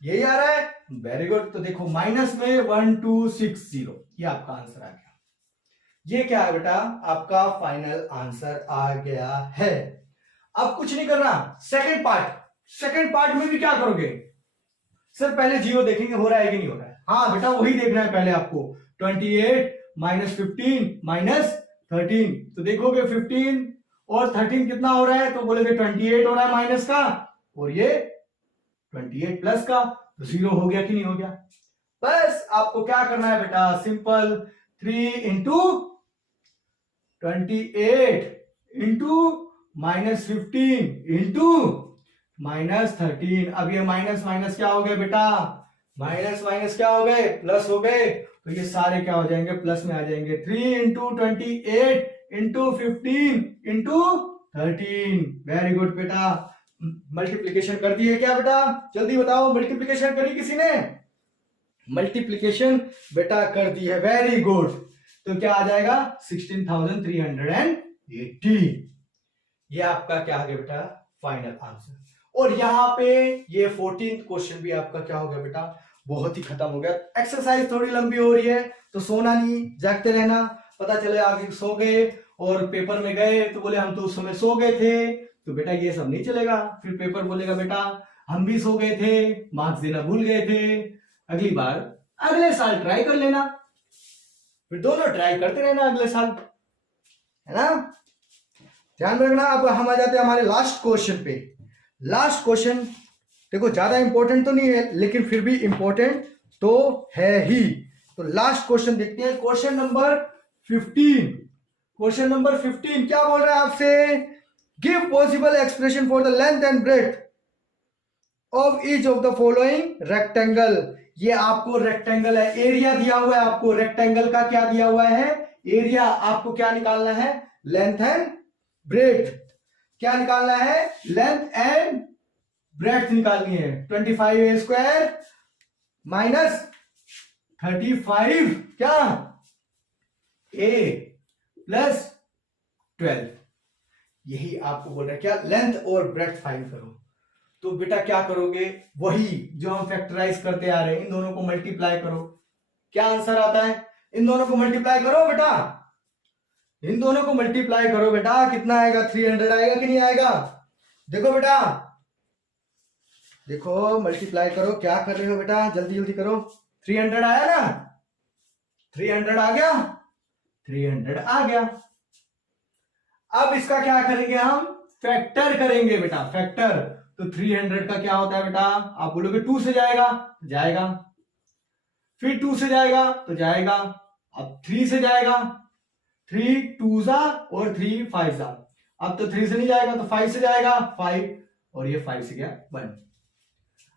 यही आ रहा है, वेरी गुड। तो देखो माइनस में 1 2 6 0, ये आपका आंसर आ गया। ये क्या है बेटा, आपका फाइनल आंसर आ गया है। अब कुछ नहीं करना, सेकंड पार्ट में भी क्या करोगे, सर पहले 0 देखेंगे हो रहा है कि नहीं हो रहा है। हाँ बेटा वही देखना है पहले आपको, 28 -15 -13, तो देखोगे 15 और 13 कितना हो रहा है, तो बोलोगे 28 हो रहा है माइनस का, और ये 28 प्लस का, तो 0 हो गया कि नहीं हो गया। बस आपको क्या करना है बेटा, सिंपल 3 इंटू 28 इंटू -15 इंटू -13। अब ये माइनस माइनस क्या हो गए बेटा, माइनस माइनस क्या हो गए, प्लस हो गए, तो ये सारे क्या हो जाएंगे, प्लस में आ जाएंगे। 3 into 28 into 15 into 13, very good बेटा। मल्टीप्लीकेशन कर दी है क्या बेटा, जल्दी बताओ, मल्टीप्लीकेशन करी किसी ने, मल्टीप्लीकेशन बेटा कर दी है, वेरी गुड। तो क्या आ जाएगा 16,380, ये आपका क्या आ गया बेटा, फाइनल आंसर। और यहाँ पे ये 14th क्वेश्चन भी आपका क्या हो गया बेटा, बहुत ही खत्म हो गया। एक्सरसाइज थोड़ी लंबी हो रही है तो सोना नहीं, जागते रहना, पता चले आगे सो गए और पेपर में गए तो बोले हम तो उस समय सो गए थे, तो बेटा ये सब नहीं चलेगा। फिर पेपर बोलेगा बेटा हम भी सो गए थे, मार्क्स देना भूल गए थे। अगली बार अगले साल ट्राई कर लेना, फिर दोनों ट्राई करते रहना अगले साल, है ना। ध्यान रखना। अब हम आ जाते हैं हमारे लास्ट क्वेश्चन पे। लास्ट क्वेश्चन देखो ज्यादा इंपॉर्टेंट तो नहीं है, लेकिन फिर भी इंपॉर्टेंट तो है ही। तो लास्ट क्वेश्चन देखते हैं, क्वेश्चन नंबर 15। क्वेश्चन नंबर 15 क्या बोल रहा है आपसे? Give possible expression for the length and breadth of each of the following rectangle. ये आपको रेक्टेंगल है, एरिया दिया हुआ है आपको। रेक्टेंगल का क्या दिया हुआ है? एरिया। आपको क्या निकालना है? Length and breadth. क्या निकालना है? लेंथ एंड ब्रेथ निकालनी है। 25a स्क्वायर माइनस 35 क्या a प्लस 12। यही आपको बोल रहा है क्या? लेंथ और ब्रेथ फाइंड करो। तो बेटा क्या करोगे? वही जो हम फैक्टराइज करते आ रहे हैं, इन दोनों को मल्टीप्लाई करो। क्या आंसर आता है? इन दोनों को मल्टीप्लाई करो बेटा, इन दोनों को मल्टीप्लाई करो बेटा। कितना आएगा? 300 आएगा कि नहीं आएगा? देखो बेटा, देखो मल्टीप्लाई करो। क्या कर रहे हो बेटा? जल्दी जल्दी करो। 300 आया ना? 300 आ गया, 300 आ गया। अब इसका क्या करेंगे हम? फैक्टर करेंगे बेटा, फैक्टर। तो 300 का क्या होता है बेटा? आप बोलोगे 2 से जाएगा, जाएगा। फिर 2 से जाएगा तो जाएगा। अब 3 से जाएगा, 3 2 जा और 3 5 जा। अब तो 3 से नहीं जाएगा तो 5 से जाएगा, 5 और ये 5 से गया 1।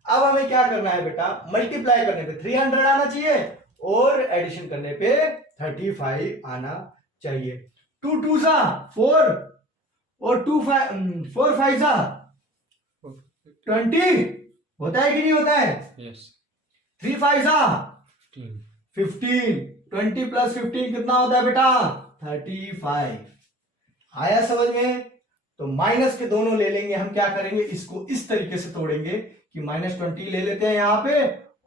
अब हमें क्या करना है बेटा? मल्टीप्लाई करने पे 300 आना चाहिए और एडिशन करने पे 35 आना चाहिए। 2 2 जा 4 और 2 5 4 5 जा 20 होता है कि नहीं होता है? यस। 3 5 जा 15। 20 प्लस 15 कितना होता है बेटा? 35। आया समझ में? तो माइनस के दोनों ले लेंगे हम। क्या करेंगे? इसको इस तरीके से तोड़ेंगे कि -20 ले लेते हैं यहां पे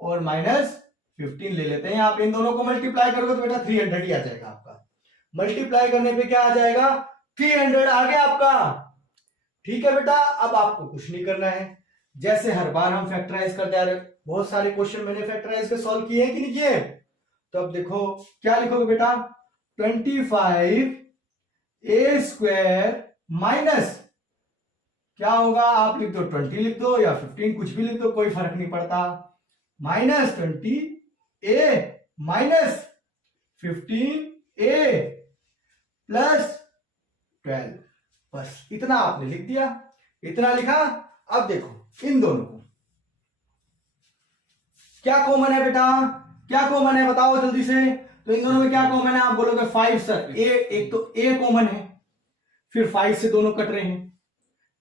और -15 ले लेते हैं यहां पे। इन दोनों को मल्टीप्लाई करोगे तो बेटा 300 ही आ जाएगा आपका। मल्टीप्लाई करने पे क्या आ जाएगा? 300 आ गया आपका। ठीक है बेटा, अब आपको कुछ नहीं करना है। जैसे हर बार हम फैक्टराइज करते आ रहे, बहुत सारे क्वेश्चन मैंने फैक्टराइज के सॉल्व किए हैं कि नहीं किए? तो अब देखो क्या लिखोगे बेटा? 25a स्क्वायर माइनस क्या होगा? आप लिख दो 20 लिख दो या 15, कुछ भी लिख दो, कोई फर्क नहीं पड़ता। -20a minus 15a plus 12। बस इतना आपने लिख दिया, इतना लिखा। अब देखो इन दोनों को क्या कॉमन है बेटा? क्या कॉमन है बताओ जल्दी से। तो इन दोनों में क्या कॉमन है? आप बोलोगे 5 सर। ए एक तो a कॉमन है, फिर 5 से दोनों कट रहे हैं।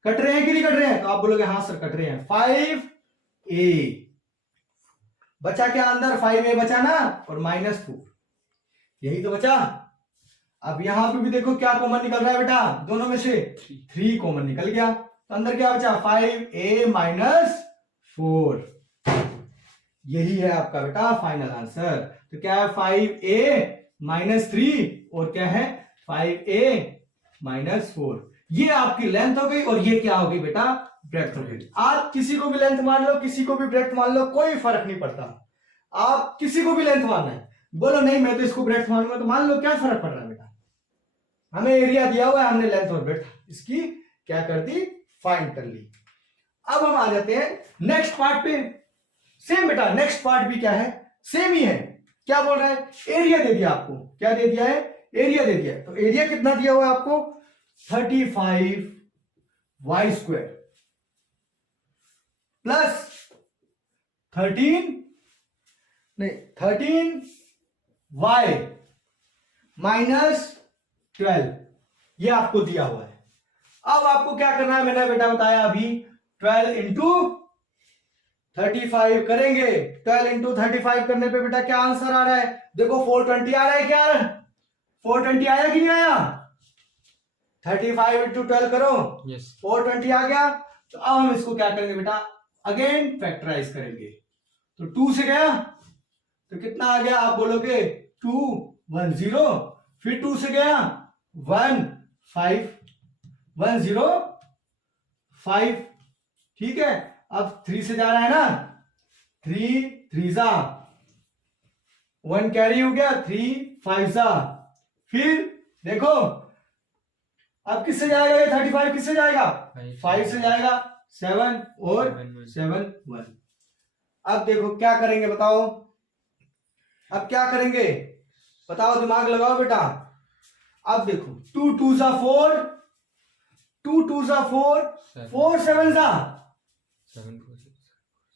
कट रहे हैं कि नहीं कट रहे हैं? तो आप बोलोगे हाँ सर कट रहे हैं। 5a बचा क्या अंदर? 5a बचा ना, और -4 यही तो बचा। अब यहां पे भी देखो क्या कॉमन निकल रहा है बेटा? दोनों में से 3 कॉमन निकल गया। तो अंदर क्या बचा? 5a - 4। यही है आपका बेटा फाइनल आंसर। तो क्या है? 5a - 3 और क्या है? 5a - 4। ये आपकी लेंथ हो गई और ये क्या हो गई बेटा? ब्रेड्थ हो गई। आप किसी को भी लेंथ मान लो, किसी को भी ब्रेड्थ मान लो, कोई फर्क नहीं पड़ता। आप किसी को भी लेंथ मानना है, बोलो नहीं मैं तो इसको ब्रेड्थ मानूंगा, तो मान लो, क्या फर्क पड़ रहा है बेटा? हमें एरिया दिया हुआ है, हमने लेंथ और ब्रेड्थ इसकी क्या कर दी? फाइंड कर ली। अब हम आ जाते हैं नेक्स्ट पार्ट पे। सेम बेटा, नेक्स्ट पार्ट भी क्या है? सेम ही है। क्या बोल रहा है? एरिया दे दिया आपको। क्या दे दिया है? एरिया दे दिया है। तो एरिया कितना दिया हुआ है आपको? 35y square plus 13y minus 12, ये आपको दिया हुआ है। अब आपको क्या करना है? मैंने बेटा बताया अभी 12 इंटू 35 करेंगे। 12 इंटू 35 करने पे बेटा क्या आंसर आ रहा है? देखो 420 आ रहा है। क्या 420 आया कि नहीं आया? 35 इंटू 12 करो, 420 आ गया। तो अब हम इसको क्या करेंगे बेटा? अगेन फैक्टराइज करेंगे। तो 2 से गया तो कितना आ गया? आप बोलोगे 210। फिर 2 से गया 105 ठीक है। अब 3 से जा रहा है ना, 3 3 जा 1 कैरी हो गया, 3 5 जा। फिर देखो अब किससे जाएगा ये 35 किससे जाएगा? 5 से जाएगा, 7 और 7 1। अब देखो क्या करेंगे बताओ, अब क्या करेंगे बताओ, दिमाग लगाओ बेटा। अब देखो 2 2 सा 4, 2 2 सा 4, 4 7 सा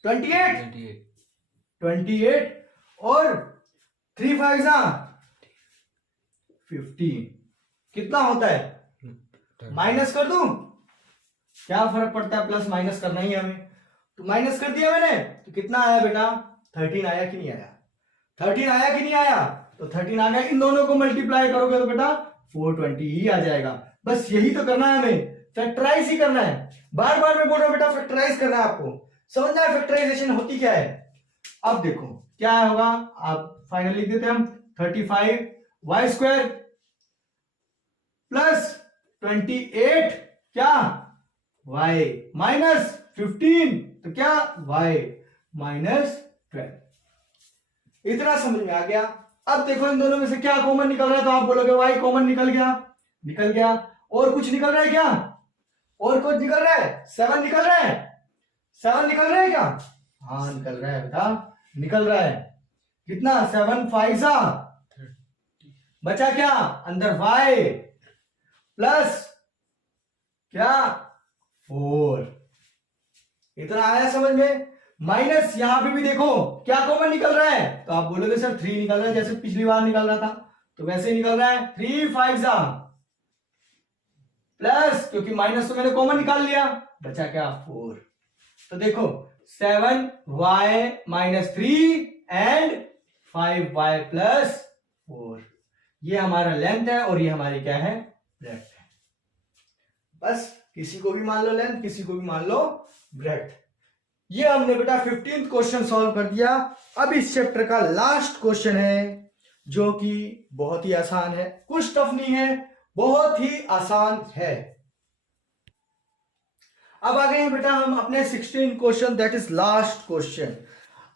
28, 28 और 3 5 सा 15। कितना होता है? माइनस कर दूं? क्या फर्क पड़ता है, प्लस माइनस करना ही है हमें। तो माइनस कर दिया मैंने, तो कितना आया बेटा? 13 आया कि नहीं आया? 13 आया कि नहीं आया? तो 13 आ गया। इन दोनों को मल्टीप्लाई करोगे तो बेटा 420 ही आ जाएगा। बस यही तो करना है हमें, फैक्टराइज ही करना है। बार बार मैं बोल रहा हूं बेटा, फैक्टराइज करना है आपको, समझना है फैक्टराइजेशन होती क्या है। अब देखो क्या होगा, आप फाइनल लिख देते हैं हम 35 वाई स्क्वायर प्लस 28 क्या y माइनस 15 तो क्या y माइनस 12। इतना समझ में आ गया। अब देखो इन दोनों में से क्या कॉमन निकल रहा है, तो आप बोलोगे y कॉमन निकल गया, निकल गया। और कुछ निकल रहा है क्या? और कुछ निकल रहा है? 7 निकल रहा है, 7 निकल रहा है क्या? हाँ निकल रहा है बेटा, निकल रहा है। कितना? 7 5 सा बचा क्या अंदर? y प्लस क्या 4। इतना आया समझ में? माइनस यहां पे भी देखो क्या कॉमन निकल रहा है, तो आप बोलोगे सर 3 निकल रहा है, जैसे पिछली बार निकल रहा था तो वैसे ही निकल रहा है। 3 5 सा प्लस, क्योंकि माइनस तो मैंने कॉमन निकाल लिया, बचा क्या 4। तो देखो 7y minus 3 and 5y plus 4, ये हमारा लेंथ है और ये हमारी क्या है? ब्रेड्थ है। बस किसी को भी मान लो लेंथ, किसी को भी मान लो ब्रेड्थ। ये हमने बेटा 15th क्वेश्चन सॉल्व कर दिया। अब इस चैप्टर का लास्ट क्वेश्चन है जो कि बहुत ही आसान है, कुछ टफ नहीं है, बहुत ही आसान है। अब आ गए हैं बेटा हम अपने 16 question, that is last question.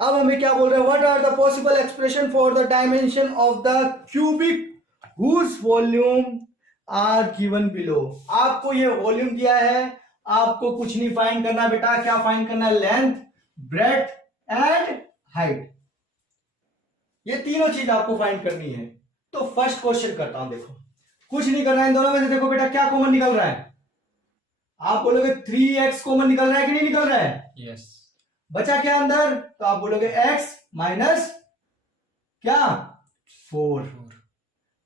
अब हमें क्या बोल रहे हैं, what are the possible expression for the dimension of the cubic whose volume are given below. आपको ये वॉल्यूम दिया है, आपको कुछ नहीं फाइंड करना बेटा, क्या फाइंड करना है? लेंथ, ब्रेड्थ एंड हाइट, ये तीनों चीज आपको फाइंड करनी है। तो फर्स्ट क्वेश्चन करता हूं, देखो कुछ नहीं करना है इन दोनों में से। देखो बेटा क्या कॉमन निकल रहा है, आप बोलोगे 3x कॉमन निकल रहा है कि नहीं निकल रहा है? यस। बचा क्या अंदर? तो आप बोलोगे x माइनस क्या 4,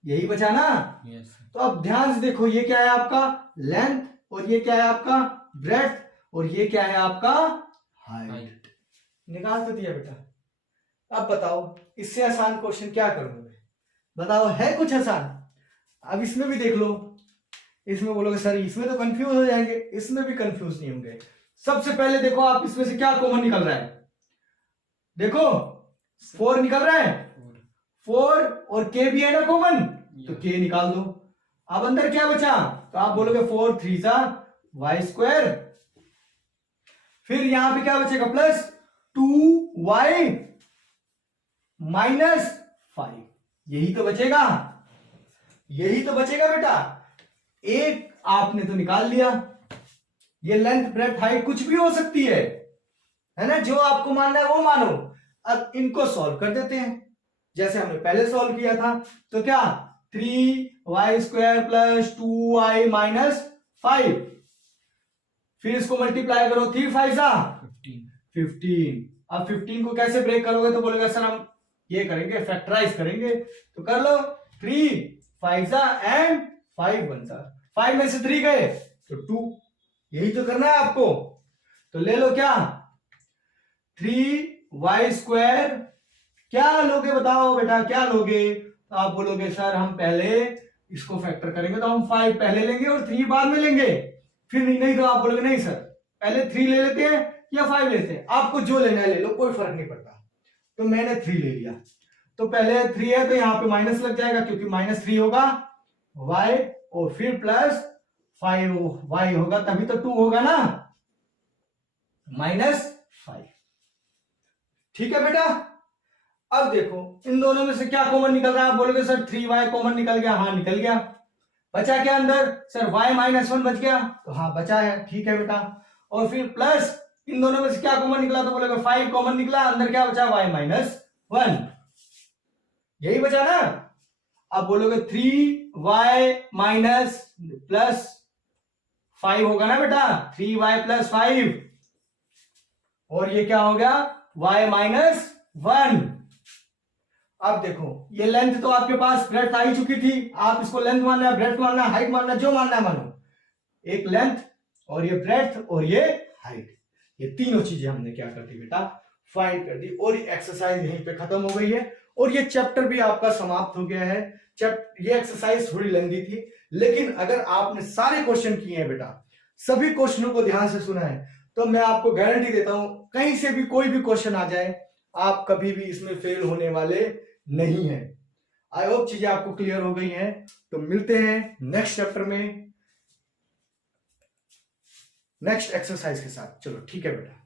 यही बचा ना? यस। तो अब ध्यान से देखो, ये क्या है आपका? लेंथ, और ये क्या है आपका? ब्रेड्थ, और ये क्या है आपका? हाइट। निकाल तो दिया बेटा। अब बताओ इससे आसान क्वेश्चन क्या करूंगा मैं, बताओ है कुछ आसान? अब इसमें भी देख लो, इसमें बोलोगे सर इसमें तो कंफ्यूज हो जाएंगे, इसमें भी कंफ्यूज नहीं होंगे। सबसे पहले देखो आप इसमें से क्या कॉमन निकल रहा है, देखो 4 निकल रहा है, 4 और k भी है ना कॉमन, तो k निकाल दो। अब अंदर क्या बचा? तो आप बोलोगे 4 3 सा y स्क्वायर, फिर यहां पे क्या बचेगा? प्लस 2y माइनस 5, यही तो बचेगा, यही तो बचेगा बेटा। एक आपने तो निकाल लिया, ये लेंथ ब्रेड्थ हाइट कुछ भी हो सकती है ना, जो आपको मानना है वो मानो। अब इनको सॉल्व कर देते हैं जैसे हमने पहले सॉल्व किया था। तो क्या 3y square plus 2y minus 5, फिर इसको मल्टीप्लाई करो, 3 5 सा 15। अब 15 को कैसे ब्रेक करोगे? तो बोलेगा सर हम ये करेंगे, फैक्टराइज करेंगे। तो कर लो, 3 5 सा एंड 5 1 सा, 5 में से 3 गए तो 2, यही तो करना है आपको। तो ले लो क्या 3y स्क्वायर, क्या लोगे बताओ बेटा, क्या लोगे? तो आप बोलोगे सर हम पहले इसको फैक्टर करेंगे तो हम 5 पहले लेंगे और 3 बाद में लेंगे। फिर नहीं तो आप बोलोगे नहीं सर पहले 3 ले लेते हैं या 5 लेते हैं, आपको जो लेना है ले लो, कोई फर्क नहीं पड़ता। तो मैंने 3 ले लिया, तो पहले 3 है तो यहां पे माइनस लग जाएगा क्योंकि माइनस 3 होगा y, और फिर प्लस 5y होगा, तभी तो 2 होगा ना, माइनस 5। ठीक है बेटा। अब देखो इन दोनों में से क्या कॉमन निकल रहा है, आप बोलोगे सर 3y कॉमन निकल गया, हाँ निकल गया। बचा क्या अंदर सर y माइनस वन बच गया, तो हाँ बचा है, ठीक है बेटा। और फिर प्लस इन दोनों में से क्या कॉमन निकला, तो बोलेगा 5 कॉमन निकला, अंदर क्या बचा y माइनस वन, यही बचा ना। अब बोलोगे 3y माइनस प्लस 5 होगा ना बेटा, 3y प्लस 5, और ये क्या हो गया y माइनस वन। अब देखो ये लेंथ तो आपके पास ब्रेड्थ आ ही चुकी थी, आप इसको लेंथ मानना है, ब्रेड्थ मानना है, हाइट मानना है, जो मानना है मानो। एक लेंथ और ये ब्रेड्थ और ये हाइट, ये तीनों चीजें हमने क्या कर दी बेटा, फाइंड कर दी। और ये एक्सरसाइज यहीं पे खत्म हो गई है और ये चैप्टर भी आपका समाप्त हो गया है। ये एक्सरसाइज थोड़ी लेंथी थी, लेकिन अगर आपने सारे क्वेश्चन किए हैं बेटा, सभी क्वेश्चनों को ध्यान से सुना है, तो मैं आपको गारंटी देता हूं कहीं से भी कोई भी क्वेश्चन आ जाए, आप कभी भी इसमें फेल होने वाले नहीं है। आई होप चीजें आपको क्लियर हो गई हैं। तो मिलते हैं नेक्स्ट चैप्टर में नेक्स्ट एक्सरसाइज के साथ। चलो ठीक है बेटा।